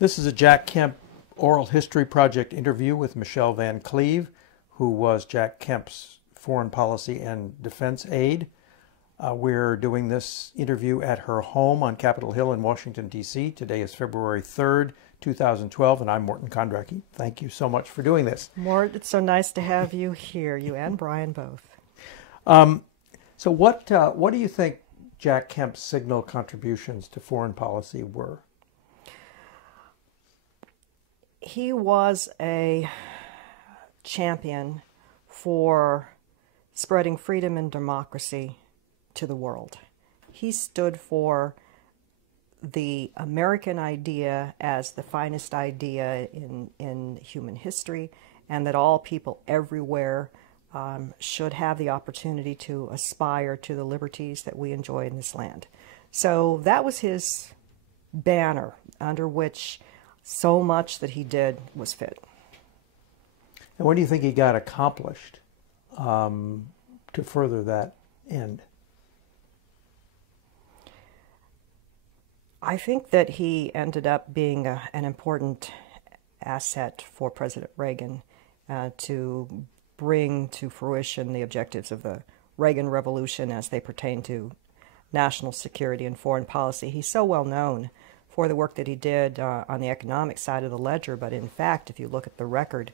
This is a Jack Kemp Oral History Project interview with Michelle Van Cleave, who was Jack Kemp's foreign policy and defense aide. We're doing this interview at her home on Capitol Hill in Washington, D.C. Today is February 3rd, 2012, and I'm Morton Kondracki. Thank you so much for doing this. Mort, it's so nice to have you here, you and Brian both. So what do you think Jack Kemp's signal contributions to foreign policy were? He was a champion for spreading freedom and democracy to the world. He stood for the American idea as the finest idea in human history, and that all people everywhere should have the opportunity to aspire to the liberties that we enjoy in this land. So that was his banner under which so much that he did was fit. And what do you think he got accomplished to further that end? I think that he ended up being an important asset for President Reagan to bring to fruition the objectives of the Reagan Revolution as they pertain to national security and foreign policy. He's so well known for the work that he did on the economic side of the ledger, but in fact, if you look at the record,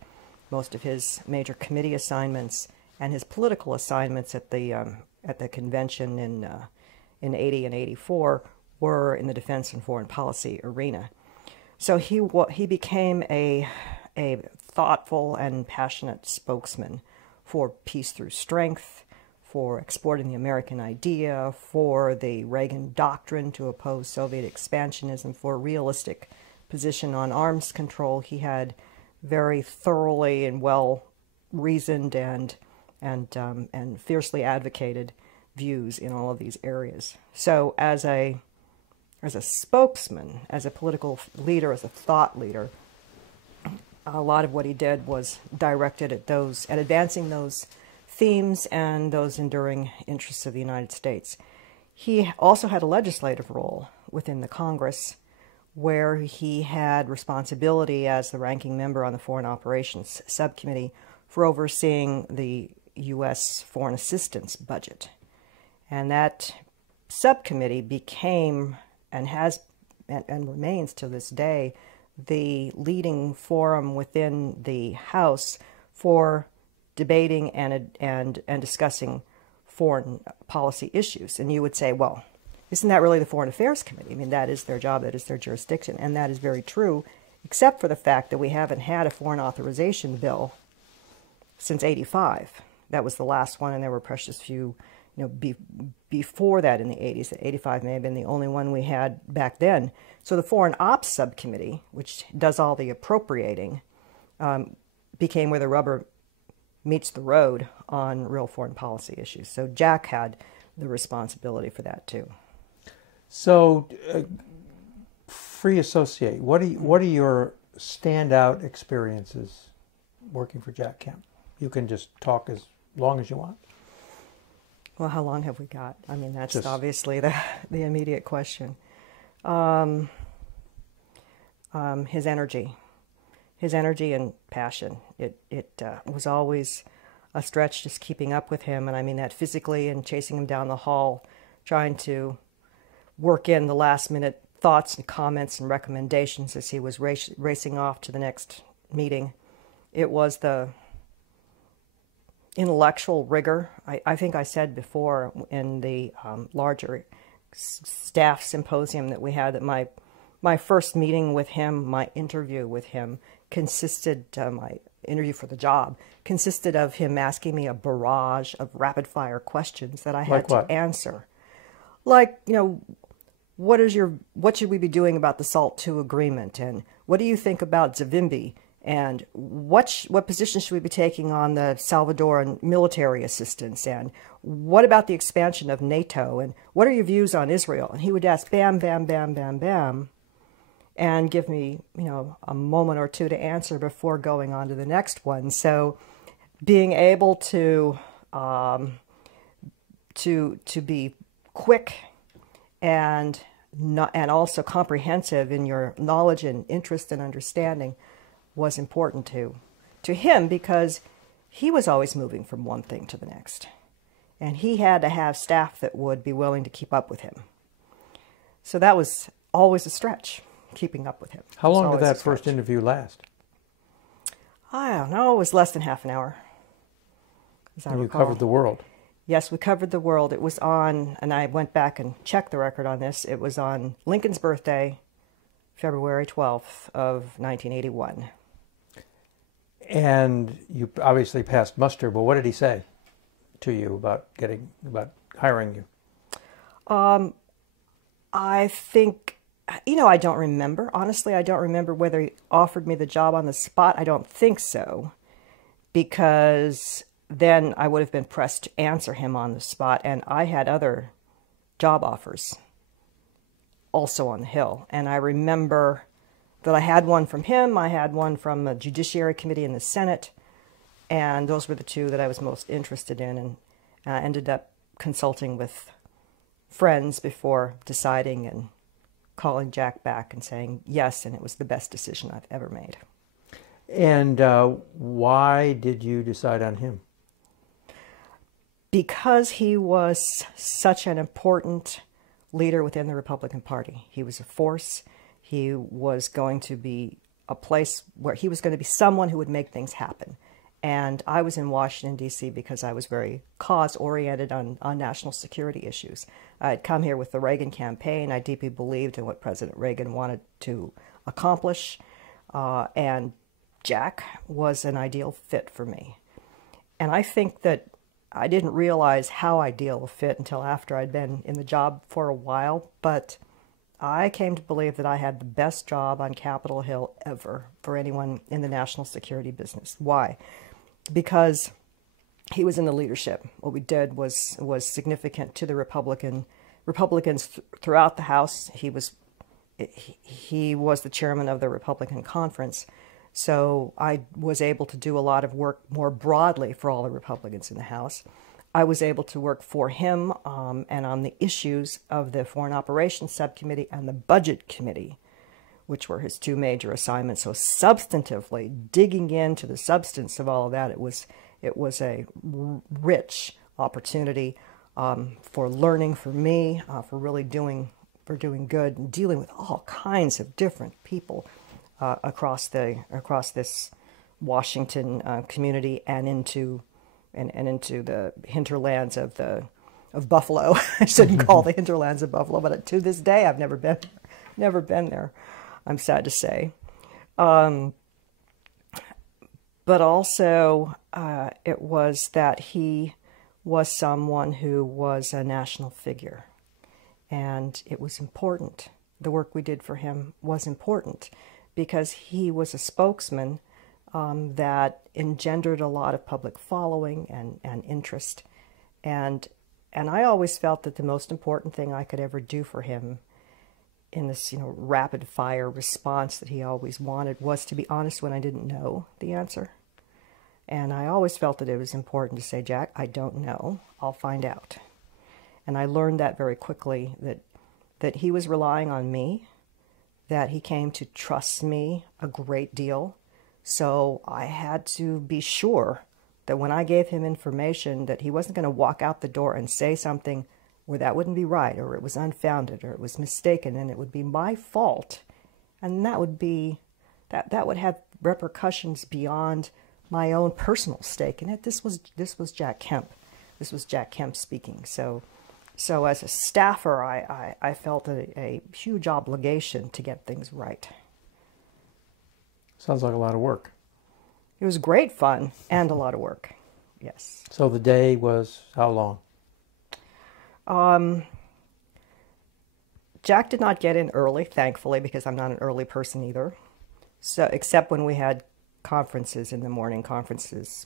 most of his major committee assignments and his political assignments at the convention in 80 and 84 were in the defense and foreign policy arena. So he became a thoughtful and passionate spokesman for peace through strength, for exporting the American idea, for the Reagan doctrine to oppose Soviet expansionism, for a realistic position on arms control. He had very thoroughly and well-reasoned and fiercely advocated views in all of these areas. So as a spokesman, as a political leader, as a thought leader, a lot of what he did was directed at advancing those themes and those enduring interests of the United States. He also had a legislative role within the Congress, where he had responsibility as the ranking member on the Foreign Operations Subcommittee for overseeing the U.S. foreign assistance budget. And that subcommittee became and remains to this day the leading forum within the House for debating and discussing foreign policy issues. And you would say, well, isn't that really the Foreign Affairs Committee? I mean, that is their job, that is their jurisdiction, and that is very true, except for the fact that we haven't had a foreign authorization bill since '85. That was the last one, and there were precious few, before that in the '80s. '85 may have been the only one we had back then. So the Foreign Ops Subcommittee, which does all the appropriating, became where the rubber meets the road on real foreign policy issues. So Jack had the responsibility for that too. So, free associate. What are your standout experiences working for Jack Kemp? You can just talk as long as you want. Well, how long have we got? I mean, that's Just obviously the immediate question. His energy and passion. It was always a stretch just keeping up with him, and I mean that physically, and chasing him down the hall, trying to work in the last-minute thoughts and comments and recommendations as he was racing off to the next meeting. It was the intellectual rigor. I think I said before in the larger staff symposium that we had that my first meeting with him, my interview with him, my interview for the job, consisted of him asking me a barrage of rapid-fire questions that I had to answer. Like, what should we be doing about the SALT II agreement? And what do you think about Zavimbi? And what position should we be taking on the Salvadoran military assistance? And what about the expansion of NATO? And what are your views on Israel? And he would ask bam, bam, bam, bam, bam, and give me, a moment or two to answer before going on to the next one. So being able to be quick and and also comprehensive in your knowledge and interest and understanding was important to him, because he was always moving from one thing to the next. And he had to have staff that would be willing to keep up with him. So that was always a stretch, keeping up with him. How long did that first interview last? I don't know. It was less than half an hour. And you covered the world. Yes, we covered the world. It was on, and I went back and checked the record on this, it was on Lincoln's birthday, February 12th of 1981. And you obviously passed muster, but what did he say to you about hiring you? I think, I don't remember. Honestly, I don't remember whether he offered me the job on the spot. I don't think so, because then I would have been pressed to answer him on the spot, and I had other job offers also on the Hill. And I remember that I had one from him, I had one from the Judiciary Committee in the Senate, and those were the two that I was most interested in, and I ended up consulting with friends before deciding and calling Jack back and saying yes, and it was the best decision I've ever made. And why did you decide on him? Because he was such an important leader within the Republican Party. He was a force. He was going to be a place where he was going to be someone who would make things happen. And I was in Washington, D.C. because I was very cause-oriented on national security issues. I had come here with the Reagan campaign. I deeply believed in what President Reagan wanted to accomplish. And Jack was an ideal fit for me. And I think that I didn't realize how ideal a fit until after I'd been in the job for a while, but I came to believe that I had the best job on Capitol Hill ever for anyone in the national security business. Why? Because he was in the leadership. What we did was significant to the Republicans throughout the House. He was the chairman of the Republican Conference. So I was able to do a lot of work more broadly for all the Republicans in the House. I was able to work for him and on the issues of the Foreign Operations Subcommittee and the Budget Committee, which were his two major assignments. So substantively, digging into the substance of all of that, it was a rich opportunity for learning for me, for really doing good, and dealing with all kinds of different people across this Washington community and into the hinterlands of Buffalo. I shouldn't call the hinterlands of Buffalo, but to this day I've never been there. I'm sad to say. But also it was that he was someone who was a national figure, and it was important. The work we did for him was important because he was a spokesman that engendered a lot of public following and interest. And I always felt that the most important thing I could ever do for him in this, rapid fire response that he always wanted was to be honest when I didn't know the answer. And I always felt that it was important to say, Jack, I don't know. I'll find out. And I learned that very quickly, that he was relying on me, that he came to trust me a great deal. So I had to be sure that when I gave him information that he wasn't going to walk out the door and say something where that wouldn't be right, or it was unfounded, or it was mistaken, and it would be my fault. And that would have repercussions beyond my own personal stake in it. This was Jack Kemp. This was Jack Kemp speaking. So as a staffer, I felt a huge obligation to get things right. Sounds like a lot of work. It was great fun and a lot of work, yes. So the day was how long? Jack did not get in early, thankfully, because I'm not an early person either. So except when we had conferences in the morning,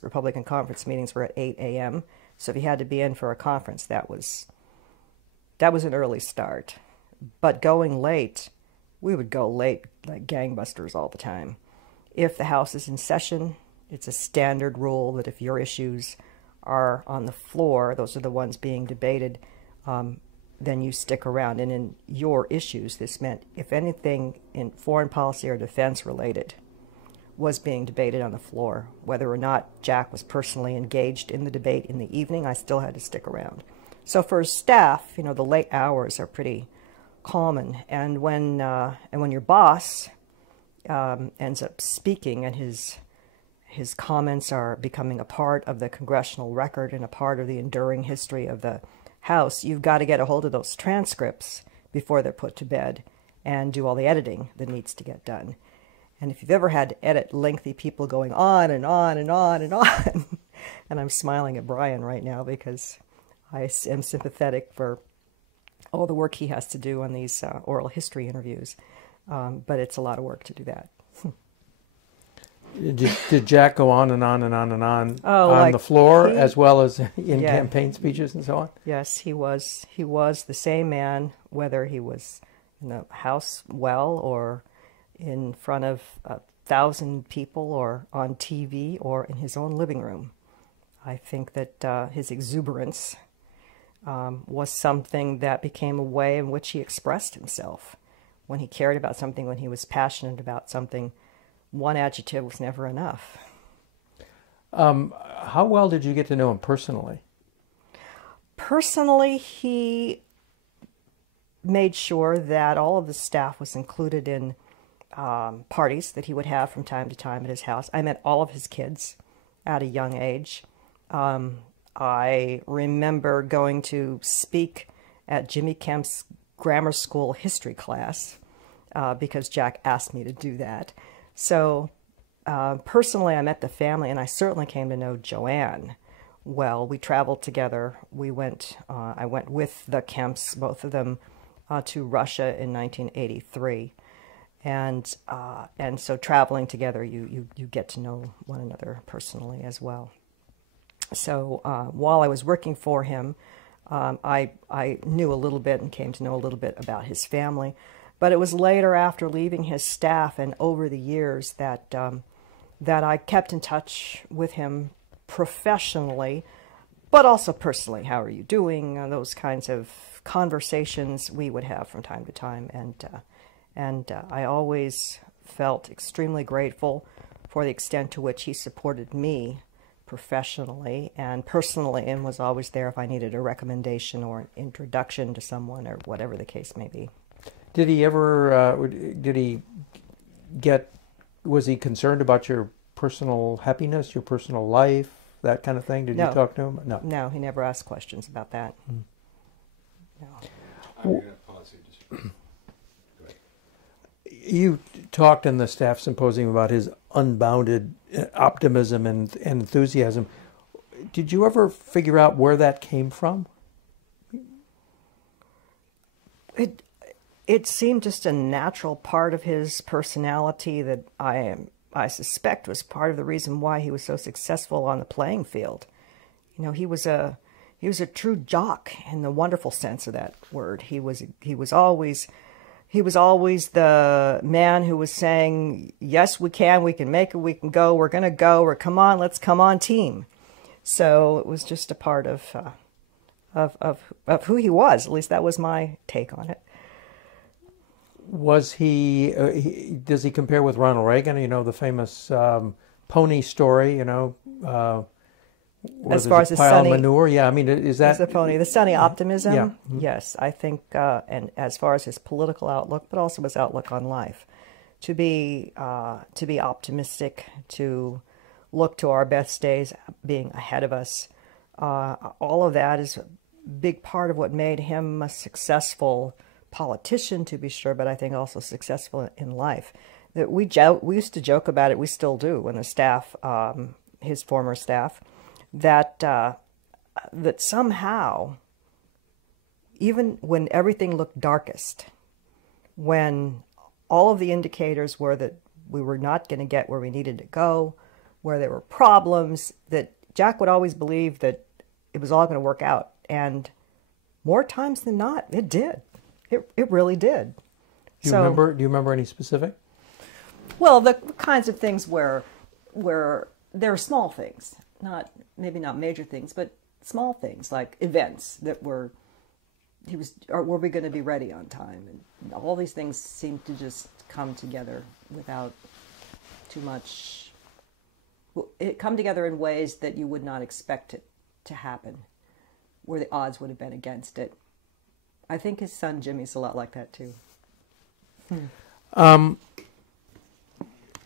Republican conference meetings were at 8 a.m. So if you had to be in for a conference, that was an early start. But going late, we would go late like gangbusters all the time. If the House is in session, it's a standard rule that if your issues are on the floor, those are the ones being debated, then you stick around. And in your issues, this meant if anything in foreign policy or defense related was being debated on the floor, whether or not Jack was personally engaged in the debate in the evening, I still had to stick around. So for staff, you know, the late hours are pretty common. And when your boss ends up speaking and his comments are becoming a part of the congressional record and a part of the enduring history of the House, you've got to get a hold of those transcripts before they're put to bed and do all the editing that needs to get done. And if you've ever had to edit lengthy people going on and on and on and on, and I'm smiling at Brian right now because I am sympathetic for all the work he has to do on these oral history interviews, but it's a lot of work to do that. Did Jack go on and on and on and on Oh, on like the floor he- as well as in Yeah. campaign speeches and so on? Yes, he was. He was the same man, whether he was in the House well or in front of 1,000 people or on TV or in his own living room. I think that his exuberance was something that became a way in which he expressed himself. When he cared about something, when he was passionate about something, one adjective was never enough. How well did you get to know him personally? Personally, he made sure that all of the staff was included in parties that he would have from time to time at his house. I met all of his kids at a young age. I remember going to speak at Jimmy Kemp's grammar school history class because Jack asked me to do that. So personally, I met the family, and I certainly came to know Joanne well. We traveled together. We went. I went with the Kemps, both of them, to Russia in 1983, and so traveling together, you get to know one another personally as well. So while I was working for him, I knew a little bit and came to know a little bit about his family. But it was later, after leaving his staff and over the years, that that I kept in touch with him professionally, but also personally. How are you doing? Those kinds of conversations we would have from time to time, and I always felt extremely grateful for the extent to which he supported me professionally and personally, and was always there if I needed a recommendation or an introduction to someone or whatever the case may be. Did he ever? Was he concerned about your personal happiness, your personal life, that kind of thing? Did you talk to him? No. No, he never asked questions about that. Mm. No. I'm going to pause here just. Go ahead. You talked in the staff symposium about his unbounded optimism and enthusiasm. Did you ever figure out where that came from? It seemed just a natural part of his personality that I suspect was part of the reason why he was so successful on the playing field. You know, he was a true jock in the wonderful sense of that word. He was always the man who was saying, "Yes, we can make it, we can go, we're going to go, or come on, let's come on, team." So it was just a part of who he was. At least that was my take on it. Was does he compare with Ronald Reagan? You know, the famous pony story, you know, as far as his pile sunny of manure? Yeah, I mean, is that... the pony, the sunny optimism? Yeah. Mm-hmm. Yes, I think, and as far as his political outlook, but also his outlook on life, to be optimistic, to look to our best days being ahead of us, all of that is a big part of what made him a successful politician, to be sure, but I think also successful in life. That we used to joke about it, we still do, when the staff, his former staff, that somehow, even when everything looked darkest, when all of the indicators were that we were not going to get where we needed to go, where there were problems, that Jack would always believe that it was all going to work out. And more times than not, it did. It really did. Do you remember any specific? Well, the kinds of things where there are small things, maybe not major things, but small things like events that were or were we going to be ready on time? And all these things seemed to just come together without too much. It come together in ways that you would not expect it to happen, where the odds would have been against it. I think his son Jimmy's a lot like that too.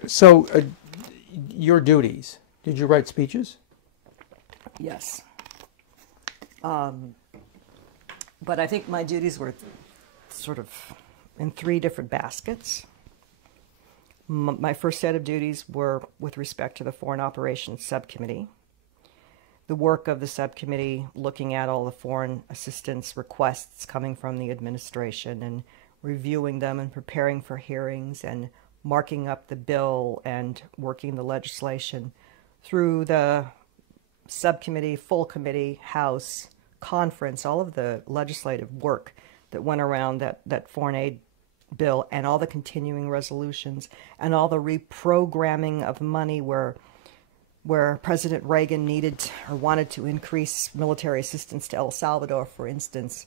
So, your duties. Did you write speeches? Yes. But I think my duties were sort of in three different baskets. My first set of duties were with respect to the Foreign Operations Subcommittee. The work of the subcommittee, looking at all the foreign assistance requests coming from the administration and reviewing them and preparing for hearings and marking up the bill and working the legislation through the subcommittee, full committee, House, conference, all of the legislative work that went around that foreign aid bill and all the continuing resolutions and all the reprogramming of money where President Reagan needed or wanted to increase military assistance to El Salvador, for instance.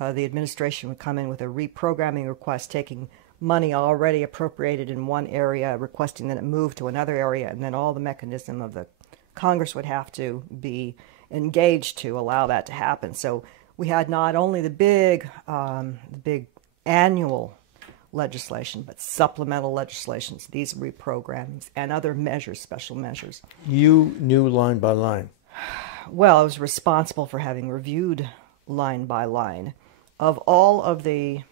The administration would come in with a reprogramming request, taking money already appropriated in one area, requesting that it move to another area, and then all the mechanism of the Congress would have to be engaged to allow that to happen. So we had not only the big annual legislation, but supplemental legislations, these reprogrammings, and other measures, special measures. You knew line by line. Well, I was responsible for having reviewed line by line of all of the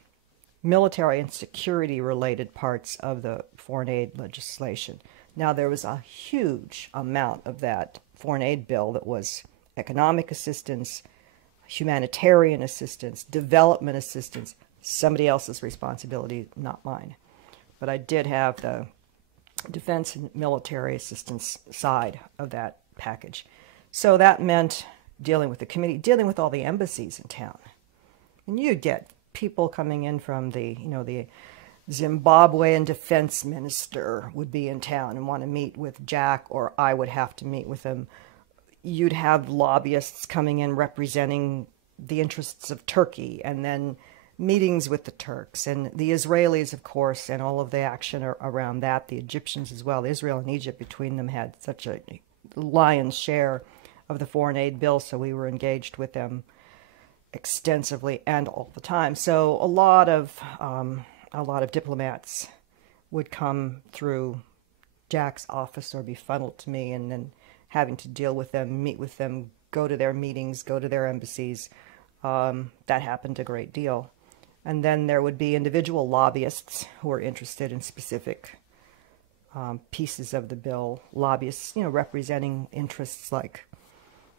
military and security related parts of the foreign aid legislation. Now, there was a huge amount of that foreign aid bill that was economic assistance, humanitarian assistance, development assistance, somebody else's responsibility, not mine. But I did have the defense and military assistance side of that package. So that meant dealing with the committee, dealing with all the embassies in town. And you'd get people coming in from the Zimbabwean defense minister would be in town and want to meet with Jack, or I would have to meet with him. You'd have lobbyists coming in representing the interests of Turkey, and then meetings with the Turks and the Israelis, of course, and all of the action around that, the Egyptians as well. Israel and Egypt between them had such a lion's share of the foreign aid bill, so we were engaged with them extensively and all the time. So a lot of diplomats would come through Jack's office or be funneled to me, and then having to deal with them, meet with them, go to their meetings, go to their embassies. That happened a great deal. And then there would be individual lobbyists who were interested in specific pieces of the bill. Lobbyists, representing interests like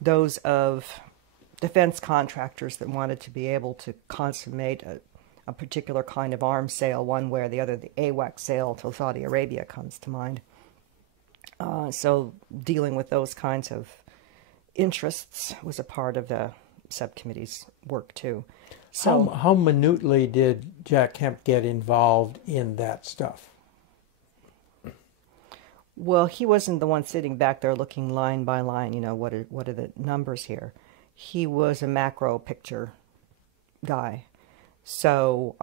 those of defense contractors that wanted to be able to consummate a particular kind of arms sale, one way or the other. The AWAC sale to Saudi Arabia comes to mind. So dealing with those kinds of interests was a part of the subcommittee's work too. So how minutely did Jack Kemp get involved in that stuff? Well, he wasn't the one sitting back there looking line by line, what are the numbers here. He was a macro picture guy. So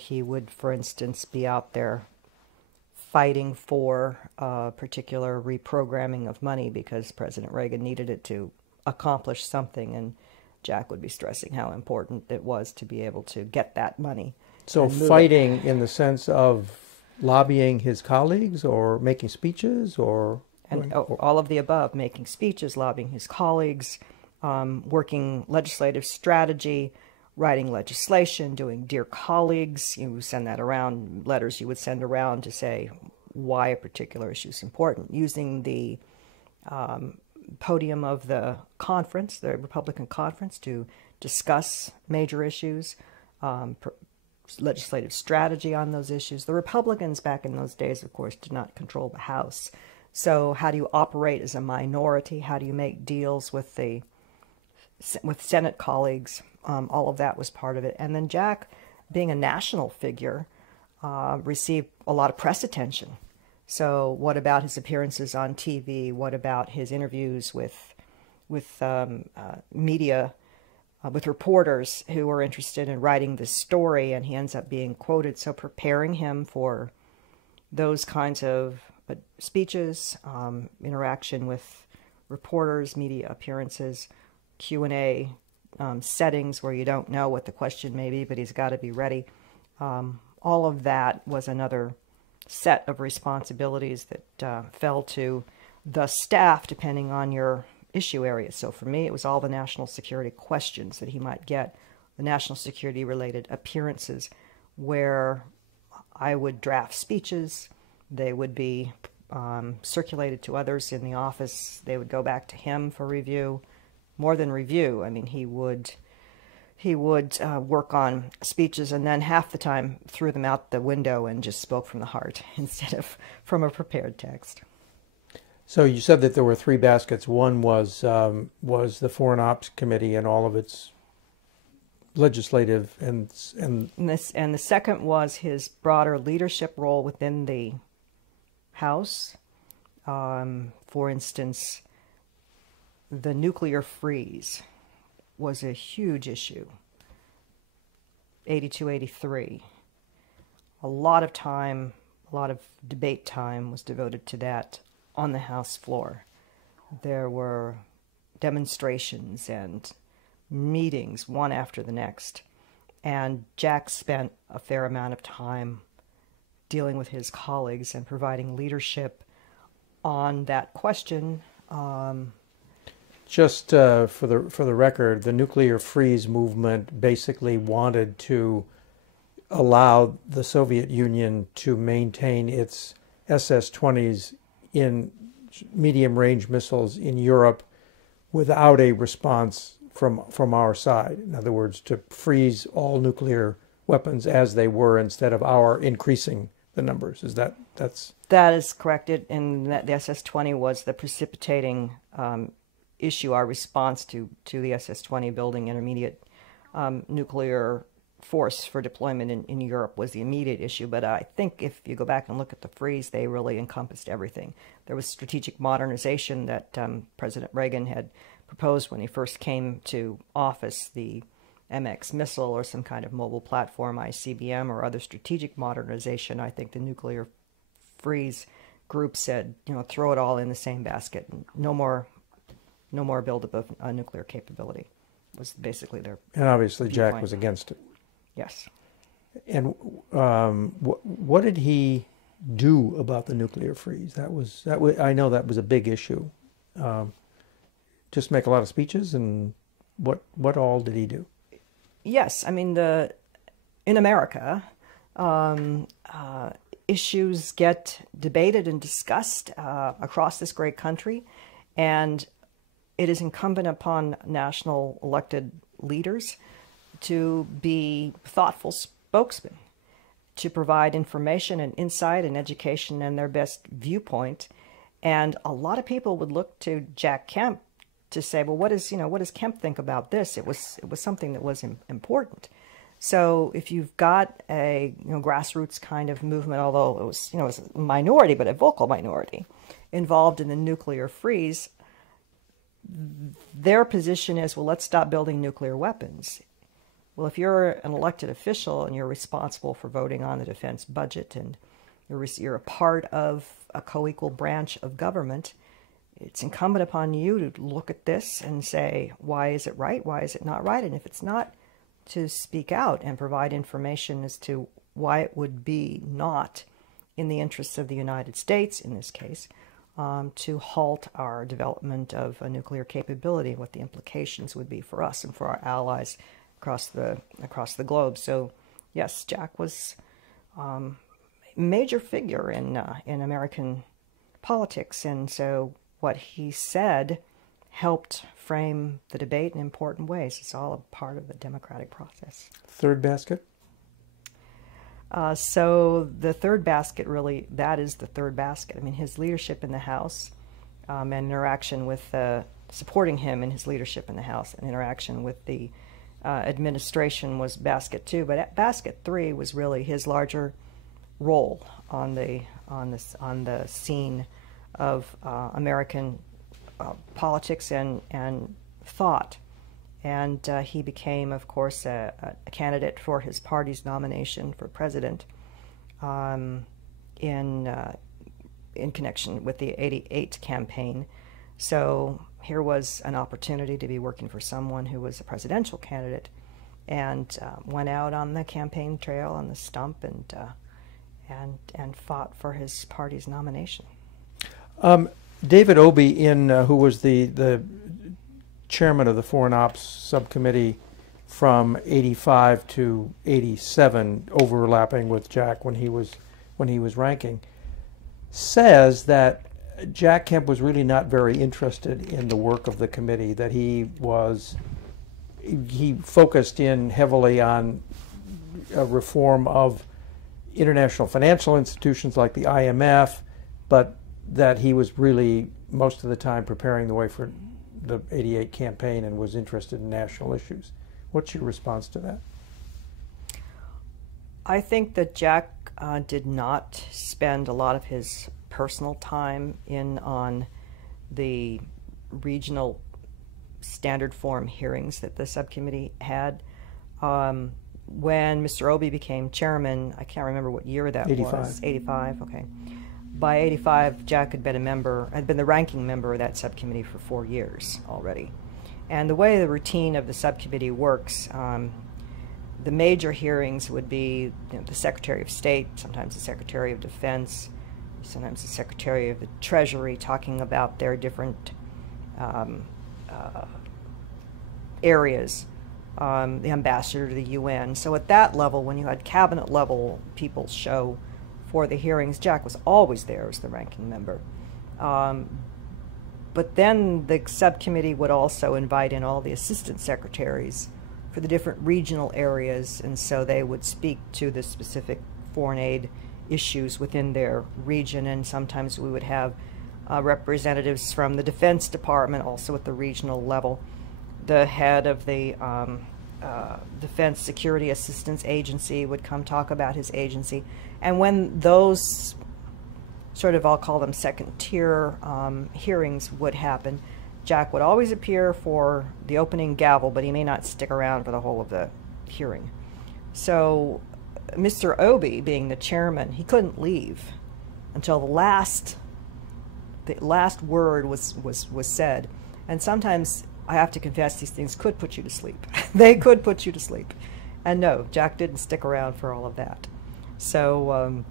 he would, for instance, be out there fighting for a particular reprogramming of money because President Reagan needed it to accomplish something, and Jack would be stressing how important it was to be able to get that money. So fighting in the sense of lobbying his colleagues or making speeches or all of the above, making speeches, lobbying his colleagues, working legislative strategy, writing legislation, doing Dear Colleagues. You send that around, letters you would send around to say why a particular issue is important, using the podium of the conference, the Republican conference, to discuss major issues, legislative strategy on those issues. The Republicans back in those days, of course, did not control the House. So how do you operate as a minority? How do you make deals with Senate colleagues? All of that was part of it. And then Jack, being a national figure, received a lot of press attention. So what about his appearances on TV? What about his interviews with media with reporters who were interested in writing this story, and he ends up being quoted. So preparing him for those kinds of speeches, interaction with reporters, media appearances, Q&A settings where you don't know what the question may be, but he's got to be ready. All of that was another set of responsibilities that fell to the staff depending on your issue area. So for me, it was all the national security questions that he might get, the national security related appearances, where I would draft speeches. They would be circulated to others in the office. They would go back to him for review. More than review, I mean, he would work on speeches and then half the time threw them out the window and just spoke from the heart instead of from a prepared text. So you said that there were three baskets. One was the Foreign Ops Committee and all of its legislative and the second was his broader leadership role within the House. For instance, the nuclear freeze was a huge issue. 82, 83. A lot of time, a lot of debate time was devoted to that on the House floor. There were demonstrations and meetings one after the next. And Jack spent a fair amount of time dealing with his colleagues and providing leadership on that question. Just for the record, the nuclear freeze movement basically wanted to allow the Soviet Union to maintain its SS-20s in medium-range missiles in Europe without a response from our side. In other words, to freeze all nuclear weapons as they were instead of our increasing the numbers. That is correct. And the SS-20 was the precipitating issue. Our response to the SS-20 building intermediate nuclear force for deployment in Europe was the immediate issue. But I think if you go back and look at the freeze, they really encompassed everything. There was strategic modernization that President Reagan had proposed when he first came to office, the MX missile or some kind of mobile platform, ICBM, or other strategic modernization. I think the nuclear freeze group said, throw it all in the same basket. No more buildup of nuclear capability was basically their And obviously viewpoint. Jack was against it. Yes. And what did he do about the nuclear freeze? I know that was a big issue. Just make a lot of speeches, and what all did he do? Yes, I mean in America, issues get debated and discussed across this great country, and it is incumbent upon national elected leaders to be thoughtful spokesmen, to provide information and insight and education and their best viewpoint. And a lot of people would look to Jack Kemp to say, well, what does Kemp think about this? It was something that was important. So if you've got a grassroots kind of movement, although it was a minority, but a vocal minority involved in the nuclear freeze, their position is, well, let's stop building nuclear weapons. Well, if you're an elected official and you're responsible for voting on the defense budget and you're a part of a co-equal branch of government, it's incumbent upon you to look at this and say, why is it right? Why is it not right? And if it's not, to speak out and provide information as to why it would be not in the interests of the United States, in this case, to halt our development of a nuclear capability and what the implications would be for us and for our allies across the globe. So, yes, Jack was a major figure in American politics, and so what he said helped frame the debate in important ways. It's all a part of the democratic process. Third basket? So the third basket, really, that is the third basket. I mean, his leadership in the House and interaction with, supporting him in his leadership in the House and interaction with the administration was basket 2. But basket 3 was really his larger role on the scene of American politics and thought. And he became, of course, a candidate for his party's nomination for president in connection with the '88 campaign. So here was an opportunity to be working for someone who was a presidential candidate, and went out on the campaign trail on the stump and fought for his party's nomination. David Obey, who was the chairman of the Foreign Ops Subcommittee from '85 to '87, overlapping with Jack when he was ranking, says that Jack Kemp was really not very interested in the work of the committee, that he focused in heavily on a reform of international financial institutions like the IMF, but that he was really most of the time preparing the way for the '88 campaign and was interested in national issues. What's your response to that? I think that Jack did not spend a lot of his personal time on the regional standard form hearings that the subcommittee had. When Mr. Obey became chairman, I can't remember what year that 85. was. 85, okay. By '85, Jack had been the ranking member of that subcommittee for 4 years already. And the way the routine of the subcommittee works, the major hearings would be the Secretary of State, sometimes the Secretary of Defense, sometimes the Secretary of the Treasury, talking about their different areas, the ambassador to the UN. So at that level, when you had cabinet level people show for the hearings, Jack was always there as the ranking member. But then the subcommittee would also invite in all the assistant secretaries for the different regional areas, and so they would speak to the specific foreign aid issues within their region, and sometimes we would have representatives from the Defense Department also at the regional level. The head of the Defense Security Assistance Agency would come talk about his agency. And when those sort of, I'll call them second tier hearings would happen, Jack would always appear for the opening gavel, but he may not stick around for the whole of the hearing. So Mr. Obey, being the chairman, he couldn't leave until the last word was said. And sometimes, I have to confess, these things could put you to sleep. They could put you to sleep. And no, Jack didn't stick around for all of that. So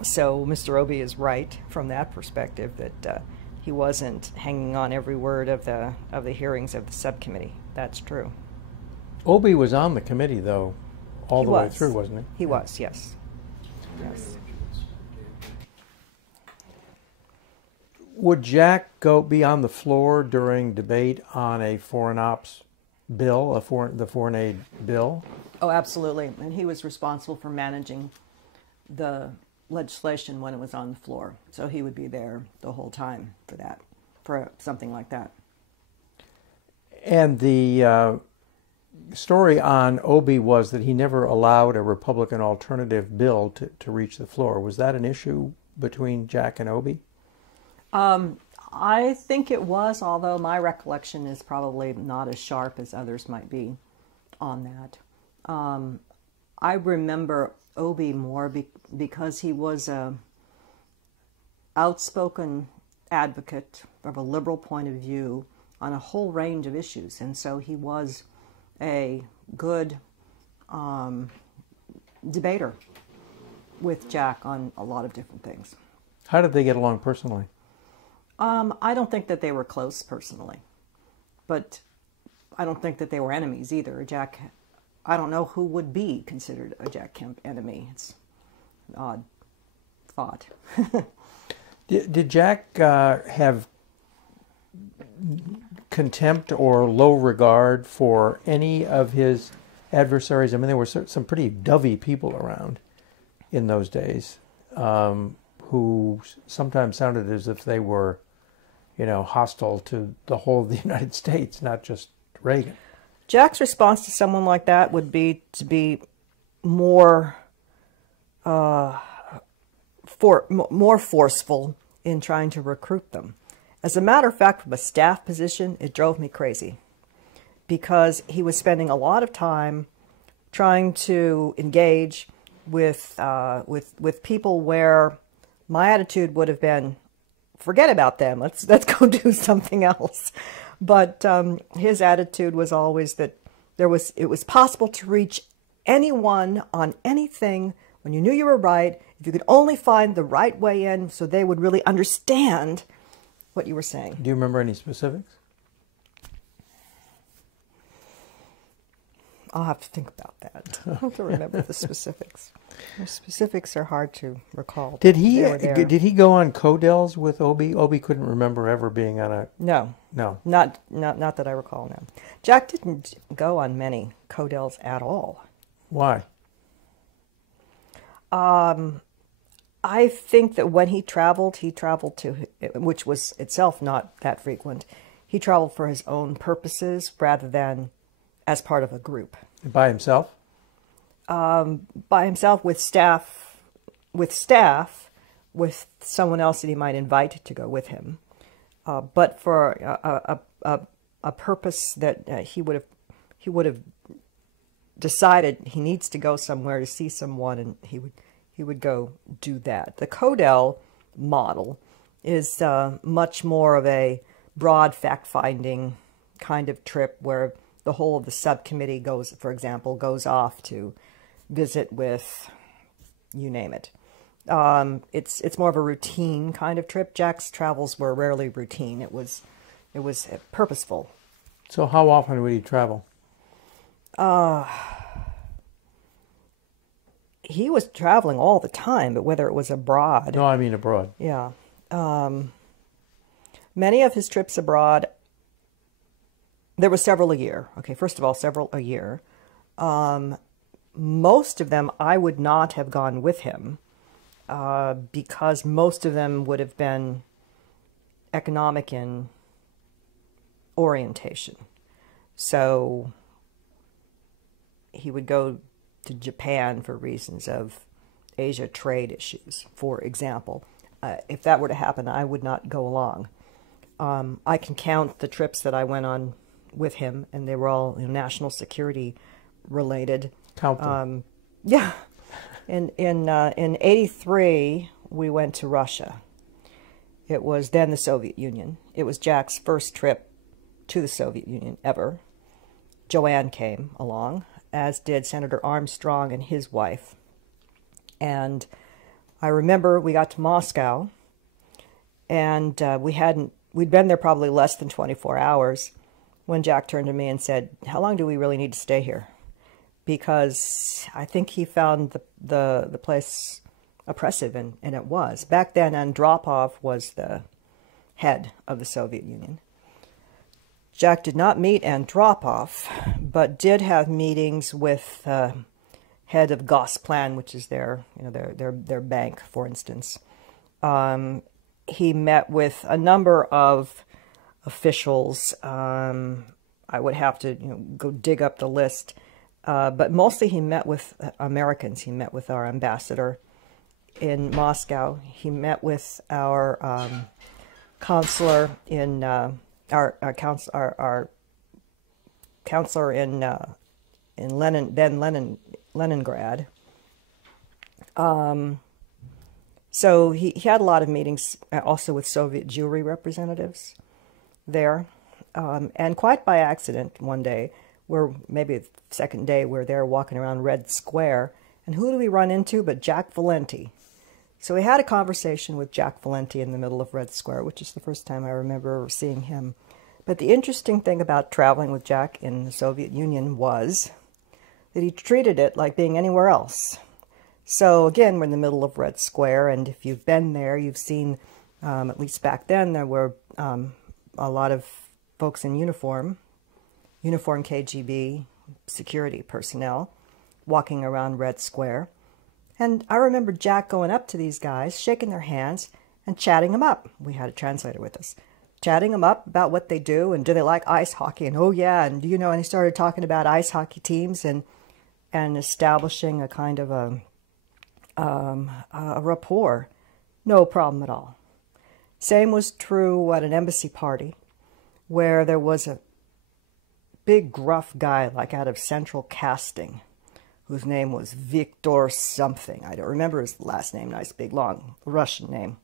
Mr. Obey is right from that perspective, that he wasn't hanging on every word of the hearings of the subcommittee. That's true. Obey was on the committee, though, all the way through, wasn't he? He was, yes. Yes. Would Jack be on the floor during debate on a foreign ops bill, the foreign aid bill? Oh, absolutely. And he was responsible for managing the legislation when it was on the floor. So he would be there the whole time for something like that. And the story on Obey was that he never allowed a Republican alternative bill to reach the floor. Was that an issue between Jack and Obey? I think it was, although my recollection is probably not as sharp as others might be on that. I remember Obey more because he was an outspoken advocate of a liberal point of view on a whole range of issues, and so he was a good debater with Jack on a lot of different things. How did they get along personally? I don't think that they were close personally, but I don't think that they were enemies either. I don't know who would be considered a Jack Kemp enemy. It's an odd thought. Did Jack have contempt or low regard for any of his adversaries? I mean, there were some pretty dovey people around in those days who sometimes sounded as if they were, hostile to the whole of the United States, not just Reagan. Jack's response to someone like that would be to be more forceful in trying to recruit them. As a matter of fact, from a staff position, it drove me crazy. because he was spending a lot of time trying to engage with people where my attitude would have been, forget about them. Let's go do something else. But his attitude was always that it was possible to reach anyone on anything when you knew you were right, if you could only find the right way in so they would really understand what you were saying. Do you remember any specifics? I'll have to think about that. I have to remember the specifics. The specifics are hard to recall. Did he go on Codels with Obi? Obi couldn't remember ever being on a... No. Not that I recall, no. Jack didn't go on many Codels at all. Why? I think that when he traveled to, which was itself not that frequent, he traveled for his own purposes rather than as part of a group. By himself? By himself, with staff, with someone else that he might invite to go with him. But for a purpose that he would have decided he needs to go somewhere to see someone, and he would go do that. The Codel model is much more of a broad fact-finding kind of trip where the whole of the subcommittee goes, for example, goes off to visit with, you name it. It's more of a routine kind of trip. Jack's travels were rarely routine. It was purposeful. So how often would he travel? He was traveling all the time, but whether it was abroad. No, I mean abroad. Yeah. Many of his trips abroad, there were several a year. Okay, first of all, several a year. Most of them I would not have gone with him because most of them would have been economic in orientation. So he would go to Japan for reasons of Asia trade issues, for example. If that were to happen, I would not go along. I can count the trips that I went on with him, and they were all national security related. Count them. Yeah. In 83, we went to Russia. It was then the Soviet Union. It was Jack's first trip to the Soviet Union ever. Joanne came along, as did Senator Armstrong and his wife. And I remember we got to Moscow, and we'd been there probably less than 24 hours when Jack turned to me and said, "How long do we really need to stay here?" Because I think he found the place oppressive, and it was. Back then, Andropov was the head of the Soviet Union. Jack did not meet Andropov, but did have meetings with head of Gosplan, which is their bank, for instance. He met with a number of officials. I would have to go dig up the list, but mostly he met with Americans. He met with our ambassador in Moscow. He met with our counselor in our counselor in Leningrad. So he had a lot of meetings also with Soviet Jewry representatives there. And quite by accident, one day, maybe the second day, we're there walking around Red Square, and who do we run into but Jack Valenti? So we had a conversation with Jack Valenti in the middle of Red Square, which is the first time I remember seeing him. But the interesting thing about traveling with Jack in the Soviet Union was that he treated it like being anywhere else. So again, we're in the middle of Red Square, and if you've been there, you've seen, at least back then, there were a lot of folks in uniform KGB security personnel walking around Red Square. And I remember Jack going up to these guys, shaking their hands, and chatting them up. We had a translator with us. Chatting them up about what they do, and do they like ice hockey? And oh yeah, and and he started talking about ice hockey teams and establishing a kind of a rapport. No problem at all. Same was true at an embassy party, where there was a big gruff guy like out of Central Casting, whose name was Victor something. I don't remember his last name, nice big long Russian name.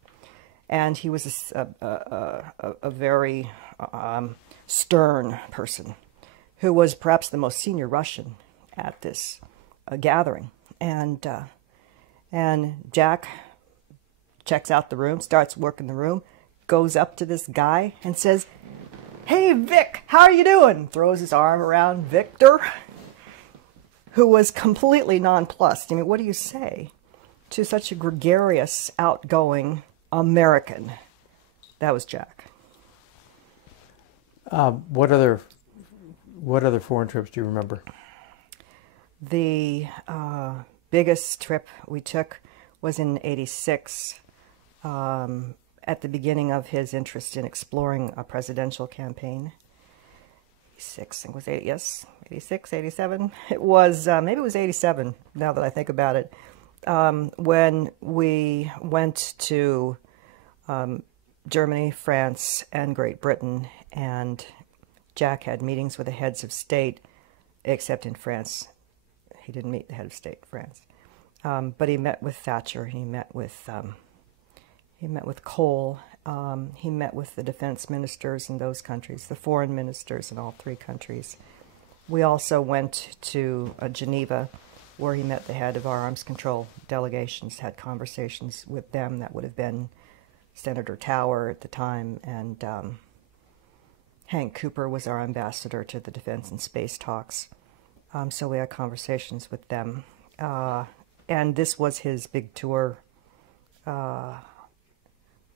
And he was a very stern person who was perhaps the most senior Russian at this gathering. And Jack checks out the room, starts working the room, goes up to this guy and says, "Hey, Vic, how are you doing?" Throws his arm around Victor, who was completely nonplussed. I mean, what do you say to such a gregarious, outgoing American? That was Jack. What other foreign trips do you remember? The biggest trip we took was in '86, at the beginning of his interest in exploring a presidential campaign. 86, I think it was 8, yes, 86, 87. It was, maybe it was 87, now that I think about it, when we went to Germany, France, and Great Britain, and Jack had meetings with the heads of state, except in France. He didn't meet the head of state in France. But he met with Thatcher, he met with Kohl, he met with the defense ministers in those countries, the foreign ministers in all 3 countries. We also went to Geneva, where he met the head of our arms control delegations, had conversations with them. That would have been Senator Tower at the time, and Hank Cooper was our ambassador to the defense and space talks. So we had conversations with them. And this was his big tour,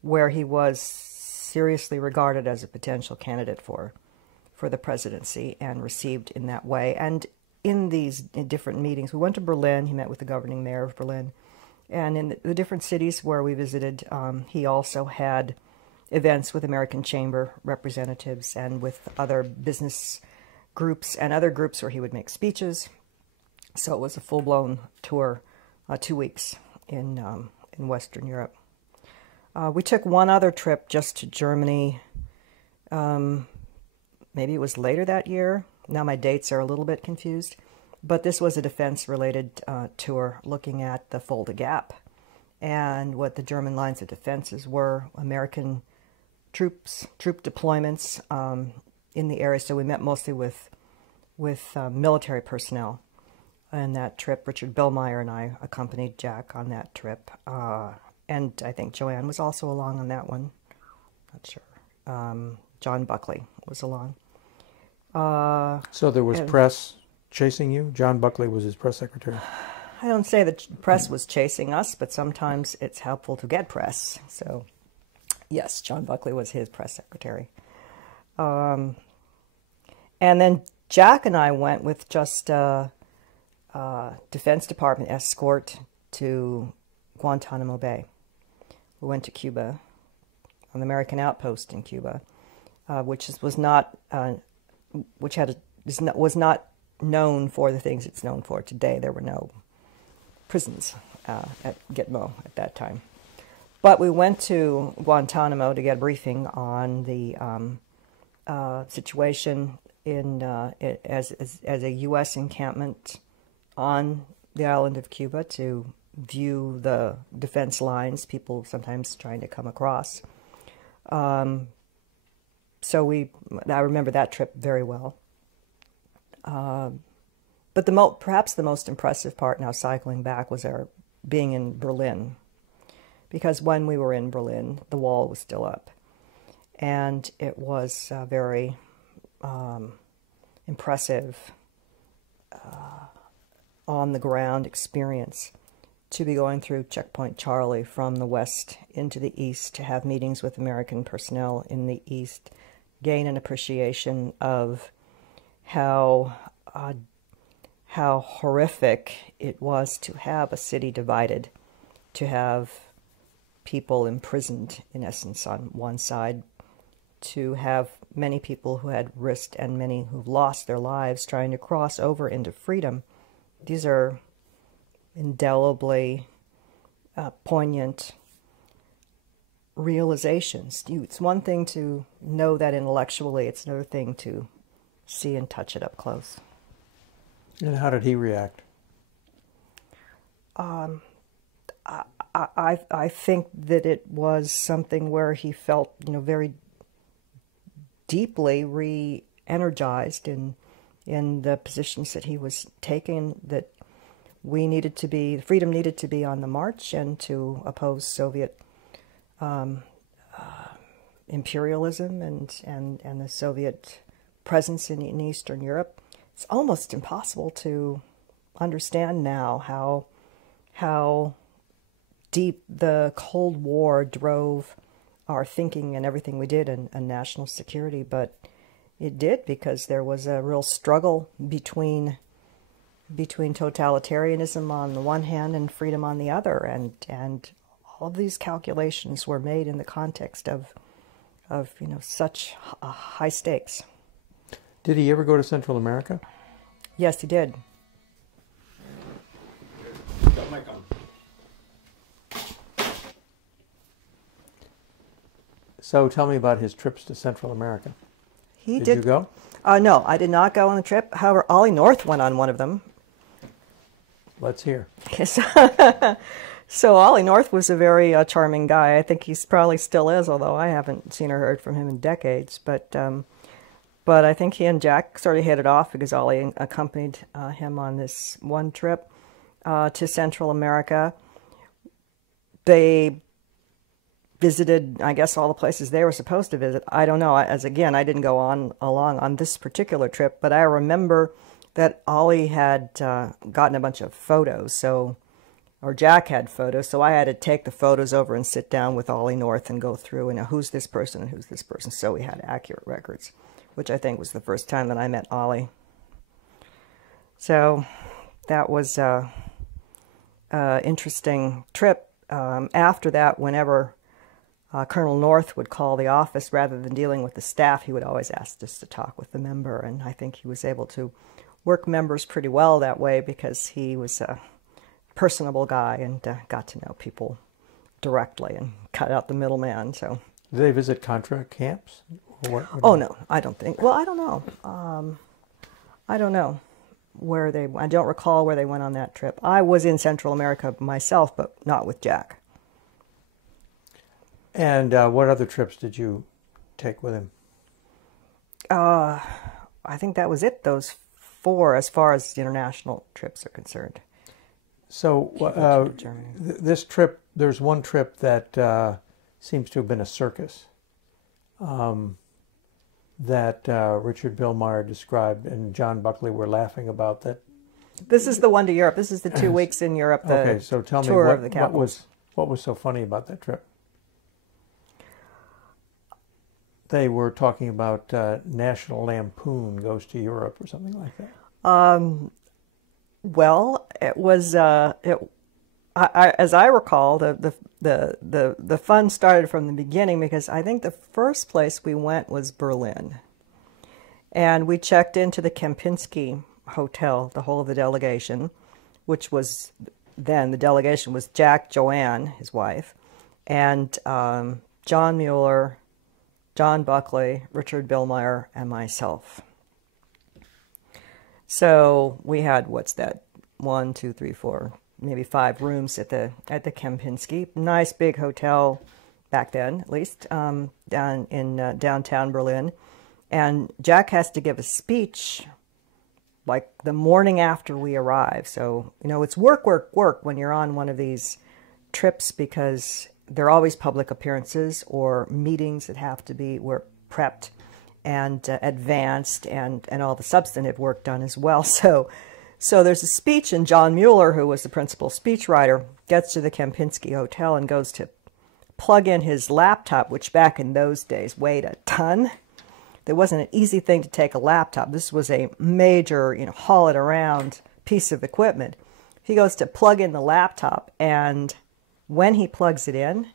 where he was seriously regarded as a potential candidate for the presidency and received in that way. And in these different meetings, we went to Berlin. He met with the governing mayor of Berlin. And in the different cities where we visited, he also had events with American Chamber representatives and with other business groups and other groups where he would make speeches. So it was a full-blown tour, 2 weeks in Western Europe. We took one other trip just to Germany. Maybe it was later that year. Now my dates are a little bit confused. But this was a defense-related tour looking at the Fulda Gap and what the German lines of defenses were, American troop deployments in the area. So we met mostly with military personnel. And that trip, Richard Billmeyer and I accompanied Jack on that trip. And I think Joanne was also along on that one. Not sure. John Buckley was along. So there was press chasing you? John Buckley was his press secretary. I don't say that press was chasing us, but sometimes it's helpful to get press. So, yes, John Buckley was his press secretary. And then Jack and I went with just Defense Department escort to Guantanamo Bay. We went to Cuba, on the American outpost in Cuba, which was not known for the things it's known for today. There were no prisons at Gitmo at that time. But we went to Guantanamo to get a briefing on the situation as a U.S. encampment on the island of Cuba, to view the defense lines, people sometimes trying to come across. So I remember that trip very well. But perhaps the most impressive part, now cycling back, was our being in Berlin. Because when we were in Berlin, the wall was still up. And it was a very impressive on-the-ground experience to be going through Checkpoint Charlie from the west into the east, to have meetings with American personnel in the east, gain an appreciation of how horrific it was to have a city divided, to have people imprisoned, in essence, on one side, to have many people who had risked and many who've lost their lives trying to cross over into freedom. These are indelibly poignant realizations. It's one thing to know that intellectually, it's another thing to see and touch it up close. And how did he react? I think that it was something where he felt, very deeply re-energized in the positions that he was taking, that freedom needed to be on the march and to oppose Soviet imperialism and the Soviet presence in Eastern Europe. It's almost impossible to understand now how deep the Cold War drove our thinking and everything we did in national security, but it did, because there was a real struggle between totalitarianism on the one hand and freedom on the other, and all of these calculations were made in the context of such high stakes. Did he ever go to Central America? Yes, he did. Got mic on. So tell me about his trips to Central America. He Did you go? No, I did not go on the trip. However, Ollie North went on one of them. Let's hear. So Ollie North was a very charming guy. I think he's probably still is, although I haven't seen or heard from him in decades. But I think he and Jack sort of hit it off, because Ollie accompanied him on this one trip to Central America. They visited, I guess, all the places they were supposed to visit. I don't know. I didn't go along on this particular trip, but I remember that Ollie had gotten a bunch of photos, or Jack had photos, so I had to take the photos over and sit down with Ollie North and go through, who's this person and who's this person, so we had accurate records, which I think was the first time that I met Ollie. So that was an interesting trip. After that, whenever Colonel North would call the office, rather than dealing with the staff, he would always ask us to talk with the member, and I think he was able to work members pretty well that way, because he was a personable guy and got to know people directly and cut out the middleman. So, did they visit Contra camps? Oh no, I don't think. Well, I don't know. I don't know where they. I don't recall where they went on that trip. I was in Central America myself, but not with Jack. And what other trips did you take with him? I think that was it. Those 4, as far as international trips are concerned. So this trip, there's one trip that seems to have been a circus that Richard Billmeyer described, and John Buckley were laughing about that. This is the one to Europe. This is the 2 weeks in Europe. Okay, so tell me what was so funny about that trip? They were talking about National Lampoon Goes to Europe or something like that. Well, it was. As I recall, the fun started from the beginning, because I think the first place we went was Berlin, and we checked into the Kempinski Hotel, the whole of the delegation, which was then the delegation was Jack, Joanne, his wife, and John Mueller, John Buckley, Richard Billmeyer, and myself. So we had, 1, 2, 3, 4, maybe 5 rooms at the Kempinski. Nice big hotel back then, at least, down in downtown Berlin. And Jack has to give a speech like the morning after we arrive. So, it's work, work, work when you're on one of these trips, because there are always public appearances or meetings that have to be prepped and advanced, and all the substantive work done as well. So there's a speech, and John Mueller, who was the principal speechwriter, gets to the Kempinski Hotel and goes to plug in his laptop, which back in those days weighed a ton. There wasn't an easy thing to take a laptop. This was a major, haul it around piece of equipment. He goes to plug in the laptop, and when he plugs it in,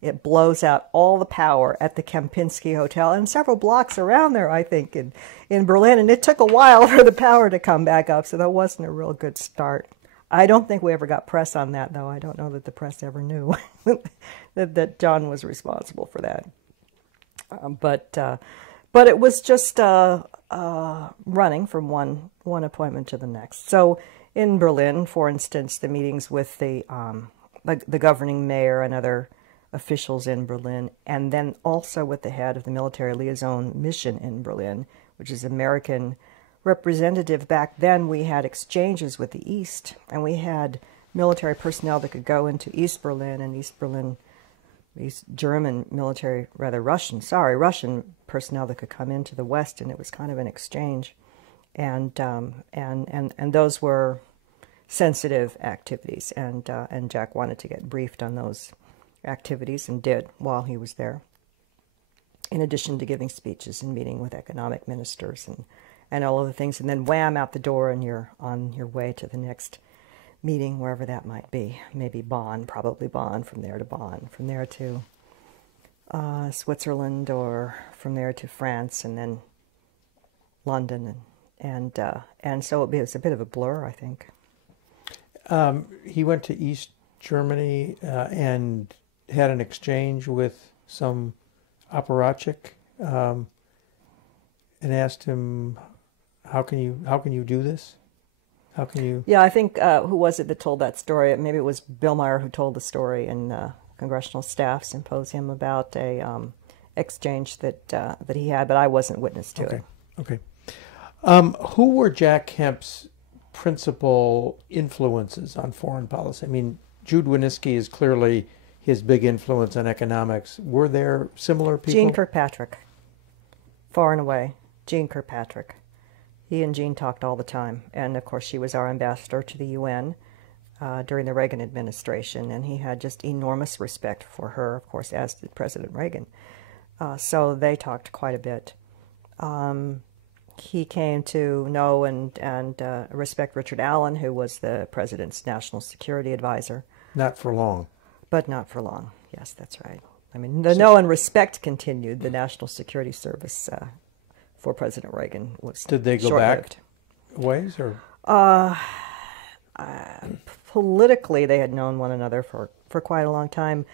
it blows out all the power at the Kempinski Hotel and several blocks around there, I think, in Berlin. And it took a while for the power to come back up, so that wasn't a real good start. I don't think we ever got press on that, though. I don't know that the press ever knew that John was responsible for that. But it was just a running from one appointment to the next. So in Berlin, for instance, the meetings with the governing mayor and other officials in Berlin, and then also with the head of the military liaison mission in Berlin, which is American representative. Back then, we had exchanges with the East, and we had military personnel that could go into East Berlin, and East German military, rather Russian personnel that could come into the West, and it was kind of an exchange, and those were sensitive activities, and Jack wanted to get briefed on those activities, and did while he was there, in addition to giving speeches and meeting with economic ministers and all of the things, and then wham, out the door, and you're on your way to the next meeting, wherever that might be. Maybe Bonn, probably Bonn, from there to Bonn, from there to Switzerland, or from there to France, and then London, and so it was a bit of a blur, I think. He went to East Germany and had an exchange with some apparatchik and asked him, "How can you do this? How can you?" Yeah, I think who was it that told that story? Maybe it was Bill Meyer who told the story in the Congressional Staff Symposium about a exchange that he had, but I wasn't witness to it. Okay. Who were Jack Kemp's principal influences on foreign policy? I mean, Jude Wanniski is clearly his big influence on economics. Were there similar people? Jeane Kirkpatrick, far and away. Jeane Kirkpatrick. He and Jeane talked all the time, and of course she was our ambassador to the UN during the Reagan administration, and he had just enormous respect for her, of course, as did President Reagan. So they talked quite a bit. He came to know and respect Richard Allen, who was the president's national security advisor. Not for long. But not for long. Yes, that's right. I mean, the know and respect continued. The National Security Service for President Reagan was Did they go short-lived. back ways, or? Politically, they had known one another for quite a long time.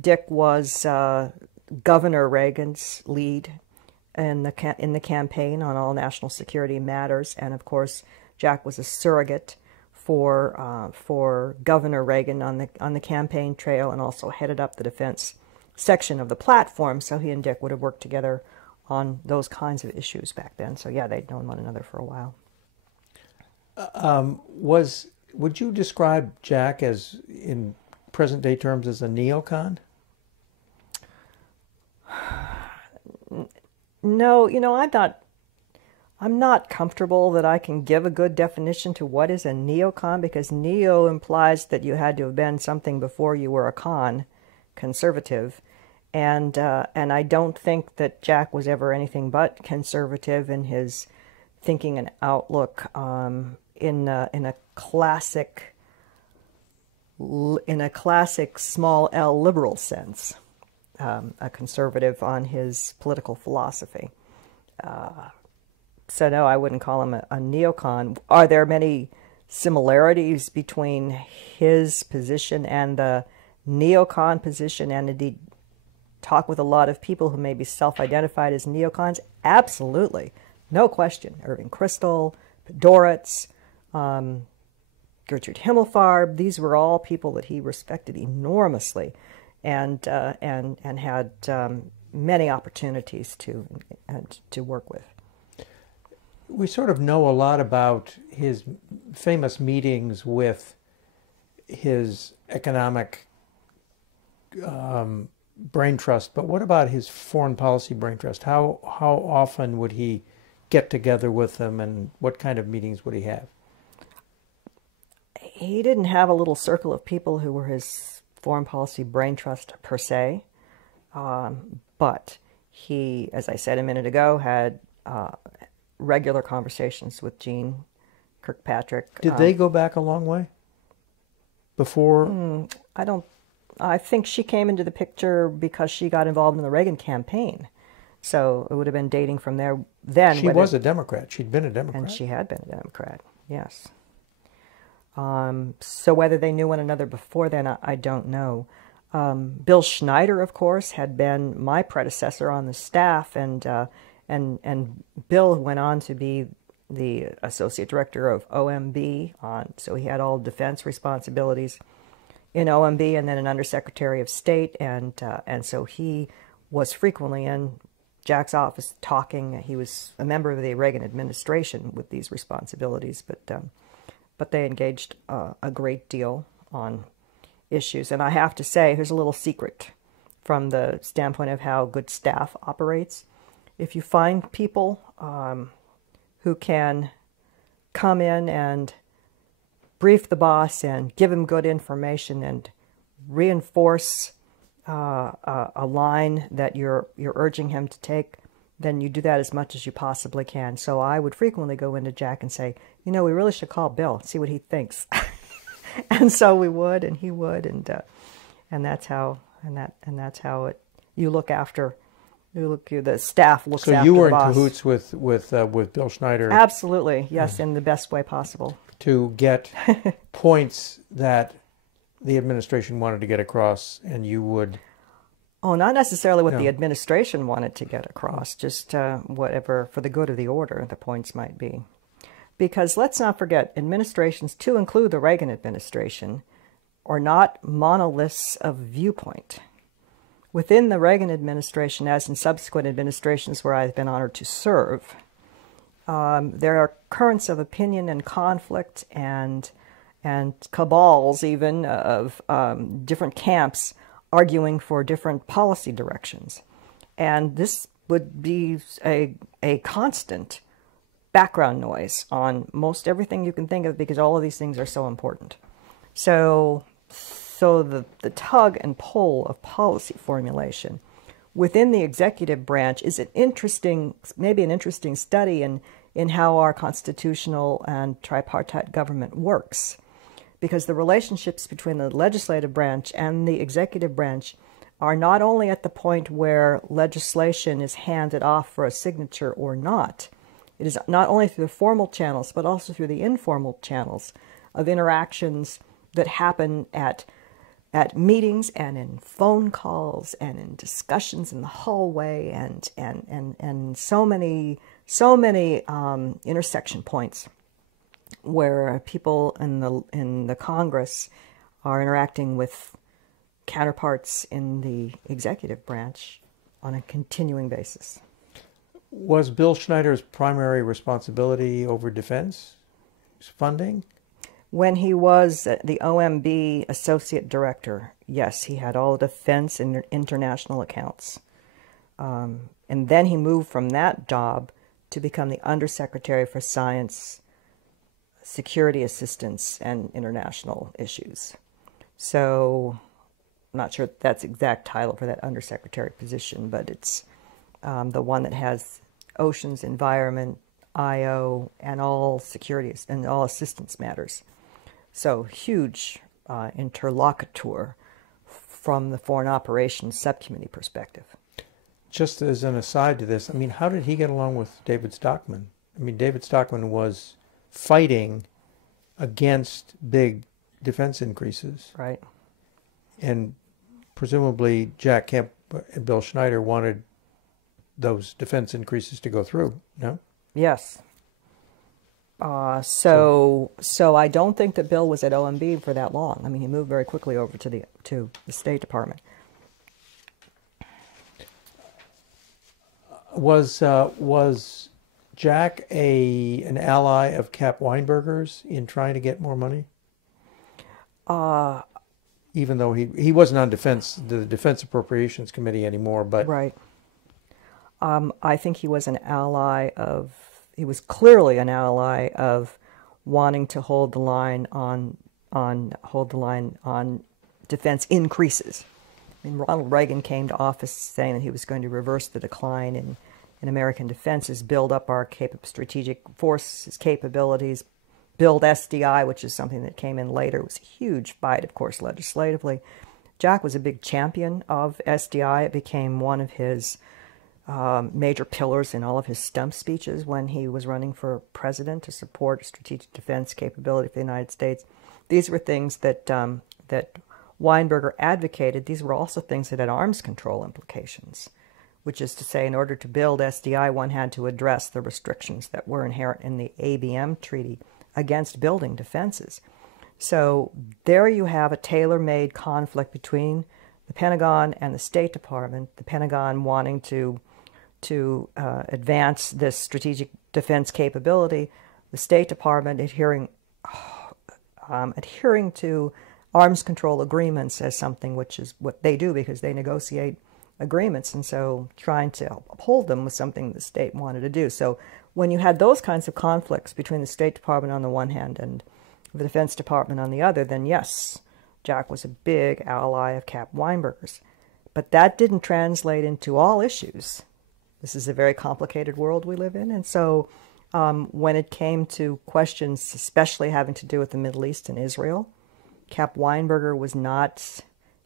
Dick was Governor Reagan's lead in the campaign on all national security matters, and of course, Jack was a surrogate for Governor Reagan on the campaign trail, and also headed up the defense section of the platform. So he and Dick would have worked together on those kinds of issues back then. So yeah, they'd known one another for a while. Would you describe Jack as, in present day terms, as a neocon? No, I'm not comfortable that I can give a good definition to what is a neocon, because neo implies that you had to have been something before you were a conservative, and I don't think that Jack was ever anything but conservative in his thinking and outlook, in a classic small L liberal sense, a conservative on his political philosophy. So no, I wouldn't call him a neocon. Are there many similarities between his position and the neocon position, and indeed talk with a lot of people who may be self-identified as neocons? Absolutely. No question. Irving Kristol, Doritz, Gertrude Himmelfarb, these were all people that he respected enormously, and had many opportunities to work with. We sort of know a lot about his famous meetings with his economic brain trust, but what about his foreign policy brain trust? How often would he get together with them, and what kind of meetings would he have? He didn't have a little circle of people who were his foreign policy brain trust per se, but he, as I said a minute ago, had regular conversations with Jeane Kirkpatrick. Did they go back a long way? Before? I think she came into the picture because she got involved in the Reagan campaign. So it would have been dating from there then. She was a Democrat. She'd been a Democrat. And she had been a Democrat, yes. So whether they knew one another before then, I don't know. Bill Schneider, of course, had been my predecessor on the staff, and And Bill went on to be the associate director of OMB, so he had all defense responsibilities in OMB, and then an undersecretary of state, and so he was frequently in Jack's office talking. He was a member of the Reagan administration with these responsibilities, but they engaged a great deal on issues. And I have to say, here's a little secret from the standpoint of how good staff operates. If you find people who can come in and brief the boss and give him good information and reinforce a line that you're urging him to take, then you do that as much as you possibly can. So I would frequently go into Jack and say, we really should call Bill and see what he thinks. And so we would, and he would, and that's how it. The staff looks after the boss. So you were in cahoots with Bill Schneider. Absolutely, yes, in the best way possible. To get points that the administration wanted to get across, and you would... Oh, not necessarily what the administration wanted to get across, just whatever, for the good of the order, the points might be. Because let's not forget, administrations, to include the Reagan administration, are not monoliths of viewpoint. Within the Reagan administration, as in subsequent administrations where I've been honored to serve, there are currents of opinion and conflict and cabals even of different camps arguing for different policy directions. And this would be a constant background noise on most everything you can think of, because all of these things are so important. So the tug and pull of policy formulation within the executive branch is maybe an interesting study in how our constitutional and tripartite government works. Because the relationships between the legislative branch and the executive branch are not only at the point where legislation is handed off for a signature or not. It is not only through the formal channels, but also through the informal channels of interactions that happen at meetings and in phone calls and in discussions in the hallway and so many intersection points where people in the Congress are interacting with counterparts in the executive branch on a continuing basis. Was Bill Schneider's primary responsibility over defense funding? When he was the OMB associate director, yes, he had all defense and international accounts. And then he moved from that job to become the undersecretary for science, security assistance, and international issues. So I'm not sure that's the exact title for that undersecretary position, but it's the one that has oceans, environment, IO, and all security and all assistance matters. So huge interlocutor from the Foreign Operations Subcommittee perspective. Just as an aside to this, I mean, how did he get along with David Stockman? I mean, David Stockman was fighting against big defense increases. Right. And presumably Jack Kemp and Bill Schneider wanted those defense increases to go through, no? Yes. So I don't think that Bill was at OMB for that long. I mean, he moved very quickly over to the State Department. Was Jack an ally of Cap Weinberger's in trying to get more money? Even though he wasn't on the Defense Appropriations Committee anymore, but right. I think he was he was clearly an ally of wanting to hold the line on defense increases. I mean, Ronald Reagan came to office saying that he was going to reverse the decline in American defenses, build up our strategic forces capabilities, build SDI, which is something that came in later. It was a huge fight, of course, legislatively. Jack was a big champion of SDI. It became one of his major pillars in all of his stump speeches when he was running for president to support a strategic defense capability for the United States. These were things that Weinberger advocated. These were also things that had arms control implications, which is to say, in order to build SDI, one had to address the restrictions that were inherent in the ABM treaty against building defenses. So there you have a tailor-made conflict between the Pentagon and the State Department, the Pentagon wanting to advance this strategic defense capability, the State Department adhering to arms control agreements as something which is what they do because they negotiate agreements, and so trying to uphold them was something the state wanted to do. So when you had those kinds of conflicts between the State Department on the one hand and the Defense Department on the other, then yes, Jack was a big ally of Cap Weinberger's. But that didn't translate into all issues. This is a very complicated world we live in, and so when it came to questions especially having to do with the Middle East and Israel, Cap Weinberger was not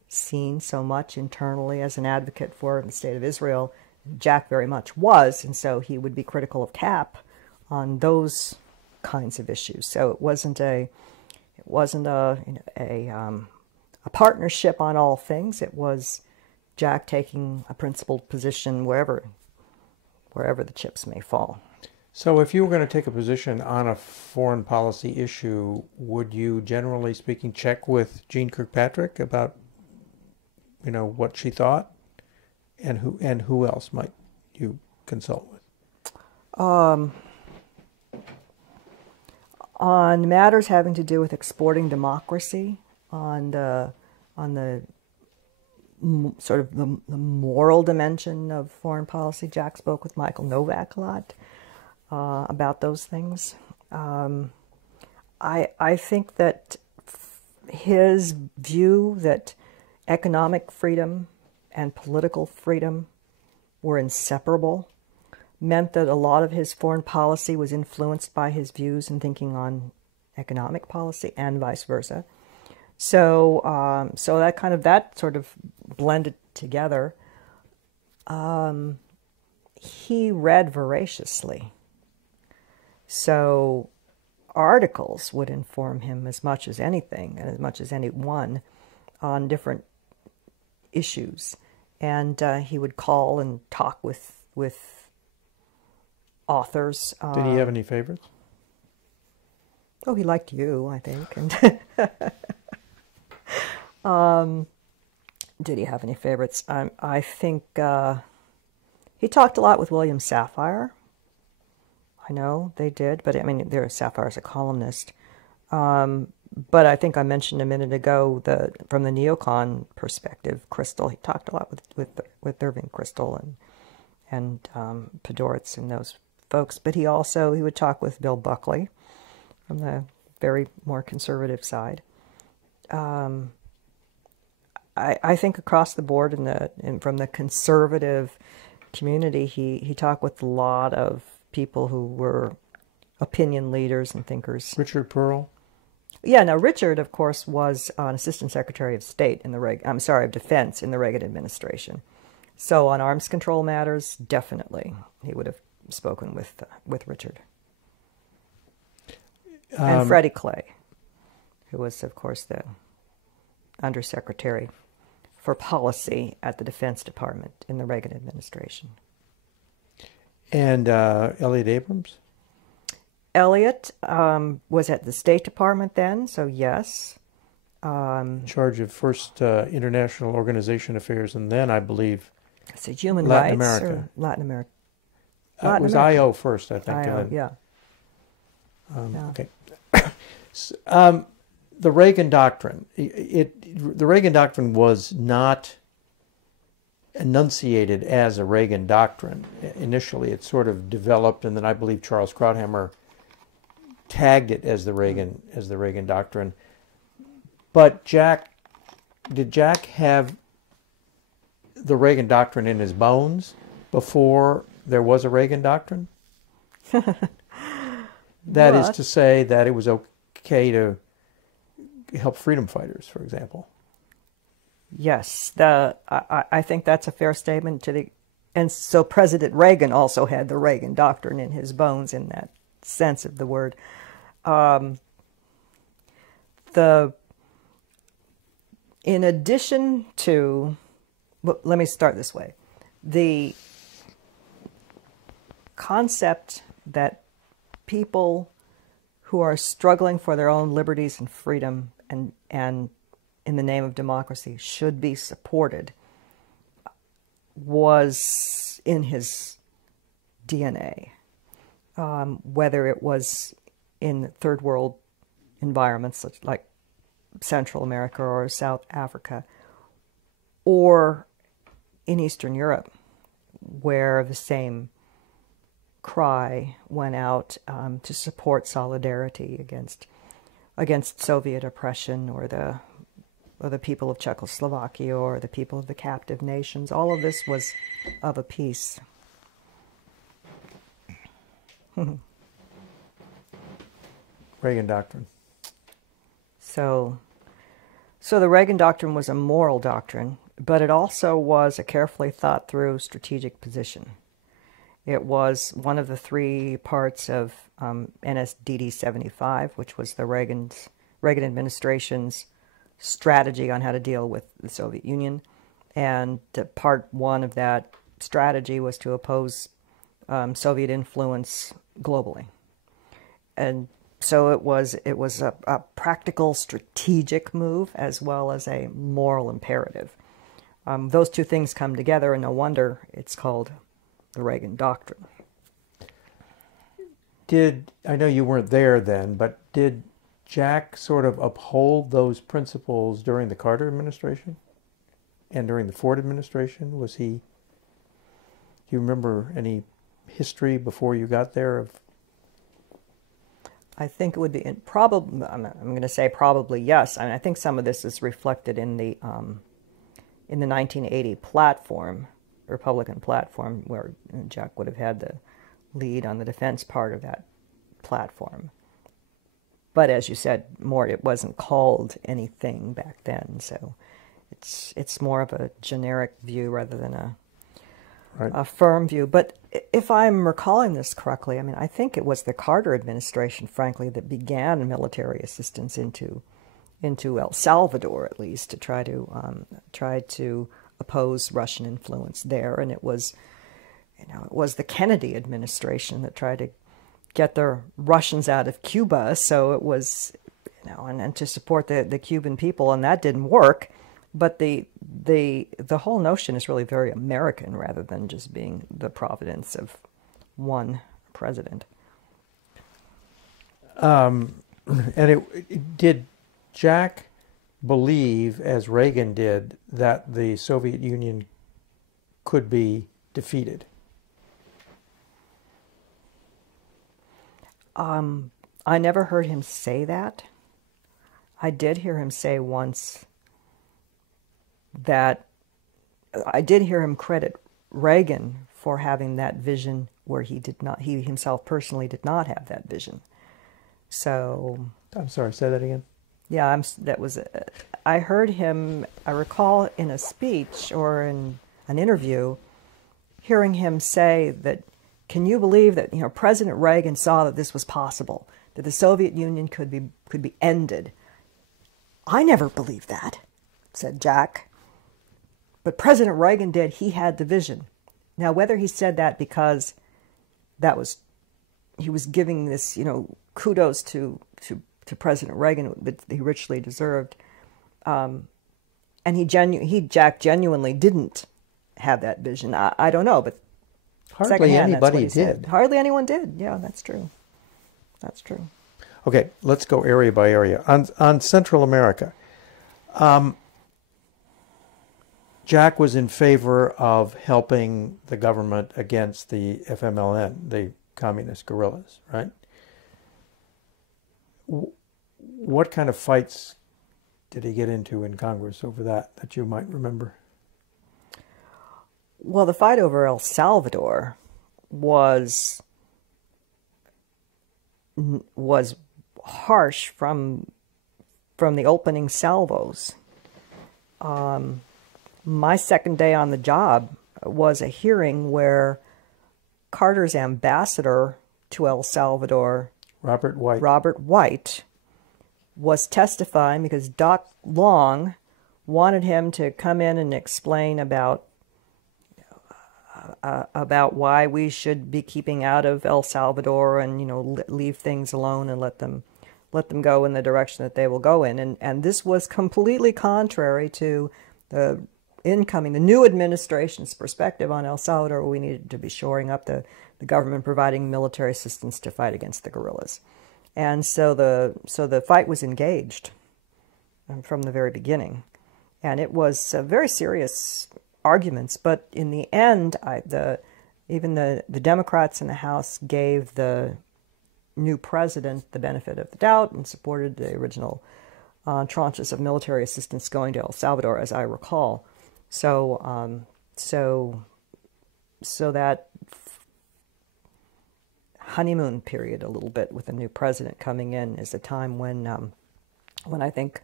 seen so much internally as an advocate for the state of Israel. Jack very much was, and so he would be critical of Cap on those kinds of issues. So it wasn't a partnership on all things. It was Jack taking a principled position wherever the chips may fall. So if you were going to take a position on a foreign policy issue, would you, generally speaking, check with Jeane Kirkpatrick about, what she thought, and who else might you consult with? On matters having to do with exporting democracy, on the sort of the moral dimension of foreign policy, Jack spoke with Michael Novak a lot about those things. I think that his view that economic freedom and political freedom were inseparable meant that a lot of his foreign policy was influenced by his views and thinking on economic policy and vice versa. So that sort of blended together. He read voraciously. So articles would inform him as much as anything and as much as anyone on different issues. And he would call and talk with authors. Did he have any favorites? Oh, he liked you, I think. And did he have any favorites? I think he talked a lot with William Safire. I know they did, but I mean, Safire's a columnist. But I think I mentioned a minute ago from the neocon perspective, Crystal. He talked a lot with Irving Crystal and Podhoretz and those folks. But he would talk with Bill Buckley from the very more conservative side. I think across the board from the conservative community, he talked with a lot of people who were opinion leaders and thinkers. Richard Pearl? Yeah, now Richard, of course, was an Assistant Secretary of State in of Defense in the Reagan administration. So on arms control matters, definitely he would have spoken with Richard. And Freddie Clay, who was, of course, the Undersecretary for Policy at the Defense Department in the Reagan administration. And Elliot Abrams? Elliot was at the State Department then, so yes. In charge of first International Organization Affairs, and then, I believe, so human Latin rights America. or Latin America. It was IO first, I think. IO, yeah. Okay. The Reagan Doctrine. The Reagan Doctrine was not enunciated as a Reagan Doctrine. Initially, it sort of developed, and then I believe Charles Krauthammer tagged it as the Reagan Doctrine. But did Jack have the Reagan Doctrine in his bones before there was a Reagan Doctrine? That is to say that it was okay to help freedom fighters, for example. Yes, I think that's a fair statement. And so President Reagan also had the Reagan Doctrine in his bones in that sense of the word. In addition to, well, let me start this way. concept that people who are struggling for their own liberties and freedom and in the name of democracy should be supported was in his DNA. Whether it was in third world environments such like Central America or South Africa, or in Eastern Europe, where the same cry went out to support solidarity against Soviet oppression, or the people of Czechoslovakia, or the people of the captive nations. All of this was of a piece. Reagan Doctrine. So the Reagan Doctrine was a moral doctrine, but it also was a carefully thought through strategic position. It was one of the three parts of NSDD 75, which was the Reagan administration's strategy on how to deal with the Soviet Union. And part one of that strategy was to oppose Soviet influence globally. And so it was a practical, strategic move as well as a moral imperative. Those two things come together, and no wonder it's called the Reagan Doctrine. I know you weren't there then, but did Jack sort of uphold those principles during the Carter administration and during the Ford administration? Do you remember any history before you got there of? I think it would be probably. I'm going to say probably yes. I mean, I think some of this is reflected in the 1980 platform, Republican platform, where Jack would have had the lead on the defense part of that platform. But as you said, Mort, it wasn't called anything back then, so it's more of a generic view rather than a firm view. But if I'm recalling this correctly, I mean, I think it was the Carter administration, frankly, that began military assistance into El Salvador, at least, to try to oppose Russian influence there. And it was the Kennedy administration that tried to get the Russians out of Cuba. So it was, and to support the Cuban people, and that didn't work. But the whole notion is really very American rather than just being the providence of one president. And did Jack believe, as Reagan did, that the Soviet Union could be defeated? I never heard him say that. I did hear him say once that I did hear him credit Reagan for having that vision where he himself personally did not have that vision. So I'm sorry, say that again. Yeah, I heard him, I recall in a speech or in an interview, hearing him say that, can you believe that, President Reagan saw that this was possible, that the Soviet Union could be ended? I never believed that, said Jack. But President Reagan did. He had the vision. Now, whether he said that because he was giving this, kudos to President Reagan that he richly deserved, and Jack genuinely didn't have that vision. I don't know, but hardly anybody did. Said. Hardly anyone did. Yeah, that's true. That's true. Okay, let's go area by area. On Central America, Jack was in favor of helping the government against the FMLN, the communist guerrillas, right? What kind of fights did he get into in Congress over that you might remember? Well, the fight over El Salvador was harsh from the opening salvos. My second day on the job was a hearing where Carter's ambassador to El Salvador, Robert White, was testifying because Doc Long wanted him to come in and explain about about why we should be keeping out of El Salvador and, you know, leave things alone and let them go in the direction that they will go in. And this was completely contrary to the new administration's perspective on El Salvador. We needed to be shoring up the government, providing military assistance to fight against the guerrillas. And so the fight was engaged from the very beginning. And it was very serious arguments, but in the end, even the Democrats in the House gave the new president the benefit of the doubt and supported the original tranches of military assistance going to El Salvador, as I recall. So that honeymoon period, a little bit, with a new president coming in, is a time when I think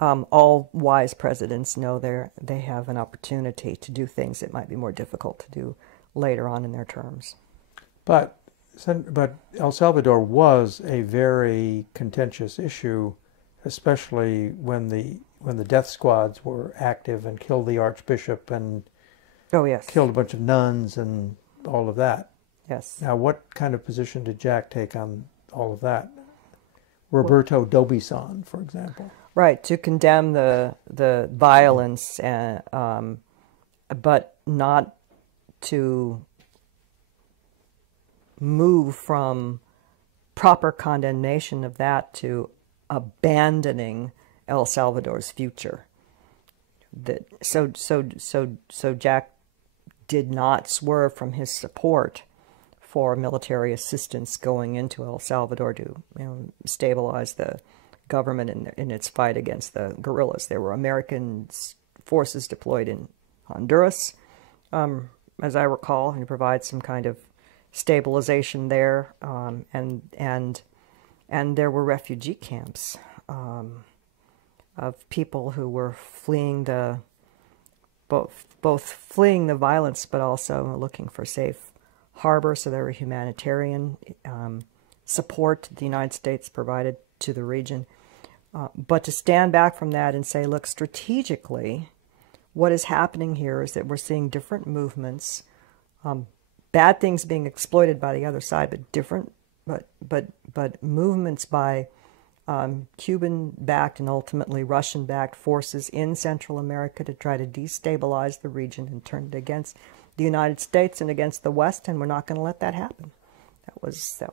all wise presidents know they have an opportunity to do things that might be more difficult to do later on in their terms. But El Salvador was a very contentious issue, especially when the death squads were active and killed the archbishop and killed a bunch of nuns and all of that. Yes. Now, what kind of position did Jack take on all of that? Roberto Dobison, for example. Right, to condemn the violence, but not to move from proper condemnation of that to abandoning El Salvador's future. So Jack did not swerve from his support for military assistance going into El Salvador to, you know, stabilize the government in its fight against the guerrillas. There were American forces deployed in Honduras, as I recall, and to provide some kind of stabilization there, and there were refugee camps of people who were fleeing both fleeing the violence, but also looking for safe harbor. So there were humanitarian support the United States provided to the region. But to stand back from that and say, look, strategically, what is happening here is that we're seeing different movements, bad things being exploited by the other side, but movements by Cuban-backed and ultimately Russian-backed forces in Central America to try to destabilize the region and turn it against the United States and against the West, and we're not going to let that happen. That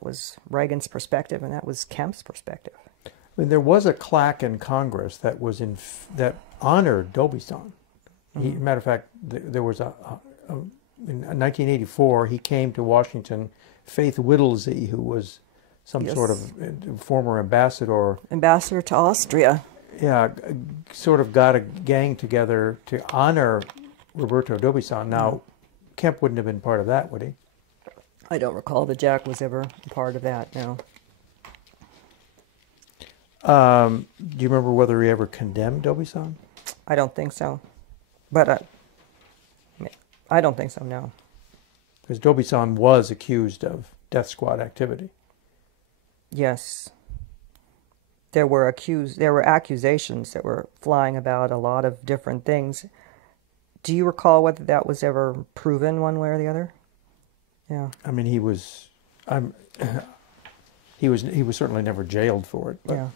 was Reagan's perspective, and that was Kemp's perspective. I mean, there was a claque in Congress that was that honored Dobison. Matter of fact, there was in 1984, he came to Washington. Faith Whittlesey, who was some sort of former ambassador to Austria. Yeah, sort of got a gang together to honor Roberto Dobison. Now, Kemp wouldn't have been part of that, would he? I don't recall that Jack was ever part of that, no. Do you remember whether he ever condemned Dobison? I don't think so. But I don't think so, no. Because Dobison was accused of death squad activity. Yes. There were accusations that were flying about a lot of different things. Do you recall whether that was ever proven one way or the other? Yeah. I mean, he was certainly never jailed for it. But, yeah.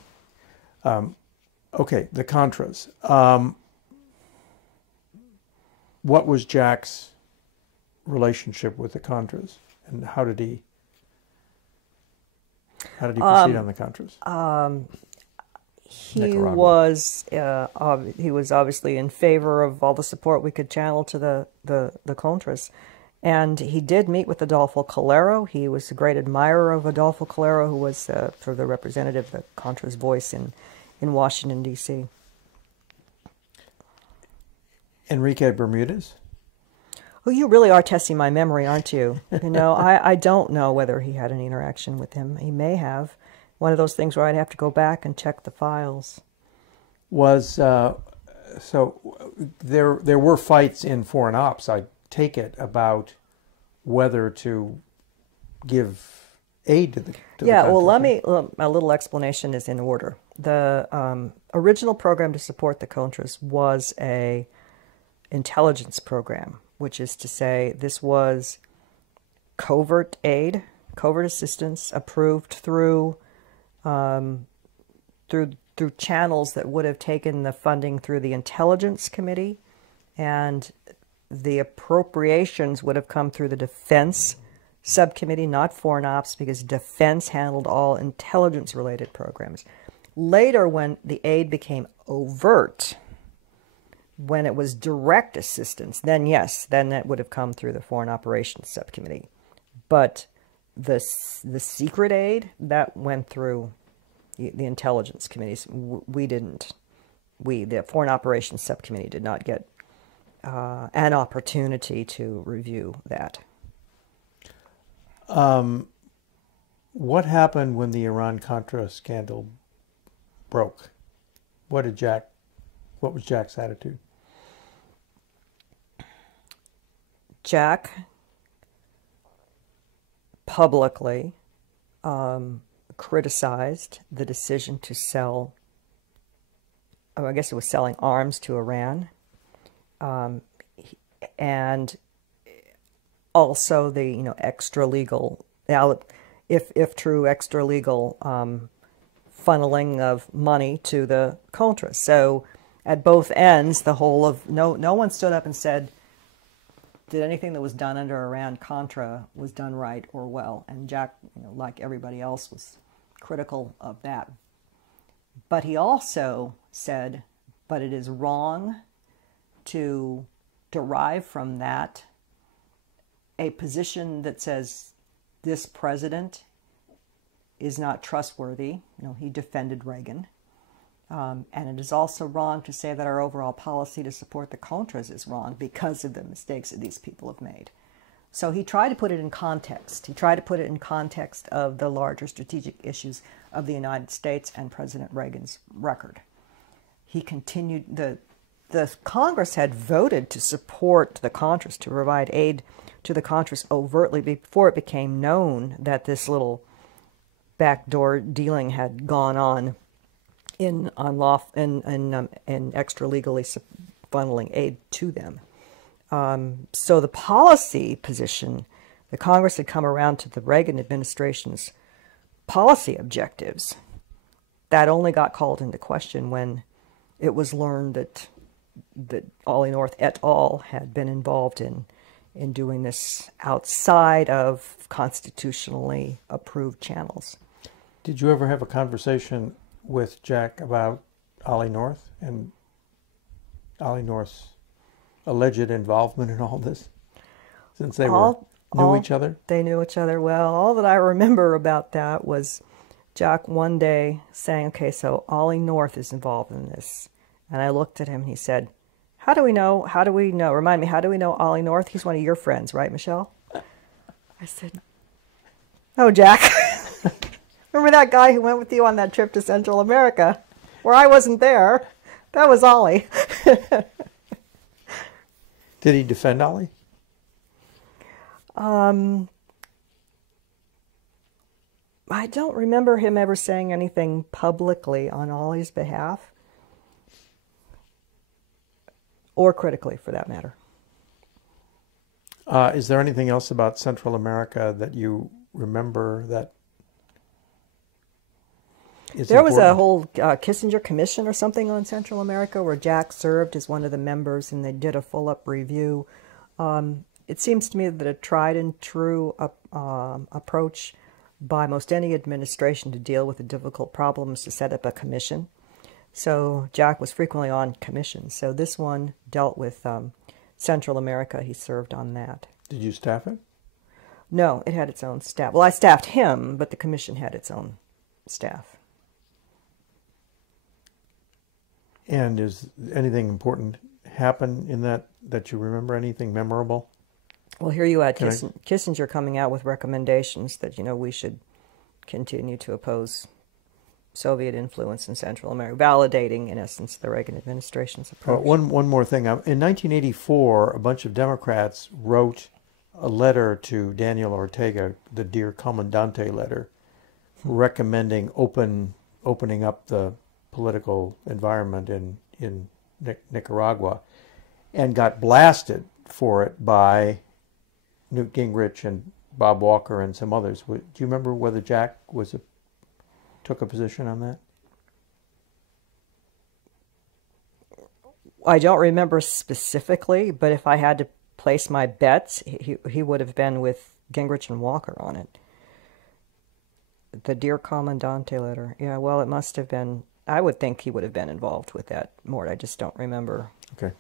Okay, the Contras. What was Jack's relationship with the Contras, and how did he proceed on the Contras? He was obviously in favor of all the support we could channel to the Contras, and he did meet with Adolfo Calero. He was a great admirer of Adolfo Calero, who was sort of the representative, the Contras voice in Washington, D.C. Enrique Bermudez? Well, you really are testing my memory, aren't you? You know, I don't know whether he had any interaction with him. He may have. One of those things where I'd have to go back and check the files. So there were fights in Foreign Ops, I take it, about whether to give aid to the well, a little explanation is in order. The original program to support the Contras was a intelligence program which is to say this was covert aid, covert assistance approved through through channels that would have taken the funding through the Intelligence Committee, and the appropriations would have come through the Defense Subcommittee, not Foreign Ops, because Defense handled all intelligence-related programs. Later, when the aid became overt, when it was direct assistance, then yes, then that would have come through the Foreign Operations Subcommittee. But the secret aid, that went through the intelligence committees. We didn't. The Foreign Operations Subcommittee did not get an opportunity to review that. What happened when the Iran-Contra scandal broke? What was Jack's attitude? Jack publicly criticized the decision to sell, I guess it was selling arms to Iran, and also the extra legal, if true, extra legal funneling of money to the Contras. So at both ends, the whole of no one stood up and said, did anything that was done under Iran-Contra was done right or well? And Jack, like everybody else, was critical of that. But he also said, but it is wrong to derive from that a position that says this president is not trustworthy. He defended Reagan. And it is also wrong to say that our overall policy to support the Contras is wrong because of the mistakes that these people have made. So he tried to put it in context. He tried to put it in context of the larger strategic issues of the United States and President Reagan's record. He continued, the Congress had voted to support the Contras, to provide aid to the Contras overtly before it became known that this little backdoor dealing had gone on in extra legally funneling aid to them. So the policy position, the Congress had come around to the Reagan administration's policy objectives. That only got called into question when it was learned that Ollie North et al. Had been involved in doing this outside of constitutionally approved channels. Did you ever have a conversation with Jack about Ollie North and Ollie North's alleged involvement in all this, since they knew each other? They knew each other well. All that I remember about that was Jack one day saying, okay, so Ollie North is involved in this. And I looked at him and he said, how do we know? Remind me, how do we know Ollie North? He's one of your friends, right, Michelle? I said, oh, Jack. Remember that guy who went with you on that trip to Central America where I wasn't there? That was Ollie. Did he defend Ollie? I don't remember him ever saying anything publicly on Ollie's behalf, or critically for that matter. Is there anything else about Central America that you remember that is There important? was a whole Kissinger Commission or something on Central America where Jack served as one of the members, and they did a full-up review. It seems to me that a tried and true approach by most any administration to deal with a difficult problem is to set up a commission. So Jack was frequently on commissions. So this one dealt with Central America. He served on that. Did you staff it? No, it had its own staff. Well, I staffed him, but the commission had its own staff. And is anything important happen in that you remember? Anything memorable? Well, here you had Kissinger coming out with recommendations that, we should continue to oppose Soviet influence in Central America, validating, in essence, the Reagan administration's approach. One more thing. In 1984, a bunch of Democrats wrote a letter to Daniel Ortega, the Dear Comandante letter, recommending opening up the political environment in Nicaragua, and got blasted for it by Newt Gingrich and Bob Walker and some others. Do you remember whether Jack took a position on that? I don't remember specifically, but if I had to place my bets, he would have been with Gingrich and Walker on it. The Dear Commandante letter. Yeah, well, it must have been. I would think he would have been involved with that more. I just don't remember. Okay.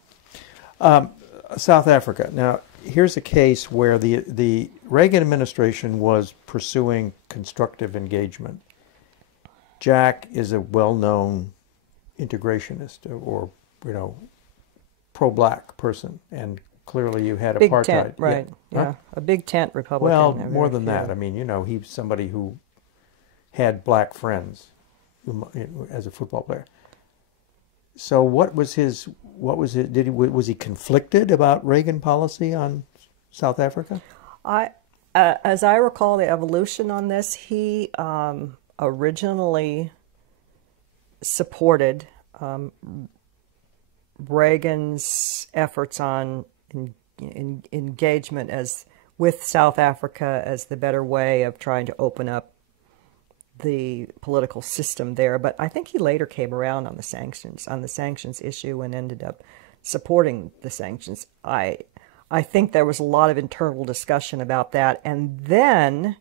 South Africa. Now, here's a case where the Reagan administration was pursuing constructive engagement. Jack is a well-known integrationist or, pro-black person, and clearly you had big apartheid. Tent, right? Yeah, Huh? a big tent Republican. Well, more than that. I mean, he's somebody who had black friends as a football player. So was he conflicted about Reagan policy on South Africa? As I recall the evolution on this, he originally supported Reagan's efforts on engagement with South Africa as the better way of trying to open up the political system there. But I think he later came around on the sanctions issue and ended up supporting the sanctions. I think there was a lot of internal discussion about that. And then,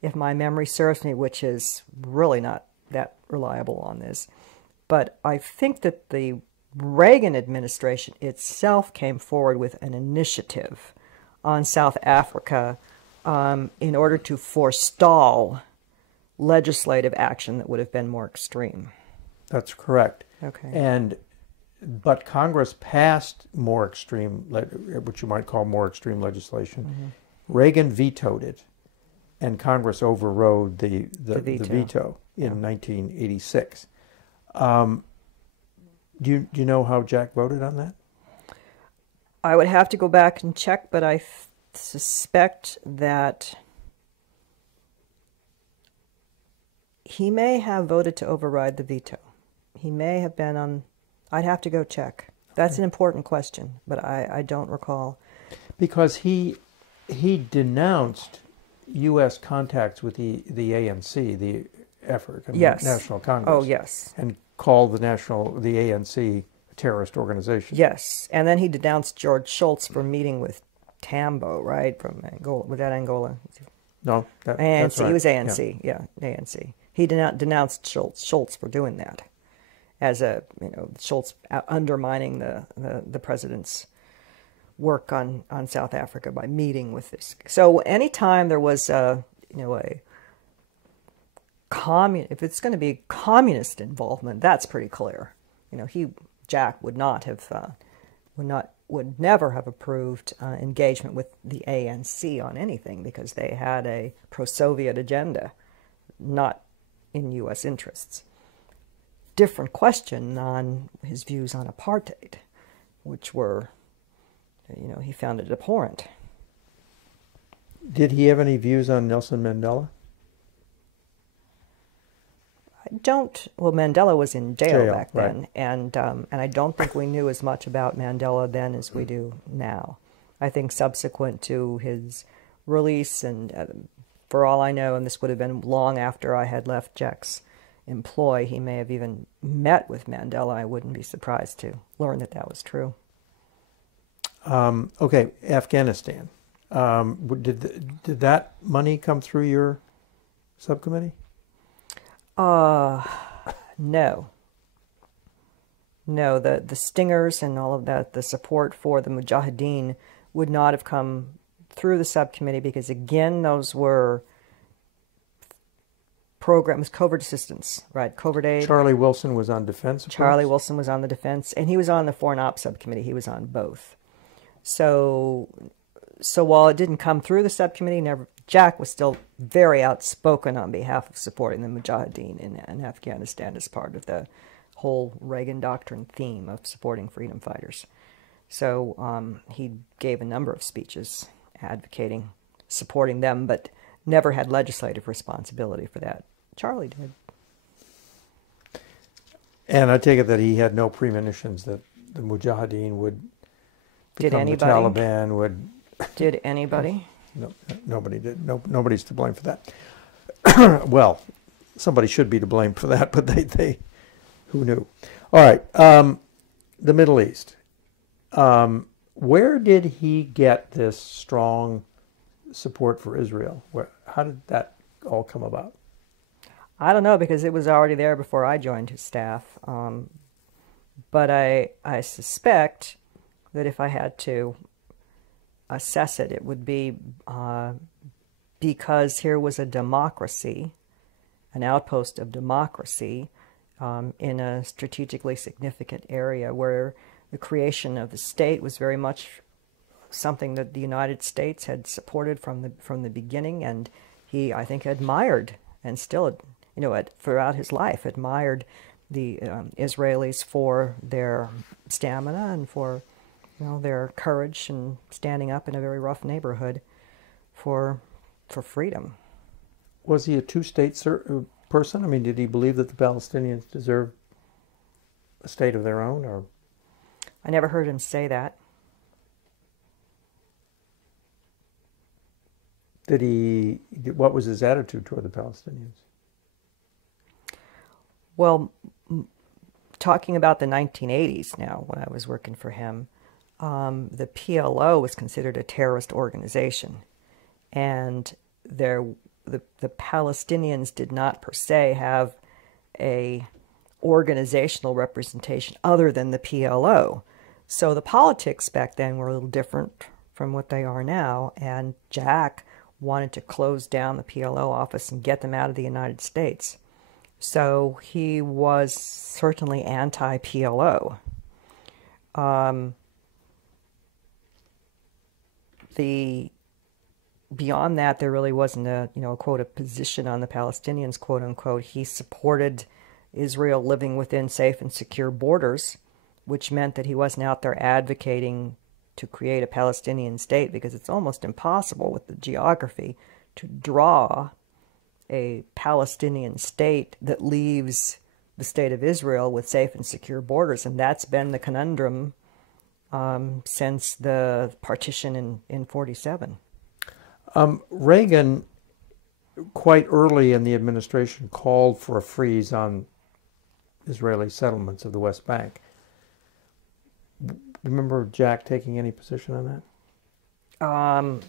if my memory serves me, which is really not that reliable on this, but I think that the Reagan administration itself came forward with an initiative on South Africa in order to forestall legislative action that would have been more extreme. That's correct. Okay. But Congress passed more extreme, what you might call more extreme legislation. Mm-hmm. Reagan vetoed it, and Congress overrode the veto in 1986. Do you know how Jack voted on that? I would have to go back and check, but I suspect that he may have voted to override the veto. He may have been on. I'd have to go check. That's an important question, but I don't recall. Because he denounced U.S. contacts with the ANC, the African National Congress. Oh, yes. And called the ANC a terrorist organization. Yes, and then he denounced George Shultz for meeting with Tambo, right, from Angola. Was that Angola? No, ANC. That's right. He was ANC, yeah ANC. He denounced Schultz for doing that, as Schultz undermining the president's work on South Africa by meeting with this. So anytime there was if it's going to be communist involvement, that's pretty clear. Jack would never have approved engagement with the ANC on anything because they had a pro-Soviet agenda, not in U.S. interests. Different question on his views on apartheid, which were, he found it abhorrent. Did he have any views on Nelson Mandela? Mandela was in jail back then, right. and I don't think we knew as much about Mandela then as we do now. I think subsequent to his release, and for all I know, and this would have been long after I had left Jack's employ, he may have even met with Mandela. I wouldn't be surprised to learn that was true. Okay, Afghanistan. Did that money come through your subcommittee? No. No, the stingers and all of that, the support for the Mujahideen would not have come through the subcommittee because, again, those were programs, covert assistance, right? Covert aid. Charlie Wilson was on defense. Charlie Wilson was on the defense, and he was on the Foreign Ops subcommittee. He was on both. So while it didn't come through the subcommittee, Jack was still very outspoken on behalf of supporting the Mujahideen in Afghanistan as part of the whole Reagan doctrine theme of supporting freedom fighters. So he gave a number of speeches advocating supporting them, but never had legislative responsibility for that. Charlie did. And I take it that he had no premonitions that the Mujahideen would Did become anybody? the Taliban would. Did anybody? No, nobody did. No, nobody's to blame for that. Well, somebody should be to blame for that, but they who knew? All right, the Middle East. Where did he get this strong support for Israel? How did that all come about? I don't know, because it was already there before I joined his staff. But I suspect that if I had to assess it, it would be because here was a democracy, an outpost of democracy in a strategically significant area where the creation of the state was very much something that the United States had supported from the beginning, and he, I think, admired, and still, throughout his life, admired the Israelis for their stamina and for their courage and standing up in a very rough neighborhood for freedom. Was he a two-state person? I mean, did he believe that the Palestinians deserve a state of their own? Or I never heard him say that. What was his attitude toward the Palestinians? Well, talking about the 1980s now, when I was working for him, the PLO was considered a terrorist organization, and the Palestinians did not per se have a organizational representation other than the PLO. So the politics back then were a little different from what they are now, and Jack wanted to close down the PLO office and get them out of the United States. So he was certainly anti-PLO. Beyond that, there really wasn't a quote, a position on the Palestinians, quote unquote. He supported Israel living within safe and secure borders, which meant that he wasn't out there advocating to create a Palestinian state, because it's almost impossible with the geography to draw a Palestinian state that leaves the state of Israel with safe and secure borders. And that's been the conundrum since the partition in 1947. Reagan, quite early in the administration, called for a freeze on Israeli settlements of the West Bank. Remember Jack taking any position on that?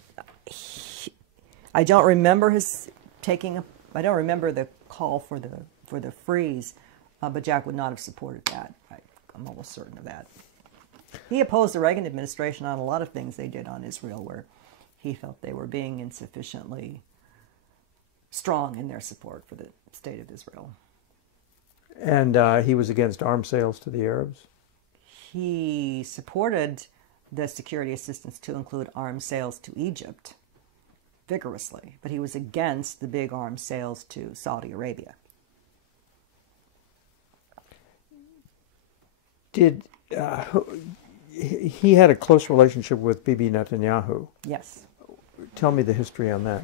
I don't remember his taking I don't remember the call for the freeze, but Jack would not have supported that. I'm almost certain of that. He opposed the Reagan administration on a lot of things they did on Israel, where he felt they were being insufficiently strong in their support for the state of Israel. And he was against arms sales to the Arabs? He supported the security assistance to include arms sales to Egypt vigorously, but he was against the big arms sales to Saudi Arabia. He had a close relationship with Bibi Netanyahu? Yes. Tell me the history on that.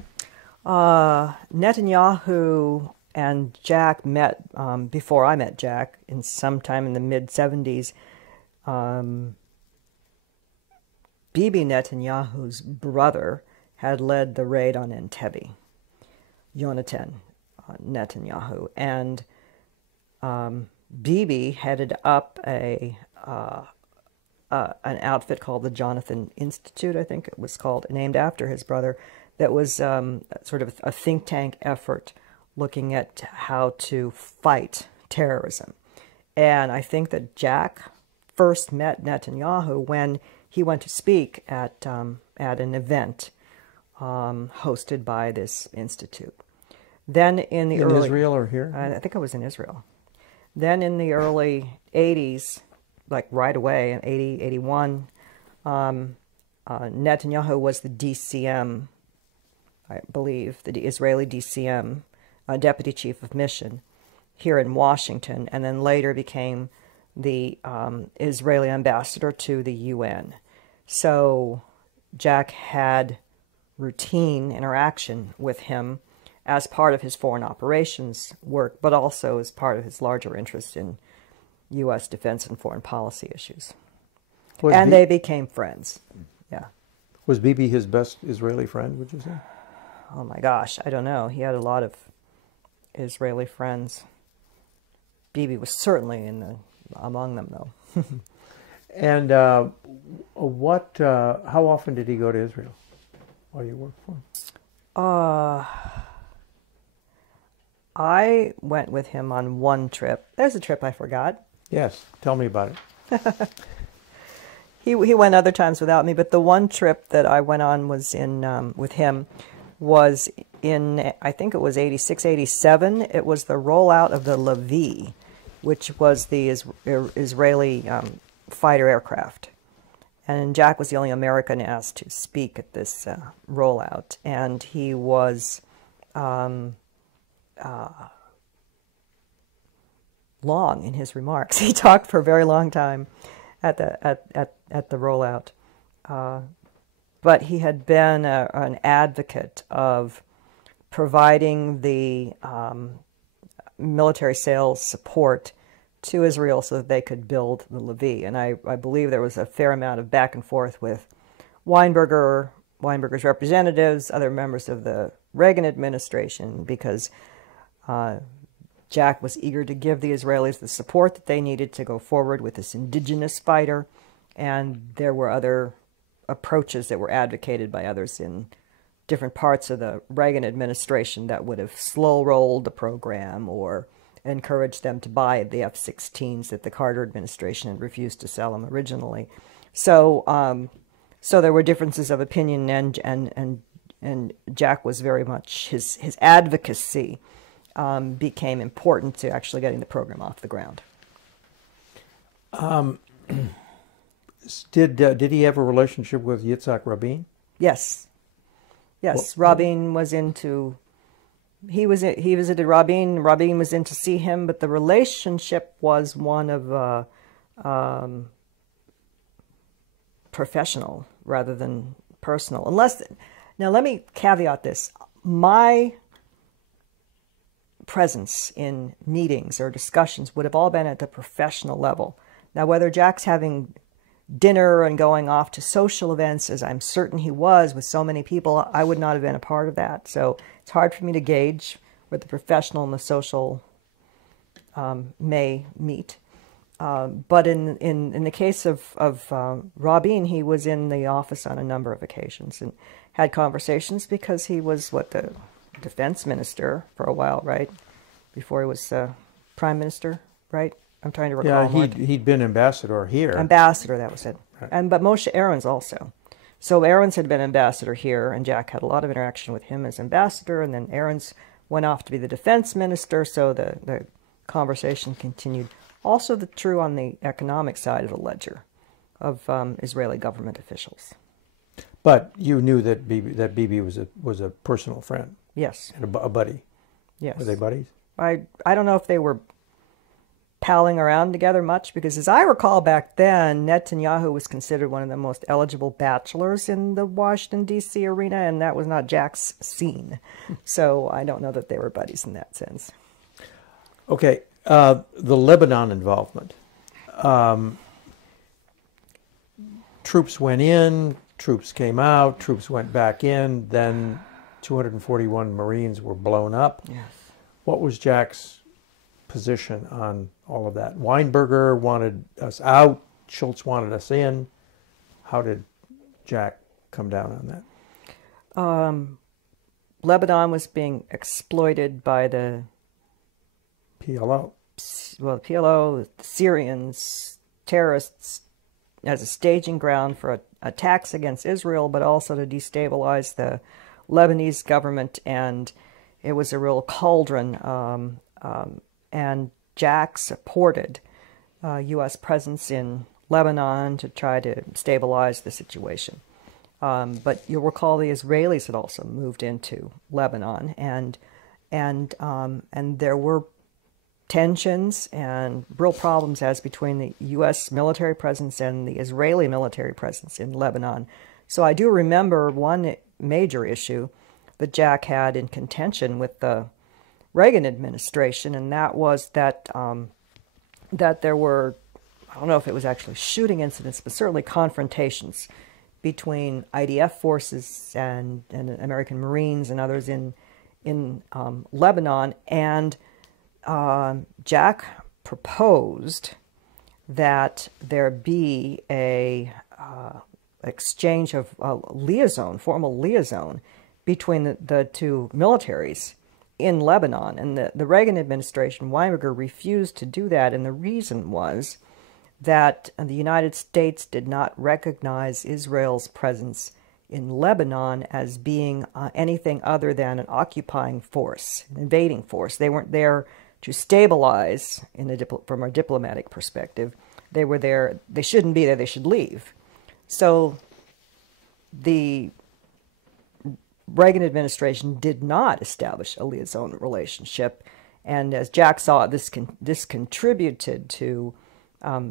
Netanyahu and Jack met before I met Jack, in sometime in the mid-'70s. Bibi Netanyahu's brother had led the raid on Entebbe, Yonatan Netanyahu, and Bibi headed up an outfit called the Jonathan Institute, I think it was called, named after his brother, that was sort of a think tank effort looking at how to fight terrorism. And I think that Jack first met Netanyahu when he went to speak at an event hosted by this institute. Then in Israel or here? I think I was in Israel. Then in the early 80s, like right away in 80, 81, Netanyahu was the DCM, I believe, the Israeli DCM, Deputy Chief of Mission, here in Washington, and then later became the Israeli ambassador to the UN. So Jack had routine interaction with him as part of his foreign operations work, but also as part of his larger interest in U.S. defense and foreign policy issues. And they became friends. Yeah. Was Bibi his best Israeli friend, would you say? Oh my gosh, I don't know. He had a lot of Israeli friends. Bibi was certainly among them, though. And how often did he go to Israel while you worked for him? I went with him on one trip. There's a trip I forgot. Yes, tell me about it. He went other times without me, but the one trip that I went on was with him was in, I think it was 86, 87. It was the rollout of the Levi, which was the Israeli fighter aircraft. And Jack was the only American asked to speak at this rollout. And he was long in his remarks. He talked for a very long time at the rollout. But he had been an advocate of providing the military sales support to Israel so that they could build the Levi. And I believe there was a fair amount of back and forth with Weinberger's representatives, other members of the Reagan administration, because Jack was eager to give the Israelis the support that they needed to go forward with this indigenous fighter. And there were other approaches that were advocated by others in different parts of the Reagan administration that would have slow-rolled the program or encouraged them to buy the F-16s that the Carter administration had refused to sell them originally. So there were differences of opinion, and Jack was very much, his advocacy became important to actually getting the program off the ground. Did he have a relationship with Yitzhak Rabin? Yes. Yes, Rabin was into... He visited Rabin. Rabin was in to see him, but the relationship was one of professional rather than personal. Now let me caveat this. My presence in meetings or discussions would have all been at the professional level. Now, whether Jack's having dinner and going off to social events, as I'm certain he was with so many people, I would not have been a part of that. So it's hard for me to gauge where the professional and the social may meet. But in the case of Rabin, he was in the office on a number of occasions and had conversations because he was, the defense minister for a while, right? Before he was prime minister, right? I'm trying to recall. Yeah, he'd been ambassador here. Ambassador, that was it. Right. But Moshe Aarons also. So Aarons had been ambassador here, and Jack had a lot of interaction with him as ambassador, and then Aarons went off to be the defense minister, so the conversation continued. Also true on the economic side of the ledger of Israeli government officials. But you knew that Bibi was a personal friend. Yes. And a buddy. Yes. Were they buddies? I don't know if they were palling around together much, because as I recall back then, Netanyahu was considered one of the most eligible bachelors in the Washington, D.C. arena, and that was not Jack's scene. So I don't know that they were buddies in that sense. Okay, the Lebanon involvement. Troops went in, troops came out, troops went back in, then 241 Marines were blown up. Yes. What was Jack's position on all of that? Weinberger wanted us out, Schultz wanted us in. How did Jack come down on that? Lebanon was being exploited by the PLO. Well, the PLO, the Syrians, terrorists, as a staging ground for attacks against Israel, but also to destabilize the Lebanese government, and it was a real cauldron. And Jack supported U.S. presence in Lebanon to try to stabilize the situation. But you'll recall the Israelis had also moved into Lebanon, and there were tensions and real problems as between the U.S. military presence and the Israeli military presence in Lebanon. So I do remember one major issue that Jack had in contention with the Reagan administration, and that was that that there were I don't know if it was actually shooting incidents, but certainly confrontations between IDF forces and American Marines and others in Lebanon. And Jack proposed that there be a exchange of formal liaison between the two militaries in Lebanon. And the Reagan administration, Weinberger, refused to do that, and the reason was that the United States did not recognize Israel's presence in Lebanon as being anything other than an occupying force, an invading force. They weren't there to stabilize from a diplomatic perspective. They were there, they shouldn't be there, they should leave. So the Reagan administration did not establish a liaison relationship, and as Jack saw, this contributed to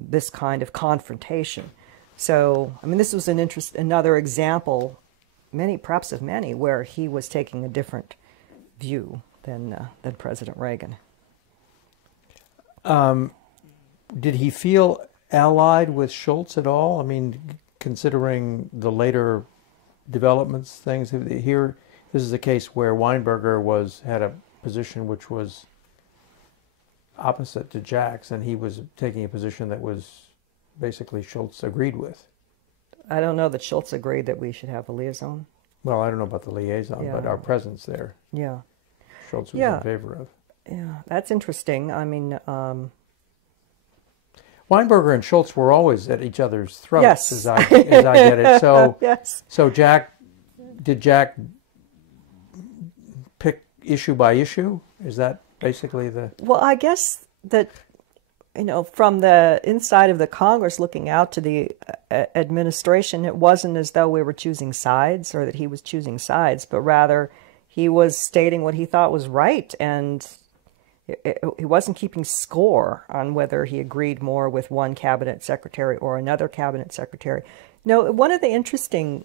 this kind of confrontation. So, I mean, this was another example, perhaps of many, where he was taking a different view than President Reagan. Did he feel allied with Schultz at all? I mean, considering the later developments, things here, this is a case where Weinberger had a position which was opposite to Jack's, and he was taking a position that was basically Schultz agreed with. I don't know that Schultz agreed that we should have a liaison. Well, I don't know about the liaison, Yeah. but our presence there. Yeah. Schultz was in favor of. Yeah, that's interesting. I mean, Weinberger and Schultz were always at each other's throats, yes. as I get it. So, yes. So did Jack pick issue by issue? Is that basically the... Well, I guess that, from the inside of the Congress looking out to the administration, it wasn't as though we were choosing sides or that he was choosing sides, but rather he was stating what he thought was right, and he wasn't keeping score on whether he agreed more with one cabinet secretary or another cabinet secretary. One of the interesting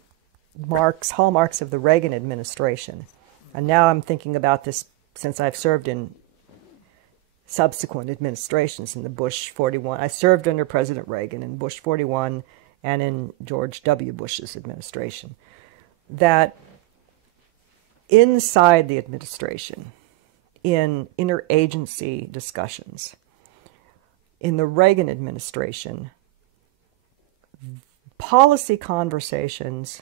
hallmarks of the Reagan administration, and now I'm thinking about this since I've served in subsequent administrations in the Bush 41. I served under President Reagan in Bush 41 and in George W. Bush's administration. That inside the administration, in interagency discussions, in the Reagan administration, policy conversations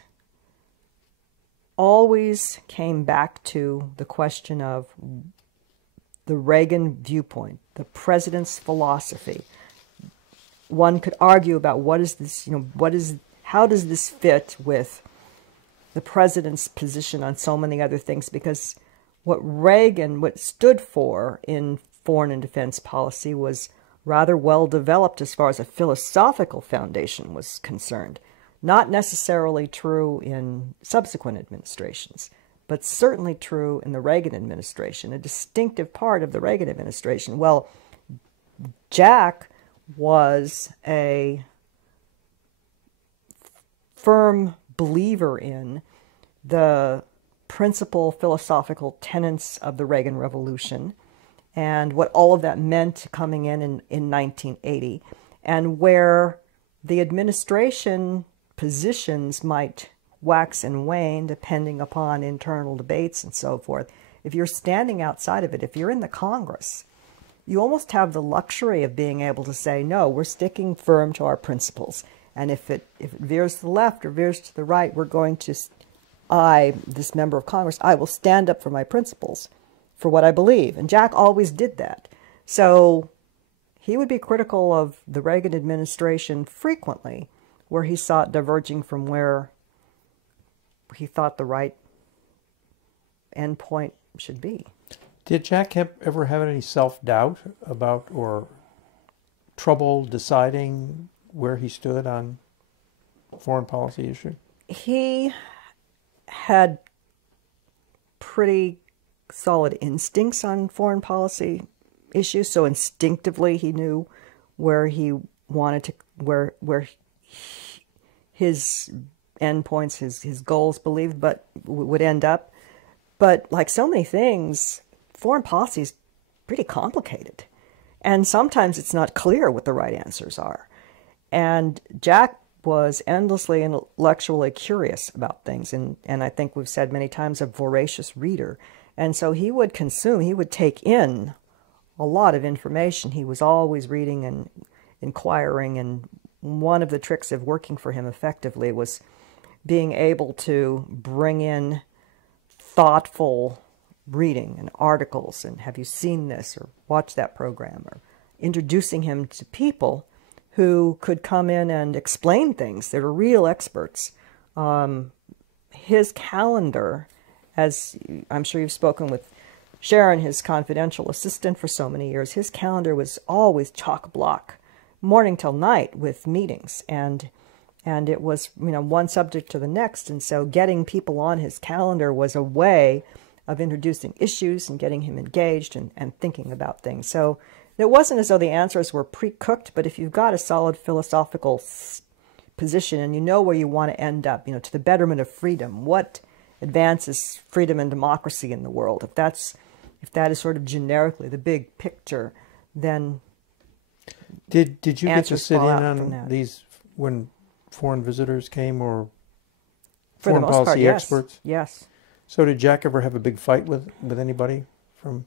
always came back to the question of the Reagan viewpoint, the president's philosophy. One could argue about how does this fit with the president's position on so many other things, because what Reagan stood for in foreign and defense policy was rather well developed as far as a philosophical foundation was concerned. Not necessarily true in subsequent administrations, but certainly true in the Reagan administration, a distinctive part of the Reagan administration. Well, Jack was a firm believer in the principal philosophical tenets of the Reagan Revolution and what all of that meant coming in 1980, and where the administration positions might wax and wane depending upon internal debates and so forth. If you're standing outside of it, if you're in the Congress, you almost have the luxury of being able to say, no, we're sticking firm to our principles. And if it veers to the left or veers to the right, we're going to, this member of Congress, I will stand up for my principles, for what I believe. And Jack always did that. So he would be critical of the Reagan administration frequently, where he saw it diverging from where he thought the right endpoint should be. Did Jack Kemp ever have any self-doubt about or trouble deciding where he stood on foreign policy issue? He had pretty solid instincts on foreign policy issues, so instinctively he knew where he wanted to, where his endpoints, his goals believed, but would end up. But like so many things, foreign policy is pretty complicated. And sometimes it's not clear what the right answers are. And Jack was endlessly intellectually curious about things, and I think we've said many times, a voracious reader. And so he would take in a lot of information. He was always reading and inquiring, and one of the tricks of working for him effectively was being able to bring in thoughtful reading and articles, and have you seen this or watched that program, or introducing him to people who could come in and explain things that are real experts. His calendar, as I'm sure you've spoken with Sharon, his confidential assistant for so many years, his calendar was always chock-block, morning till night, with meetings, and it was, one subject to the next. And so getting people on his calendar was a way of introducing issues and getting him engaged and thinking about things. So it wasn't as though the answers were pre-cooked, but if you've got a solid philosophical position and you know where you want to end up, to the betterment of freedom, what advances freedom and democracy in the world, if that is sort of generically the big picture, then did you get to sit in on these when foreign visitors came, or for the foreign most policy part, yes. experts? Yes. So did Jack ever have a big fight with anybody from?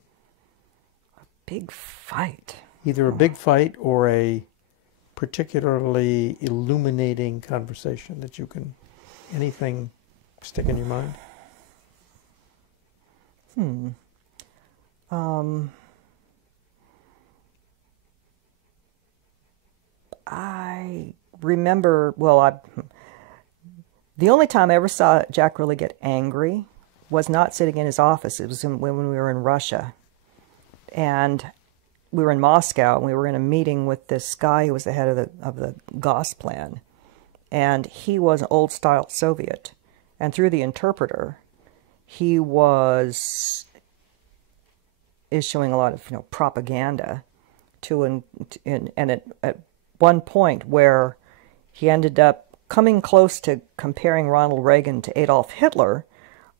Big fight. Either a big fight or a particularly illuminating conversation that you can, anything stick in your mind? I remember, the only time I ever saw Jack really get angry was not sitting in his office. It was when we were in Russia. And we were in Moscow, and we were in a meeting with this guy who was the head of the Gosplan. And he was an old-style Soviet. And through the interpreter, he was issuing a lot of propaganda at one point where he ended up coming close to comparing Ronald Reagan to Adolf Hitler.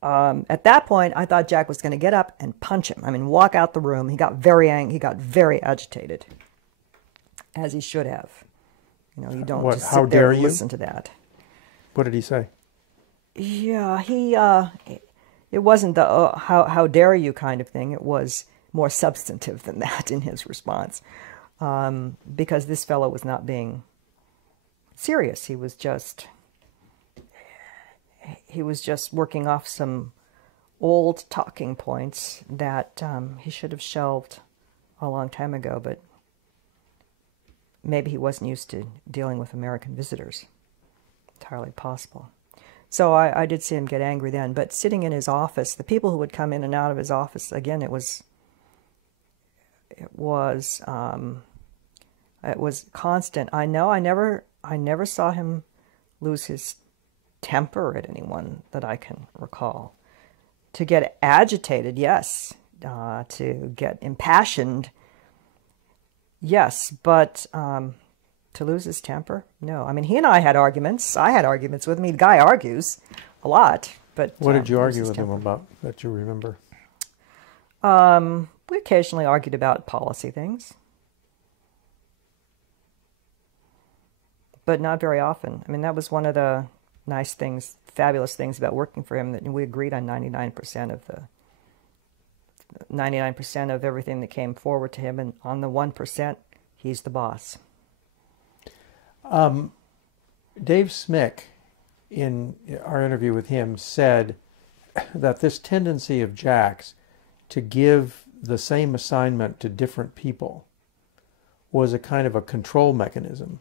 At that point, I thought Jack was going to get up and punch him. Walk out the room. He got very angry. He got very agitated, as he should have. You don't just sit there and listen to that. What did he say? Yeah, it wasn't the how dare you kind of thing. It was more substantive than that in his response, because this fellow was not being serious. He was just working off some old talking points that he should have shelved a long time ago, but maybe he wasn't used to dealing with American visitors. Entirely possible. So I did see him get angry then, but sitting in his office, the people who would come in and out of his office, again, it was constant. I know I never saw him lose his temper at anyone that I can recall. To get agitated, yes. To get impassioned, yes. But to lose his temper, no. He and I had arguments. I had arguments with him. The guy argues a lot. But what did you argue with him about that you remember? We occasionally argued about policy things, but not very often. That was one of the nice things, fabulous things about working for him, that we agreed on 99% of everything that came forward to him, and on the 1%, he's the boss. Dave Smick, in our interview with him, said that this tendency of Jack's to give the same assignment to different people was a kind of a control mechanism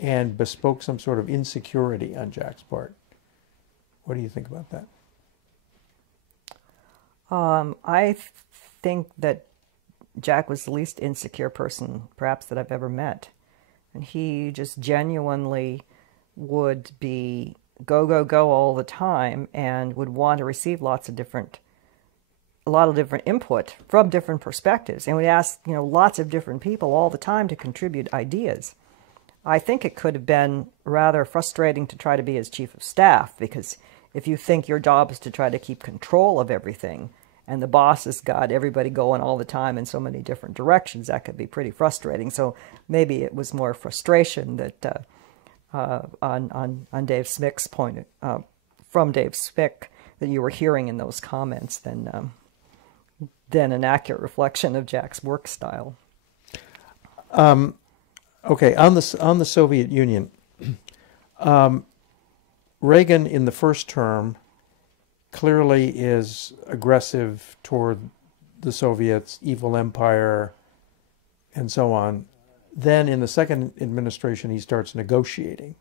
and bespoke some sort of insecurity on Jack's part. What do you think about that? I think that Jack was the least insecure person, perhaps, that I've ever met. And he just genuinely would be go, go, go all the time, and would want to receive a lot of different input from different perspectives, and would ask, lots of different people all the time to contribute ideas. I think it could have been rather frustrating to try to be his chief of staff, because if you think your job is to try to keep control of everything and the boss has got everybody going all the time in so many different directions, that could be pretty frustrating. So maybe it was more frustration that on Dave Smick's point, from Dave Smick, that you were hearing in those comments than an accurate reflection of Jack's work style. Okay, on the Soviet Union, Reagan in the first term clearly is aggressive toward the Soviets, evil empire, and so on. Then in the second administration, he starts negotiating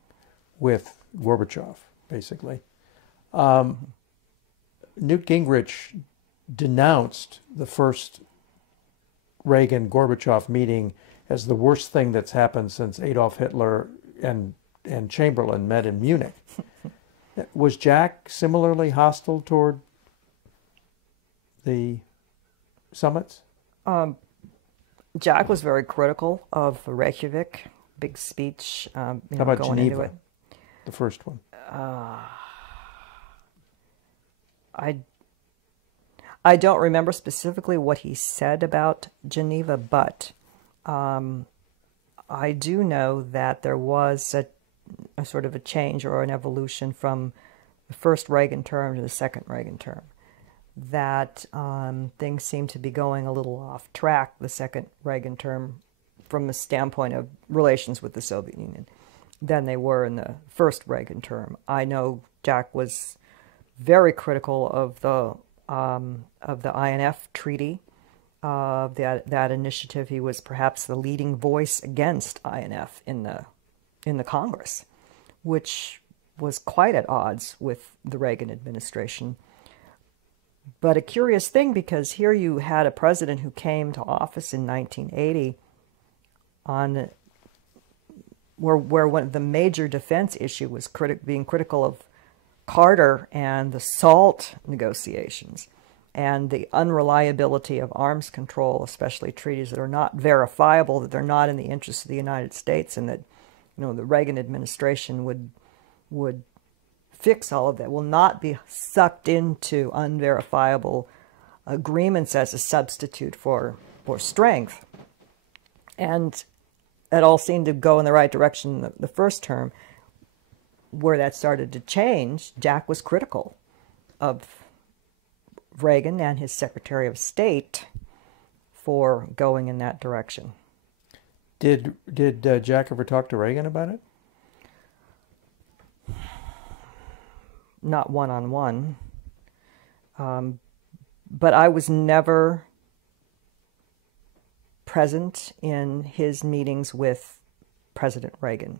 with Gorbachev, basically. Newt Gingrich denounced the first Reagan-Gorbachev meeting as the worst thing that's happened since Adolf Hitler and Chamberlain met in Munich. Was Jack similarly hostile toward the summits? Jack was very critical of Reykjavik, big speech. How about going Geneva, into it. the first one? I don't remember specifically what he said about Geneva, but I do know that there was a sort of a change or an evolution from the first Reagan term to the second Reagan term. That things seem to be going a little off track the second Reagan term from the standpoint of relations with the Soviet Union than they were in the first Reagan term. I know Jack was very critical of the INF treaty, that initiative. He was perhaps the leading voice against INF in the Congress, which was quite at odds with the Reagan administration. But a curious thing, because here you had a president who came to office in 1980 where one of the major defense issue was being critical of Carter and the SALT negotiations and the unreliability of arms control, especially treaties that are not verifiable, that they're not in the interest of the United States, and that the Reagan administration would fix all of that, will not be sucked into unverifiable agreements as a substitute for strength. And it all seemed to go in the right direction the first term. Where that started to change, Jack was critical of Reagan and his Secretary of State for going in that direction. Did Jack ever talk to Reagan about it? Not one-on-one. But I was never present in his meetings with President Reagan.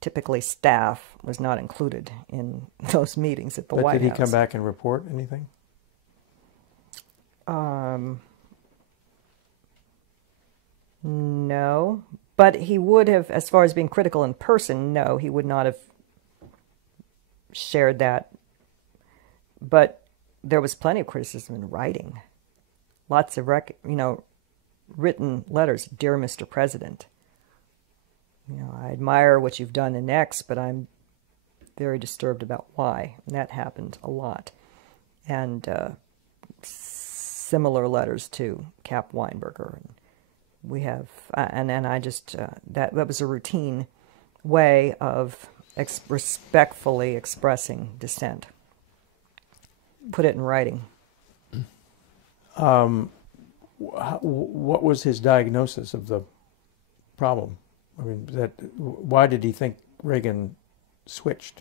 Typically, staff was not included in those meetings at the White House. But did he come back and report anything? No. But he would have, as far as being critical in person, no, he would not have shared that. But there was plenty of criticism in writing. Lots of written letters. Dear Mr. President, I admire what you've done in X, but I'm very disturbed about Y. And that happened a lot. And similar letters to Cap Weinberger. And we have, and I just, that was a routine way of respectfully expressing dissent. Put it in writing. What was his diagnosis of the problem? I mean, why did he think Reagan switched?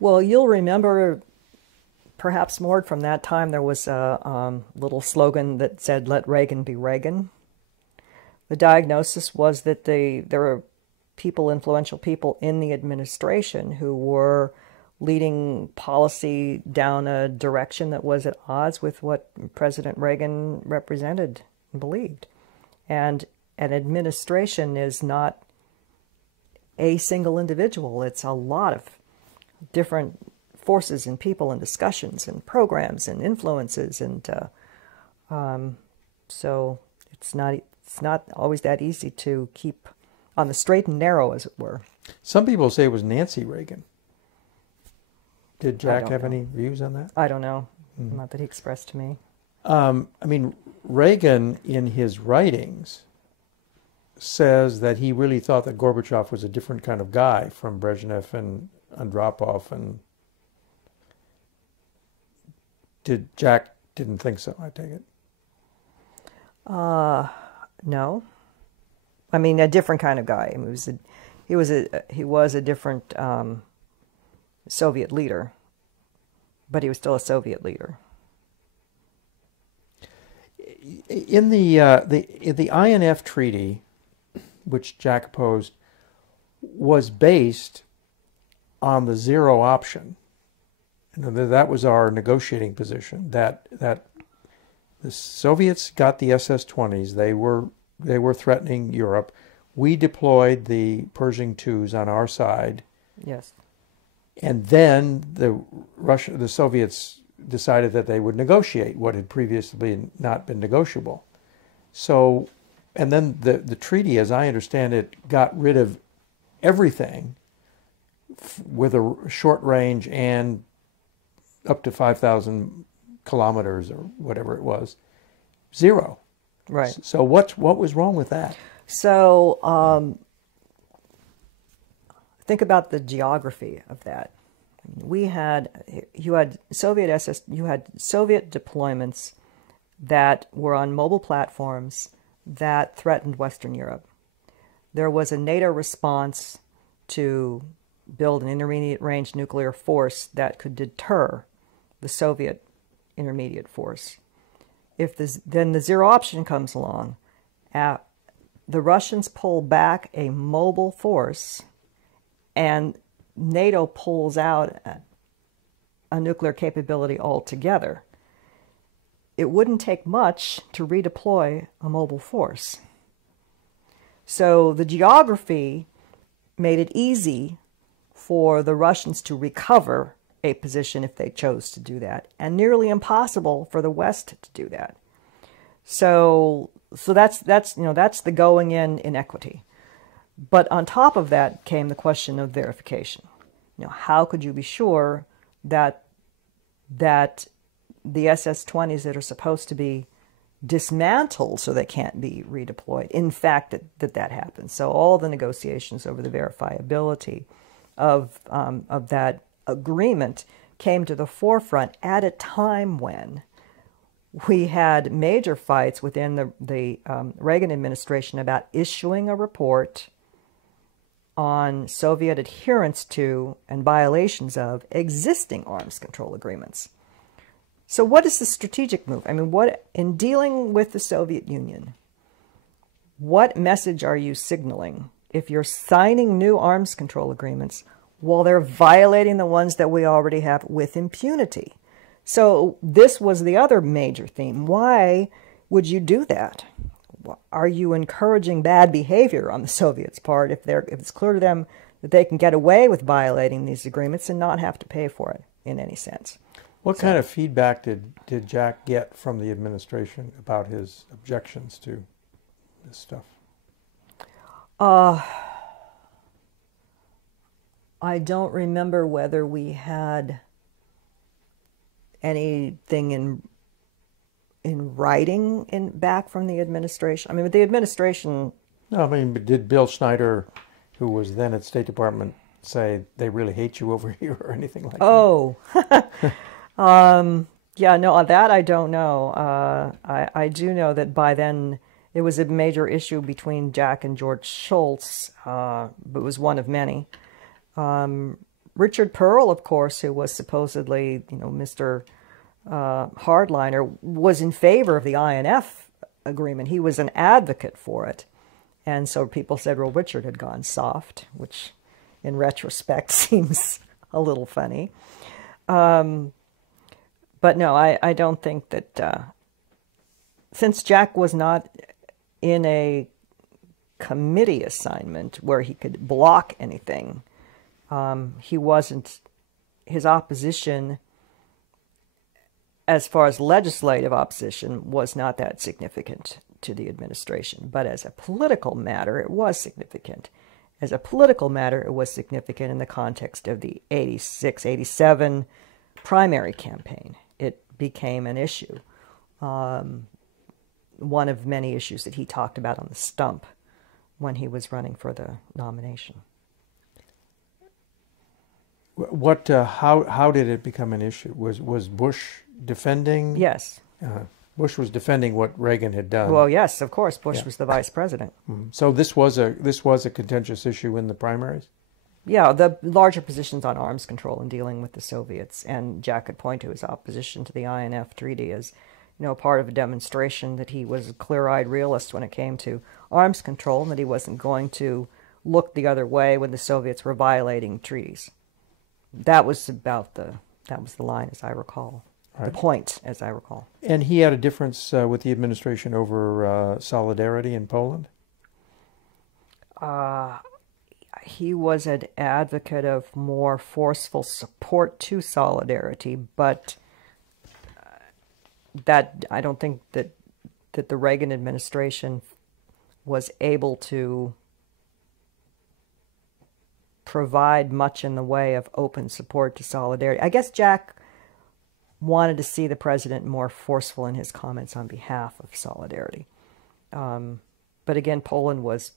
Well, you'll remember, perhaps more from that time, there was a little slogan that said, "Let Reagan be Reagan." The diagnosis was that there were influential people in the administration who were leading policy down a direction that was at odds with what President Reagan represented and believed. And an administration is not a single individual. It's a lot of different forces and people and discussions and programs and influences. And so it's not always that easy to keep on the straight and narrow, as it were. Some people say it was Nancy Reagan. Did Jack have know. any views on that? I don't know. Not that he expressed to me. I mean, Reagan, in his writings, says that he really thought that Gorbachev was a different kind of guy from Brezhnev and Andropov, and Jack didn't think so, I take it. No. I mean, a different kind of guy. I mean, he was a different Soviet leader, but he was still a Soviet leader. In the INF treaty, which Jack opposed, was based on the zero option. That was our negotiating position. That the Soviets got the SS-20s. They were threatening Europe. We deployed the Pershing IIs on our side. Yes. And then the Soviets decided that they would negotiate what had previously not been negotiable. So, and then the treaty, as I understand it, got rid of everything with a short range and up to 5,000 kilometers or whatever it was. Zero. Right. So what was wrong with that? So think about the geography of that. You had Soviet deployments that were on mobile platforms that threatened Western Europe. There was a NATO response to build an intermediate range nuclear force that could deter the Soviet intermediate force. Then the zero option comes along. The Russians pull back a mobile force, and NATO pulls out a nuclear capability altogether. It wouldn't take much to redeploy a mobile force. So the geography made it easy for the Russians to recover a position if they chose to do that, and nearly impossible for the West to do that. So that's the going in inequity. But on top of that came the question of verification. How could you be sure that the SS-20s that are supposed to be dismantled so they can't be redeployed, in fact, that happens? So all the negotiations over the verifiability of that agreement came to the forefront at a time when we had major fights within the Reagan administration about issuing a report on Soviet adherence to and violations of existing arms control agreements. So what is the strategic move? I mean, in dealing with the Soviet Union, what message are you signaling if you're signing new arms control agreements while they're violating the ones that we already have with impunity? So this was the other major theme. Why would you do that? Are you encouraging bad behavior on the Soviets' part if it's clear to them that they can get away with violating these agreements and not have to pay for it in any sense? What kind of feedback did Jack get from the administration about his objections to this stuff? I don't remember whether we had anything in writing back from the administration. I mean, the administration... No, I mean, did Bill Schneider, who was then at State Department, say they really hate you over here or anything like that? Oh, yeah, no, that I don't know. I do know that by then it was a major issue between Jack and George Shultz, but it was one of many. Richard Pearl, of course, who was supposedly, Mr. Hardliner, was in favor of the INF agreement. He was an advocate for it. And so people said, well, Richard had gone soft, which in retrospect seems a little funny. But no, I don't think that, since Jack was not in a committee assignment where he could block anything, his opposition, as far as legislative opposition, was not that significant to the administration. But as a political matter, it was significant. As a political matter, it was significant in the context of the 86-87 primary campaign. It became an issue. one of many issues that he talked about on the stump when he was running for the nomination. What? How did it become an issue? Was Bush defending? Yes. Bush was defending what Reagan had done. Well, yes, of course. Bush was the vice president. So this was a contentious issue in the primaries. Yeah, the larger positions on arms control and dealing with the Soviets, and Jack could point to his opposition to the INF Treaty as, part of a demonstration that he was a clear-eyed realist when it came to arms control, and that he wasn't going to look the other way when the Soviets were violating treaties. That was the line, as I recall. Right. The point, as I recall. And he had a difference with the administration over solidarity in Poland? He was an advocate of more forceful support to solidarity, but that I don't think that the Reagan administration was able to provide much in the way of open support to solidarity. I guess Jack wanted to see the president more forceful in his comments on behalf of solidarity. But again, Poland was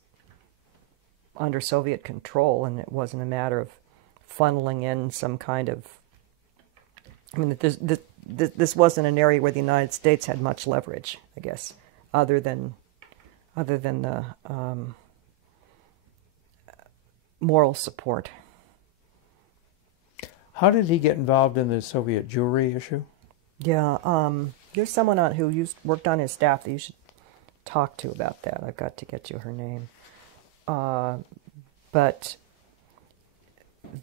under Soviet control, and it wasn't a matter of funneling in some kind of... I mean, this wasn't an area where the United States had much leverage, I guess, other than the moral support. How did he get involved in the Soviet Jewry issue? Yeah, there's someone who worked on his staff that you should talk to about that. I've got to get you her name. But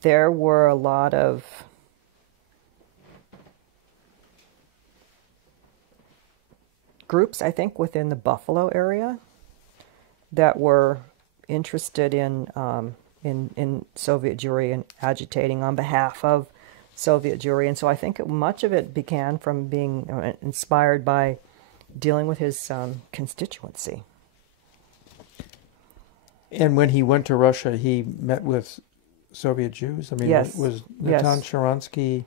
there were a lot of groups, I think, within the Buffalo area that were interested in Soviet Jewry and agitating on behalf of Soviet Jewry. And so I think much of it began from being inspired by dealing with his constituency. And when he went to Russia, he met with Soviet Jews? I mean, yes. Was Natan Sharansky...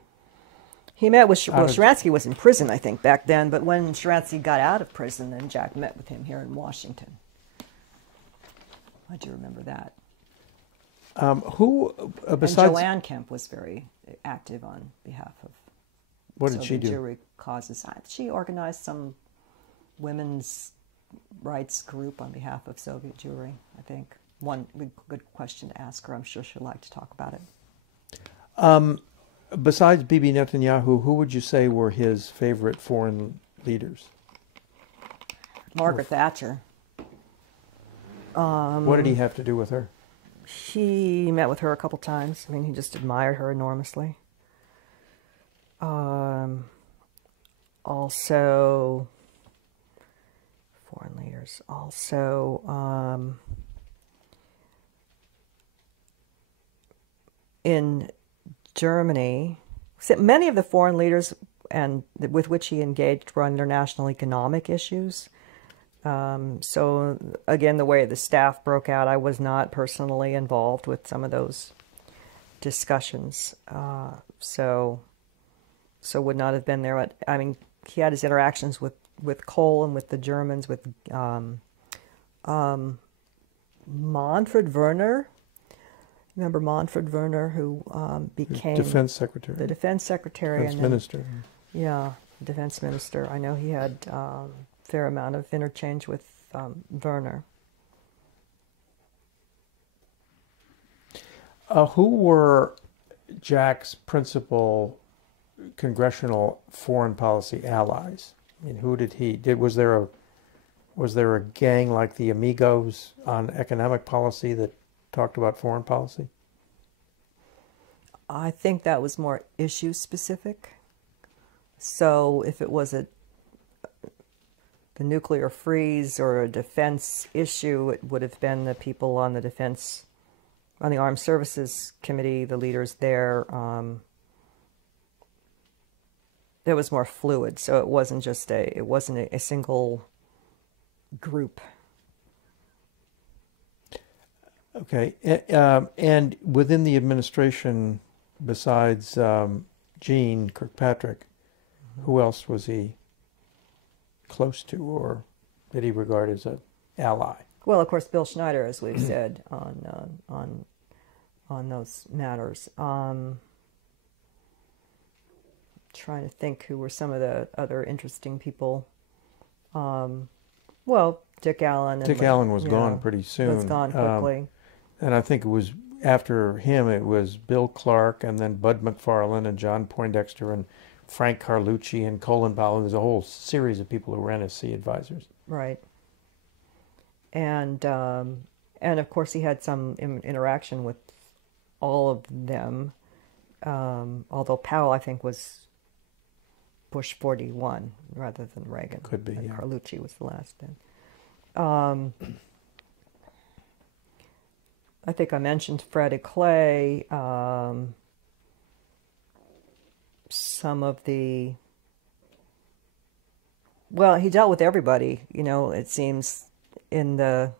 He met with... Sharansky was in prison, I think, back then. But when Sharansky got out of prison, then Jack met with him here in Washington. I do remember that. Besides... And Joanne Kemp was very active on behalf of what did she do? Jewry causes. She organized some women's rights group on behalf of Soviet Jewry, I think. One good question to ask her. I'm sure she'd like to talk about it. Besides Bibi Netanyahu, who would you say were his favorite foreign leaders? Margaret Thatcher. What did he have to do with her? He met with her a couple times. I mean, he just admired her enormously. Also, foreign leaders. Also, in Germany, many of the foreign leaders and with which he engaged were on international economic issues. So again, the way the staff broke out, I was not personally involved with some of those discussions. So would not have been there. But, I mean, he had his interactions with Kohl and with the Germans, with Manfred Werner. Remember Manfred Werner, who became... Defense Secretary. The Defense Secretary. Defense Minister. Yeah, Defense Minister. I know he had a fair amount of interchange with Werner. Who were Jack's principal congressional foreign policy allies? I mean, who did he... Was there a gang like the Amigos on economic policy that talked about foreign policy? I think that was more issue specific. So if it was the nuclear freeze or a defense issue, it would have been the people on the Armed Services Committee, the leaders there. It was more fluid, so it wasn't a single group. Okay, and within the administration, besides Gene Kirkpatrick, who else was he close to or did he regard as an ally? Well, of course, Bill Schneider, as we've said on those matters. Trying to think who were some of the other interesting people. Well, Dick Allen. Dick Allen was gone pretty soon. Was gone quickly. And I think it was after him, it was Bill Clark and then Bud McFarlane and John Poindexter and Frank Carlucci and Colin Powell. There's a whole series of people who were NSC advisors. Right. And of course he had some interaction with all of them, although Powell, I think, was Bush 41 rather than Reagan. Could be, and yeah. Carlucci was the last then. I think I mentioned Freddie Clay, some of the... Well, he dealt with everybody, it seems, in the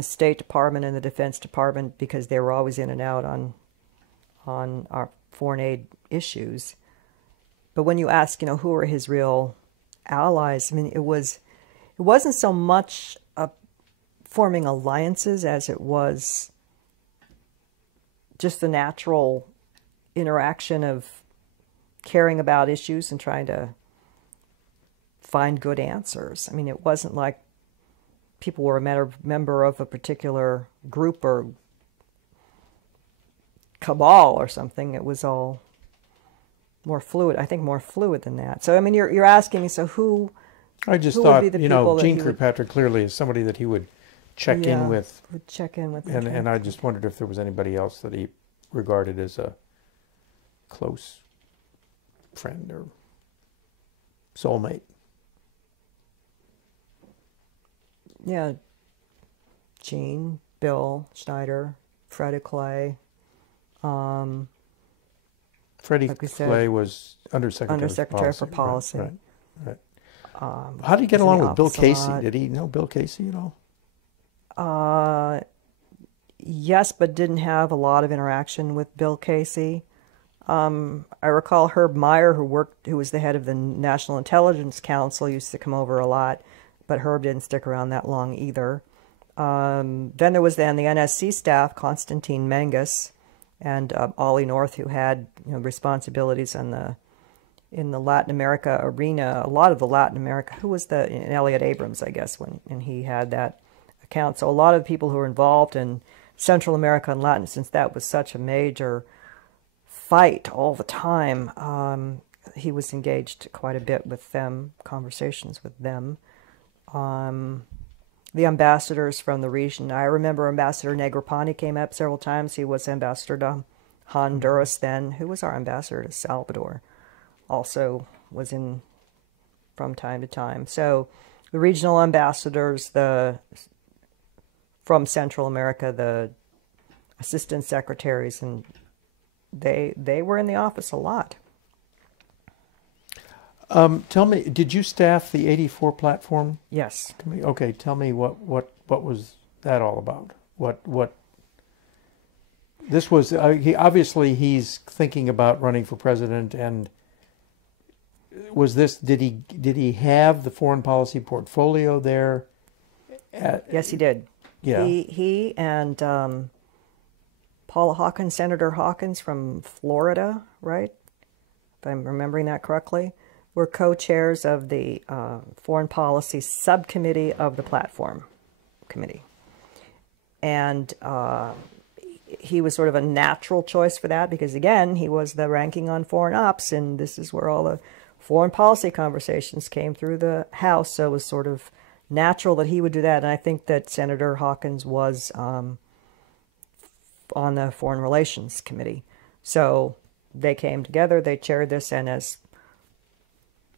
State Department and the Defense Department, because they were always in and out on our foreign aid issues. But when you ask, who are his real allies, I mean, it wasn't so much forming alliances as it was just the natural interaction of caring about issues and trying to find good answers. I mean, it wasn't like people were a member of a particular group or cabal or something. It was all more fluid. I think more fluid than that. So, I mean, you're asking me, so who? I just who thought, would be the people that Gene he would- Kirkpatrick clearly is somebody that he would check in with. Would check in with. And I just wondered if there was anybody else that he regarded as a close friend or soulmate. Yeah, Gene, Bill Schneider, Freddie Clay. Freddie Like we said, Clay was Undersecretary for Policy. Right. How did he get was in along the with Bill office a Casey? lot. Did he know Bill Casey at all? Yes, but didn't have a lot of interaction with Bill Casey. I recall Herb Meyer, who was the head of the National Intelligence Council, used to come over a lot, but Herb didn't stick around that long either. Then there was the NSC staff, Constantine Mengus and Ollie North, who had responsibilities in the Latin America arena. A lot of the Latin America, and Elliot Abrams, I guess, and he had that account. So a lot of the people who were involved in Central America and Latin, since that was such a major fight all the time, he was engaged quite a bit with them, conversations with them. The ambassadors from the region. I remember Ambassador Negroponte came up several times. He was ambassador to Honduras then. Who was our ambassador to Salvador? Also was in from time to time. So the regional ambassadors, from Central America, the assistant secretaries, and they were in the office a lot. Tell me, did you staff the 84 platform? Yes. Okay, tell me what was that all about? What this was? He's thinking about running for president, and was this? Did he have the foreign policy portfolio there? Yes, he did. Yeah. He and Paula Hawkins, Senator Hawkins from Florida, right? If I'm remembering that correctly, were co-chairs of the Foreign Policy Subcommittee of the Platform Committee. And he was sort of a natural choice for that because, again, he was the ranking on Foreign Ops, and this is where all the foreign policy conversations came through the House, so it was sort of natural that he would do that. And I think that Senator Hawkins was on the Foreign Relations Committee. So they came together, they chaired this, and as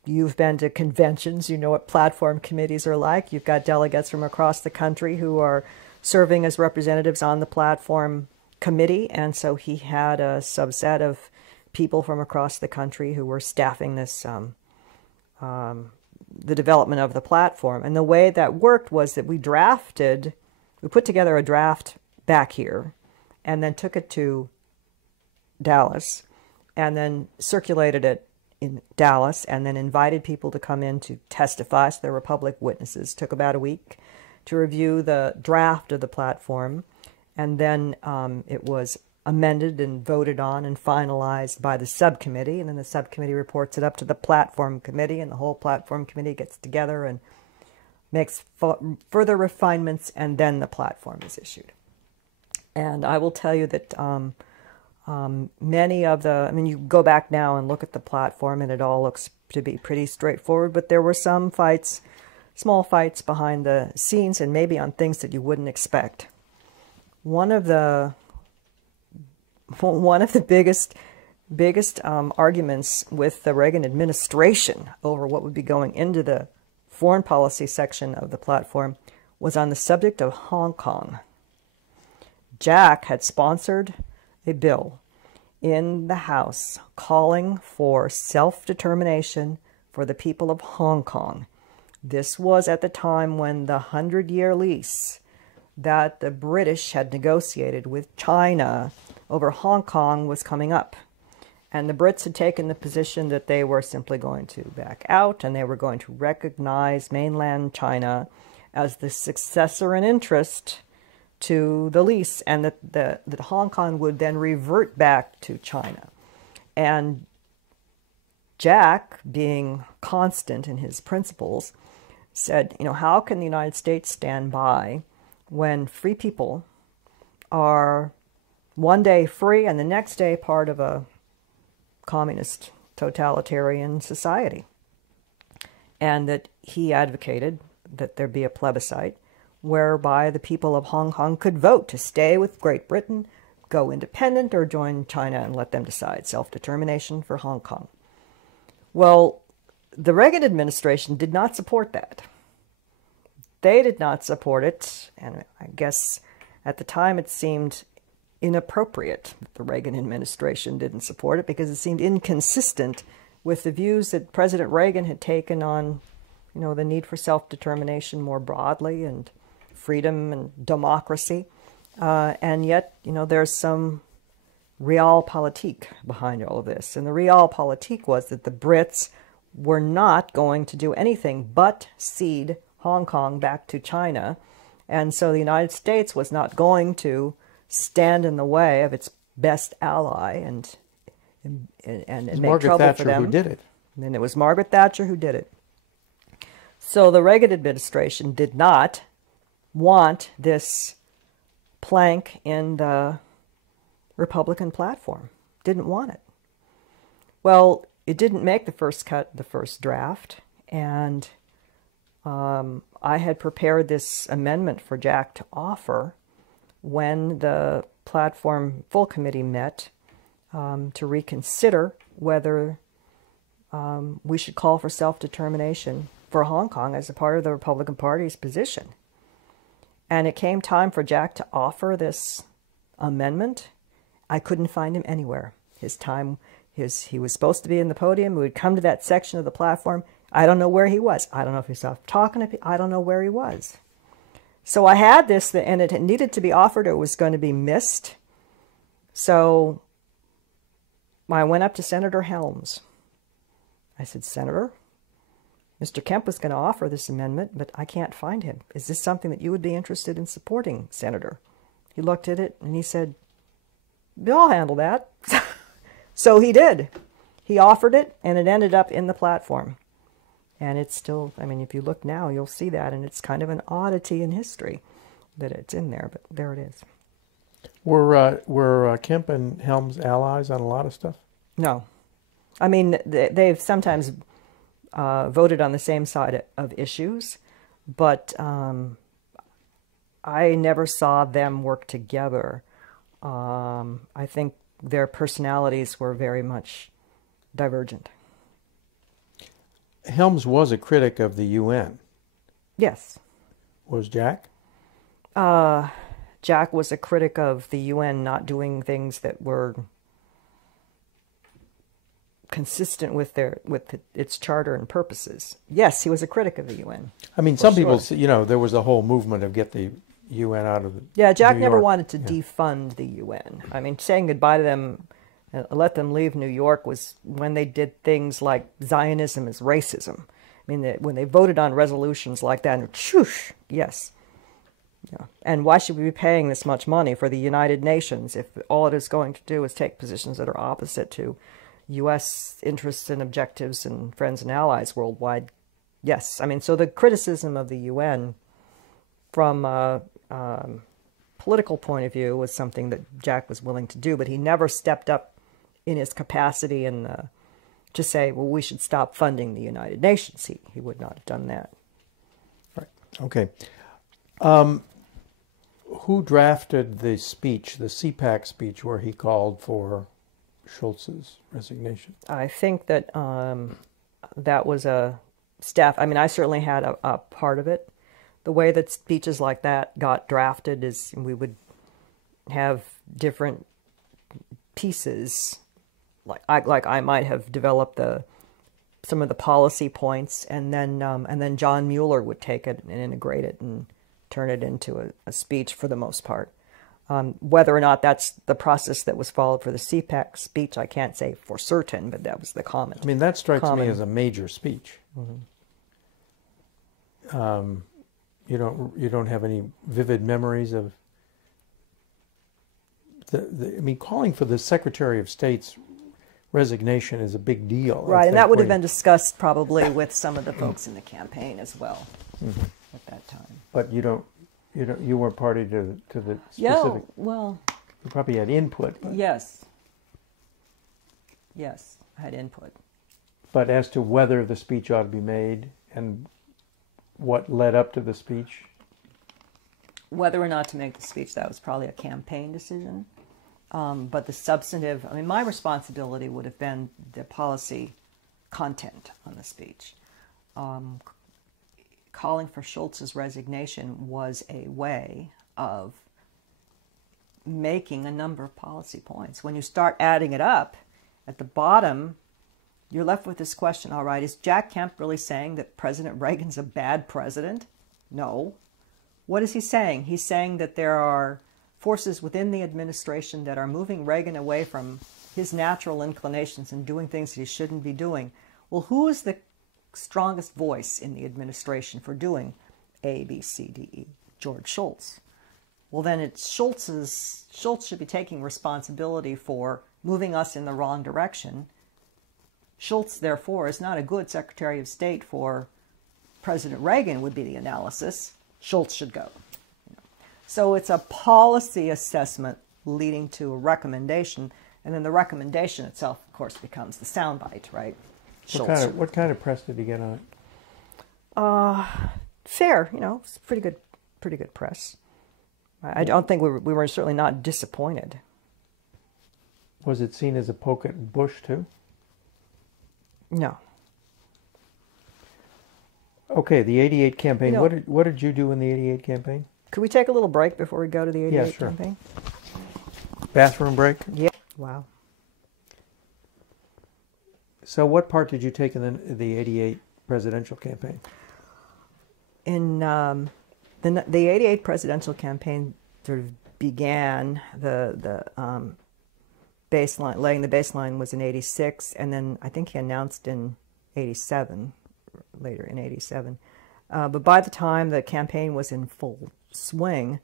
you've been to conventions, you know what platform committees are like. You've got delegates from across the country who are serving as representatives on the platform committee, and so he had a subset of people from across the country who were staffing this, the development of the platform. And the way that worked was that we put together a draft back here, and then took it to Dallas, and then circulated it in Dallas, and then invited people to come in to testify. So there were public witnesses. Took about a week to review the draft of the platform, and then it was amended and voted on and finalized by the subcommittee, and then the subcommittee reports it up to the platform committee, and the whole platform committee gets together and makes further refinements, and then the platform is issued. And I will tell you that many of the, I mean, you go back now and look at the platform and it all looks to be pretty straightforward, but there were some fights, small fights behind the scenes, and maybe on things that you wouldn't expect. One of the biggest arguments with the Reagan administration over what would be going into the foreign policy section of the platform was on the subject of Hong Kong. Jack had sponsored a bill in the House calling for self-determination for the people of Hong Kong. This was at the time when the 100-year lease that the British had negotiated with China over Hong Kong was coming up. And the Brits had taken the position that they were simply going to back out, and they were going to recognize mainland China as the successor in interest to the lease, and that Hong Kong would then revert back to China. And Jack, being constant in his principles, said, you know, how can the United States stand by when free people are one day free and the next day part of a communist totalitarian society? And that he advocated that there be a plebiscite whereby the people of Hong Kong could vote to stay with Great Britain, go independent, or join China and let them decide. Self-determination for Hong Kong. Well, the Reagan administration did not support that. They did not support it, and I guess at the time it seemed inappropriate that the Reagan administration didn't support it because it seemed inconsistent with the views that President Reagan had taken on, you know, the need for self-determination more broadly and freedom and democracy. And yet, you know, there's some realpolitik behind all of this. And the realpolitik was that the Brits were not going to do anything but cede Hong Kong back to China. And so the United States was not going to stand in the way of its best ally and make trouble Thatcher for them. who did it. And it was Margaret Thatcher who did it. So the Reagan administration did not want this plank in the Republican platform. Didn't want it. Well, it didn't make the first cut, the first draft, and I had prepared this amendment for Jack to offer when the platform full committee met to reconsider whether we should call for self-determination for Hong Kong as a part of the Republican Party's position. And it came time for Jack to offer this amendment. I couldn't find him anywhere. He was supposed to be in the podium. We would come to that section of the platform. I don't know where he was. I don't know if he was off talking to people. I don't know where he was. So I had this, and it needed to be offered. It was going to be missed. So I went up to Senator Helms. I said, Senator, Mr. Kemp was going to offer this amendment, but I can't find him. Is this something that you would be interested in supporting, Senator? He looked at it and he said, I'll handle that. So he did. He offered it, and it ended up in the platform. And it's still, I mean, if you look now, you'll see that, and it's kind of an oddity in history that it's in there, but there it is. Were Kemp and Helms allies on a lot of stuff? No. I mean, they've sometimes voted on the same side of issues, but I never saw them work together. I think their personalities were very much divergent. Helms was a critic of the UN. Yes. Was Jack? Jack was a critic of the UN not doing things that were consistent with its charter and purposes. Yes, he was a critic of the UN. I mean, some people, you know, there was a whole movement of get the UN out of the Yeah, Jack New never York. wanted to defund the UN. I mean, saying goodbye to them Let them leave New York was when they did things like Zionism is racism. I mean, when they voted on resolutions like that, and whoosh, yes. Yeah. And why should we be paying this much money for the United Nations if all it is going to do is take positions that are opposite to U.S. interests and objectives and friends and allies worldwide? Yes. I mean, so the criticism of the UN from a political point of view was something that Jack was willing to do, but he never stepped up in his capacity to say, well, we should stop funding the United Nations. He would not have done that. Right. Okay. Who drafted the speech, the CPAC speech, where he called for Schultz's resignation? I think that that was a staff. I mean, I certainly had a part of it. The way that speeches like that got drafted is we would have different pieces. Like I might have developed some of the policy points, and then John Mueller would take it and integrate it and turn it into a speech for the most part. Whether or not that's the process that was followed for the CPAC speech, I can't say for certain, but that was the common. I mean, that strikes me as a major speech. Mm-hmm. You don't have any vivid memories of I mean, calling for the Secretary of State's resignation is a big deal. Right, and that would have been discussed probably with some of the folks in the campaign as well at that time. But you weren't party to the specific. Yeah, well, you probably had input. But, yes, I had input. But as to whether the speech ought to be made and what led up to the speech, whether or not to make the speech, that was probably a campaign decision. But the substantive, I mean, my responsibility would have been the policy content on the speech. Calling for Schultz's resignation was a way of making a number of policy points. When you start adding it up, at the bottom, you're left with this question, all right, is Jack Kemp really saying that President Reagan's a bad president? No. What is he saying? He's saying that there are forces within the administration that are moving Reagan away from his natural inclinations and doing things that he shouldn't be doing. Well, who is the strongest voice in the administration for doing A, B, C, D, E? George Shultz. Well, then Schultz should be taking responsibility for moving us in the wrong direction. Schultz, therefore, is not a good Secretary of State for President Reagan, would be the analysis. Schultz should go. So it's a policy assessment leading to a recommendation, and then the recommendation itself, of course, becomes the soundbite, right? What kind of press did he get on it? Fair, it's pretty good press. I don't think we were certainly not disappointed. Was it seen as a poke at Bush too? No. Okay, the '88 campaign. What did you do in the '88 campaign? Could we take a little break before we go to the '88 Yeah, sure. campaign? Bathroom break? Yeah. Wow. So what part did you take in the '88 presidential campaign? In the '88 presidential campaign sort of began the baseline, laying the baseline was in '86, and then I think he announced in '87, later in '87. But by the time the campaign was in full swing,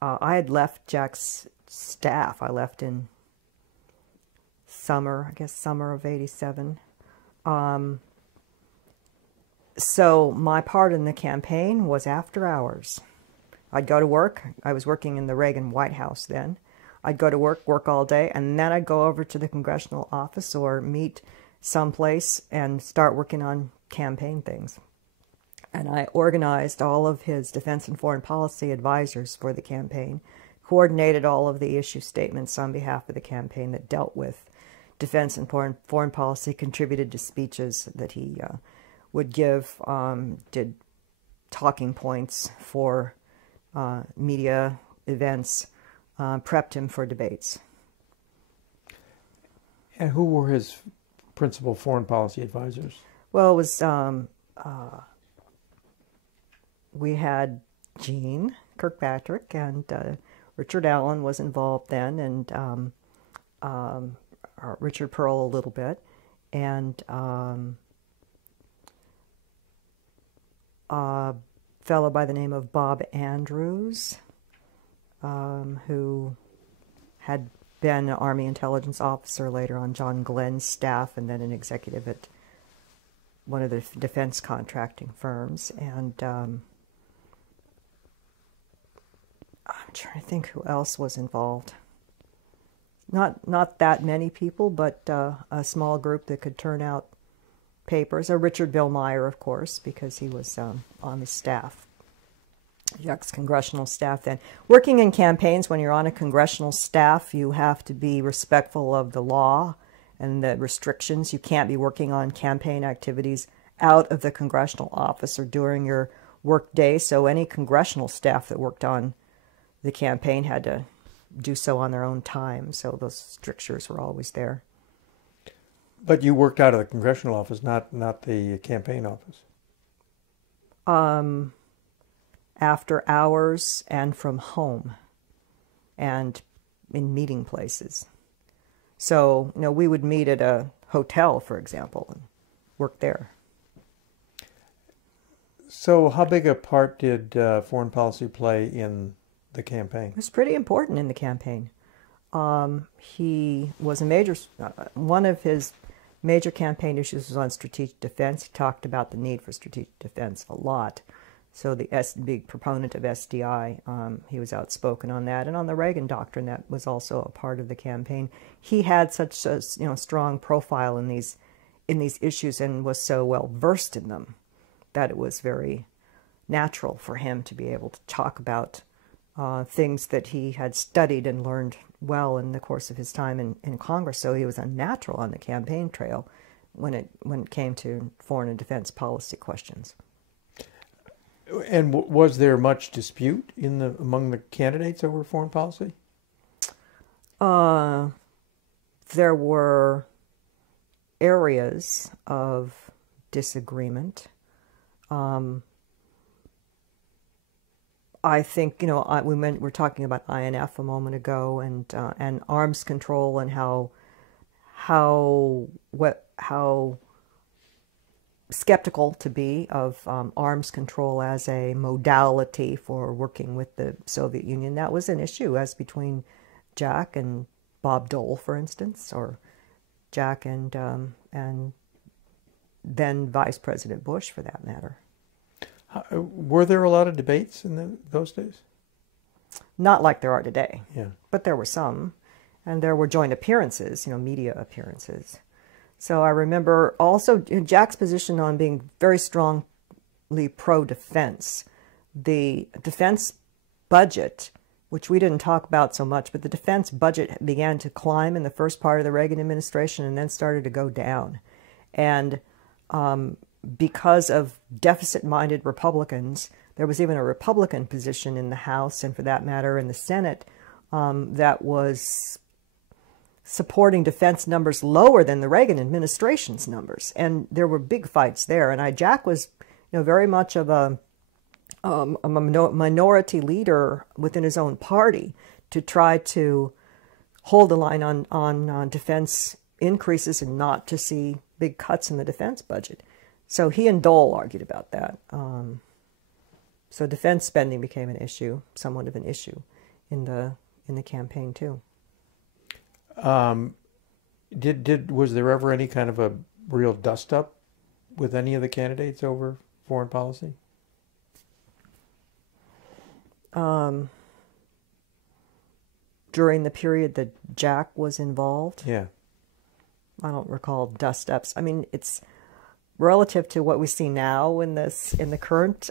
I had left Jack's staff. I left in summer of '87. So my part in the campaign was after hours. I'd go to work. I was working in the Reagan White House then. I'd go to work all day, and then I'd go over to the congressional office or meet someplace and start working on campaign things. And I organized all of his defense and foreign policy advisors for the campaign, coordinated all of the issue statements on behalf of the campaign that dealt with defense and foreign policy, contributed to speeches that he would give, did talking points for media events, prepped him for debates. And who were his principal foreign policy advisors? Well, it was we had Gene Kirkpatrick, and Richard Allen was involved then, and Richard Pearl a little bit, and a fellow by the name of Bob Andrews, who had been an Army intelligence officer, later on John Glenn's staff, and then an executive at one of the defense contracting firms. And I'm trying to think who else was involved. Not that many people, but a small group that could turn out papers. Richard Billmeyer, of course, because he was on the staff, Jack's congressional staff then. Working in campaigns, when you're on a congressional staff, you have to be respectful of the law and the restrictions. You can't be working on campaign activities out of the congressional office or during your work day. So any congressional staff that worked on the campaign had to do so on their own time. So those strictures were always there. But you worked out of the congressional office, not the campaign office. After hours and from home and in meeting places. So, we would meet at a hotel, for example, and work there. So how big a part did foreign policy play in the campaign? It was pretty important in the campaign. He was one of his major campaign issues was on strategic defense. He talked about the need for strategic defense a lot. So the big proponent of SDI, he was outspoken on that, and on the Reagan doctrine, that was also a part of the campaign. He had such a strong profile in these issues and was so well versed in them that it was very natural for him to be able to talk about things that he had studied and learned well in the course of his time in Congress. So he was a natural on the campaign trail when it came to foreign and defense policy questions. And was there much dispute among the candidates over foreign policy? There were areas of disagreement. I think we were talking about INF a moment ago, and arms control, and how skeptical to be of arms control as a modality for working with the Soviet Union. That was an issue, as between Jack and Bob Dole, for instance, or Jack and then Vice President Bush, for that matter. Were there a lot of debates in those days? Not like there are today. Yeah. But there were some, and there were joint appearances, media appearances. So I remember also Jack's position on being very strongly pro-defense. The defense budget, which we didn't talk about so much, but the defense budget began to climb in the first part of the Reagan administration and then started to go down. And because of deficit-minded Republicans, there was even a Republican position in the House, and for that matter in the Senate, that was supporting defense numbers lower than the Reagan administration's numbers. And there were big fights there. And Jack was very much of a minority leader within his own party to try to hold the line on defense increases and not to see big cuts in the defense budget. So he and Dole argued about that. So defense spending became an issue, somewhat of an issue in the campaign too. Was there ever any kind of a real dust-up with any of the candidates over foreign policy? During the period that Jack was involved? Yeah. I don't recall dust-ups. I mean, it's relative to what we see now in the current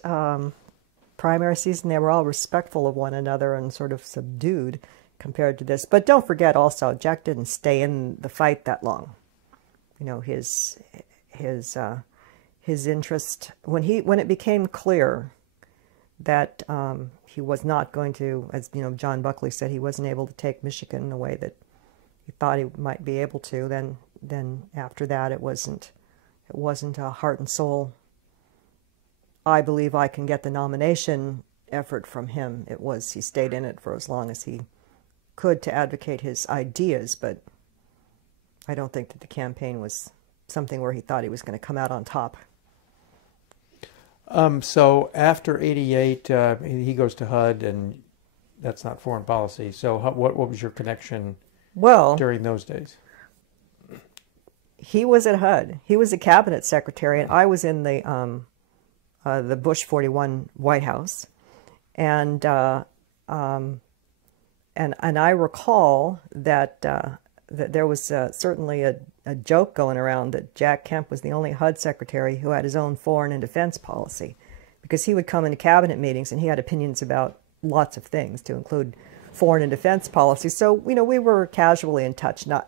primary season. They were all respectful of one another and sort of subdued compared to this. But don't forget also, Jack didn't stay in the fight that long. His interest, when it became clear that he was not going to, as John Buckley said, he wasn't able to take Michigan the way that he thought he might be able to, then after that it wasn't a heart and soul, I believe I can get the nomination effort from him. He stayed in it for as long as he could to advocate his ideas, but I don't think that the campaign was something where he thought he was going to come out on top. So after '88, he goes to HUD, and that's not foreign policy. So what was your connection during those days? He was at HUD. He was a cabinet secretary, and I was in the Bush 41 White House, and I recall that that there was certainly a joke going around that Jack Kemp was the only HUD secretary who had his own foreign and defense policy, because he would come into cabinet meetings and he had opinions about lots of things, to include foreign and defense policy. So we were casually in touch, not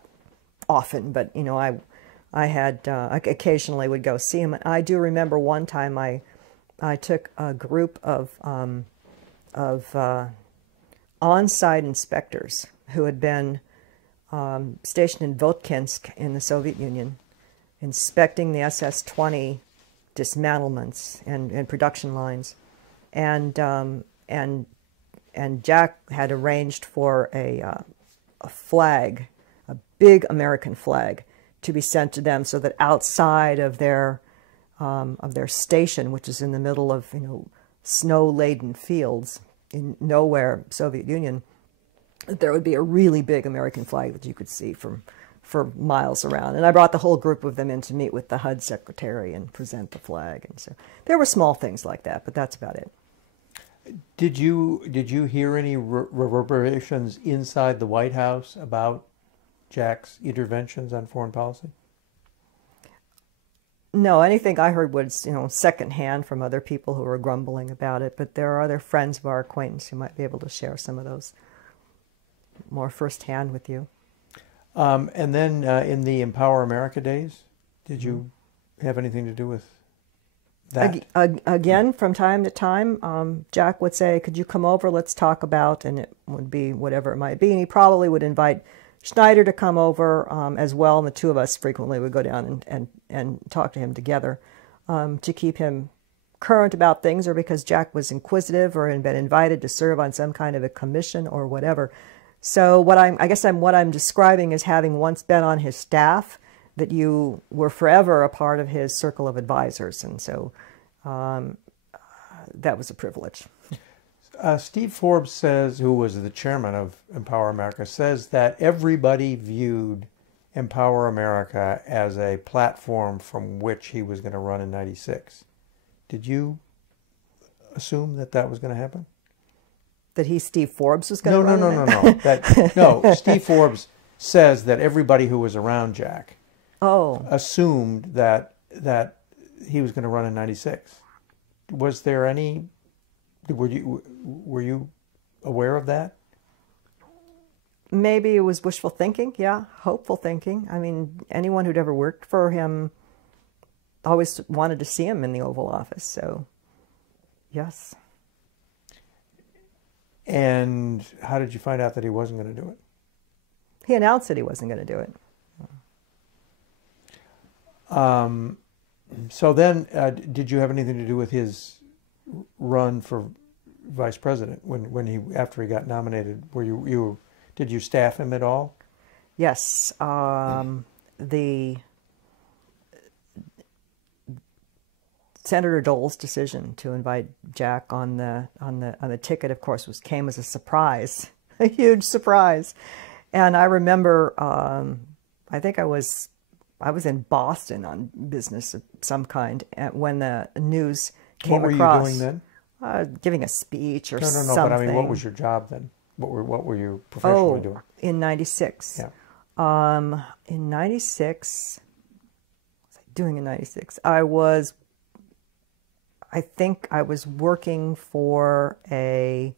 often, but I had occasionally would go see him. And I do remember one time I took a group of on-site inspectors who had been stationed in Votkinsk in the Soviet Union, inspecting the SS-20 dismantlements and production lines, and Jack had arranged for a flag, a big American flag, to be sent to them, so that outside of their station, which is in the middle of snow-laden fields in nowhere Soviet Union, there would be a really big American flag that you could see for miles around. And I brought the whole group of them in to meet with the HUD secretary and present the flag. And so there were small things like that, but that's about it. Did you hear any reverberations inside the White House about Jack's interventions on foreign policy? No, anything I heard was, secondhand from other people who were grumbling about it. But there are other friends of our acquaintance who might be able to share some of those more firsthand with you. And then in the Empower America days, did you have anything to do with that? Again, from time to time, Jack would say, "Could you come over? Let's talk about," and it would be whatever it might be. And he probably would invite Schneider to come over as well, and the two of us frequently would go down and talk to him together to keep him current about things, or because Jack was inquisitive or had been invited to serve on some kind of a commission or whatever. So what I'm describing is having once been on his staff, that you were forever a part of his circle of advisors, and so that was a privilege. Steve Forbes says, who was the chairman of Empower America, says that everybody viewed Empower America as a platform from which he was going to run in '96. Did you assume that that was going to happen? That Steve Forbes was going to run? No. Steve Forbes says that everybody who was around Jack assumed that he was going to run in '96. Was there any? Were you aware of that? Maybe it was wishful thinking. Yeah, hopeful thinking. I mean, anyone who'd ever worked for him always wanted to see him in the Oval Office. So, yes. And how did you find out that he wasn't going to do it? He announced that he wasn't going to do it. So then, did you have anything to do with his run for vice president after he got nominated? Did you staff him at all? Yes. The Senator Dole's decision to invite Jack on the ticket, of course, came as a surprise, a huge surprise. And I remember, I think I was in Boston on business of some kind when the news came across. What were you doing then? Giving a speech or something. No. But I mean, what was your job then? What were you professionally doing? In '96. Yeah. In '96, what was I doing in '96? I think I was working for Fyfe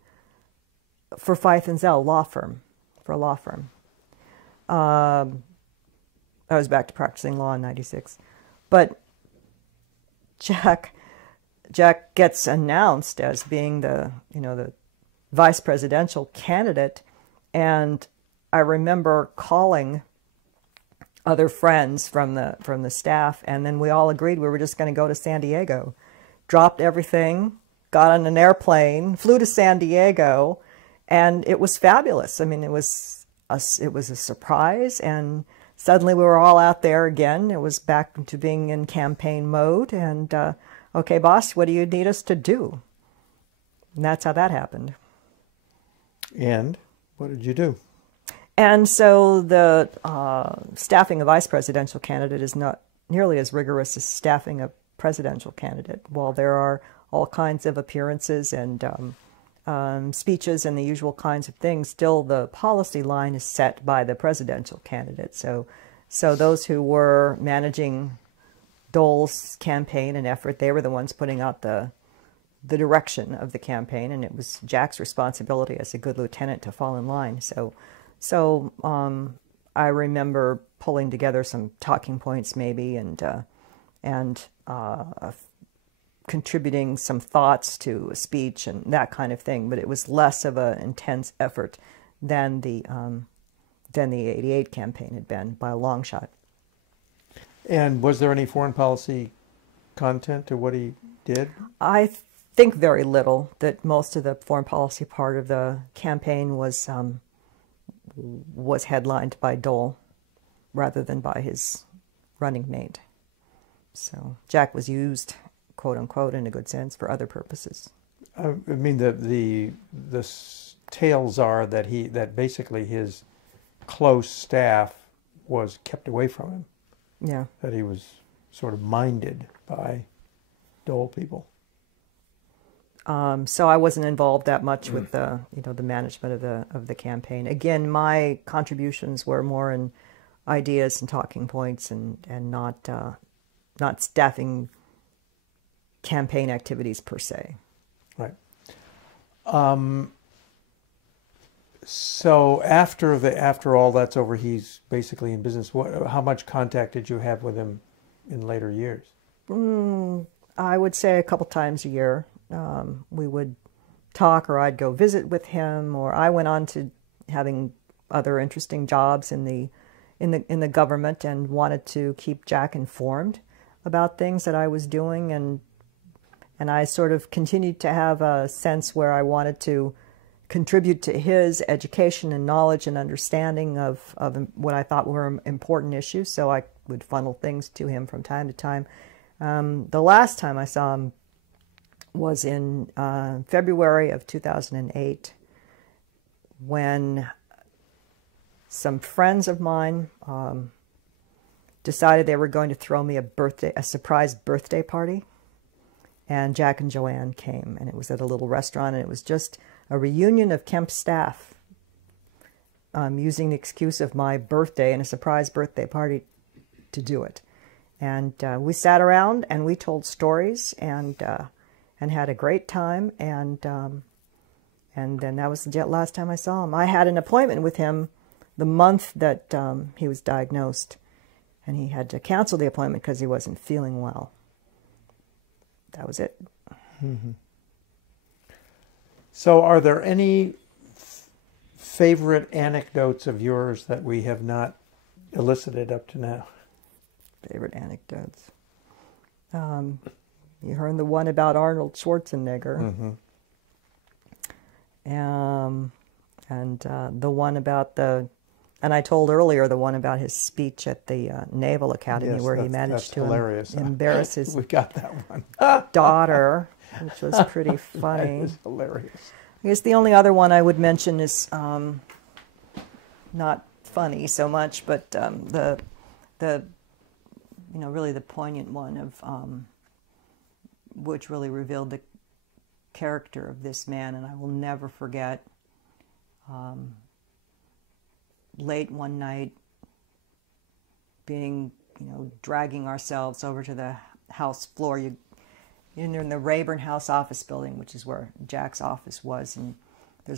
and Zell law firm, for a law firm. I was back to practicing law in '96, but Jack gets announced as being the vice presidential candidate, and I remember calling other friends from the staff, and then we all agreed we were just going to go to San Diego. Dropped everything, got on an airplane, flew to San Diego, and it was fabulous. I mean, it was a surprise and suddenly we were all out there again. It was back to being in campaign mode. And, okay, boss, what do you need us to do? And that's how that happened. And what did you do? And so the staffing a vice presidential candidate is not nearly as rigorous as staffing a presidential candidate. While there are all kinds of appearances and speeches and the usual kinds of things, still the policy line is set by the presidential candidate. So those who were managing Dole's campaign and effort, they were the ones putting out the direction of the campaign, and it was Jack's responsibility as a good lieutenant to fall in line. So I remember pulling together some talking points maybe and contributing some thoughts to a speech and that kind of thing, but it was less of an intense effort than the '88 campaign had been by a long shot. And was there any foreign policy content to what he did? I think very little. That most of the foreign policy part of the campaign was headlined by Dole rather than by his running mate. So Jack was used, quote unquote, in a good sense, for other purposes. I mean, the tales are that basically his close staff was kept away from him. Yeah. That he was sort of minded by Dole people. So I wasn't involved that much with the management of the campaign. Again, my contributions were more in ideas and talking points and not staffing campaign activities per se. Right. So after all that's over, he's basically in business. How much contact did you have with him in later years? I would say a couple times a year. We would talk, or I'd go visit with him, or I went on to having other interesting jobs in the government and wanted to keep Jack informed about things that I was doing, and I sort of continued to have a sense where I wanted to contribute to his education and knowledge and understanding of what I thought were important issues, so I would funnel things to him from time to time. The last time I saw him was in February of 2008, when some friends of mine decided they were going to throw me a surprise birthday party, and Jack and Joanne came, and it was at a little restaurant, and it was just a reunion of Kemp staff, using the excuse of my birthday and a surprise birthday party to do it. And we sat around and we told stories and had a great time, and then that was the last time I saw him. I had an appointment with him the month that he was diagnosed, and he had to cancel the appointment because he wasn't feeling well. That was it. Mm-hmm. So are there any favorite anecdotes of yours that we have not elicited up to now? Favorite anecdotes? You heard the one about Arnold Schwarzenegger. Mm-hmm. And the one about and I told earlier the one about his speech at the Naval Academy, yes, where he managed to embarrass his we got that one. daughter, which was pretty funny. That is hilarious. I guess the only other one I would mention is not funny so much, but really the poignant one of which really revealed the character of this man, and I will never forget. Late one night, dragging ourselves over to the house floor. You're in the Rayburn House office building, which is where Jack's office was, and there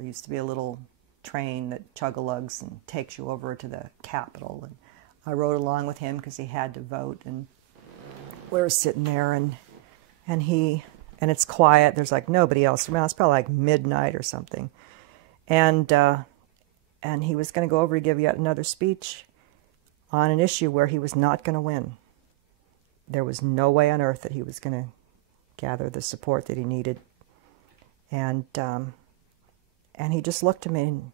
used to be a little train that chug-a-lugs and takes you over to the Capitol, and I rode along with him because he had to vote, and we were sitting there, and it's quiet. There's like nobody else around. It's probably like midnight or something, and he was going to go over to give yet another speech on an issue where he was not going to win. There was no way on earth that he was going to gather the support that he needed. And he just looked at me and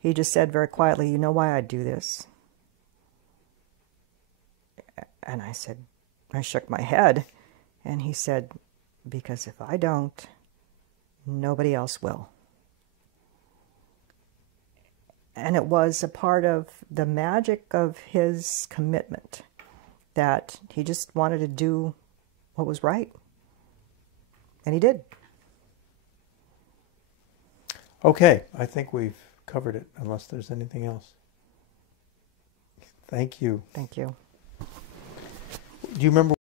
he just said very quietly, "You know why I do this?" And I shook my head. And he said, because if I don't, nobody else will. And it was a part of the magic of his commitment that he just wanted to do what was right. And he did. Okay, I think we've covered it, unless there's anything else. Thank you. Thank you. Do you remember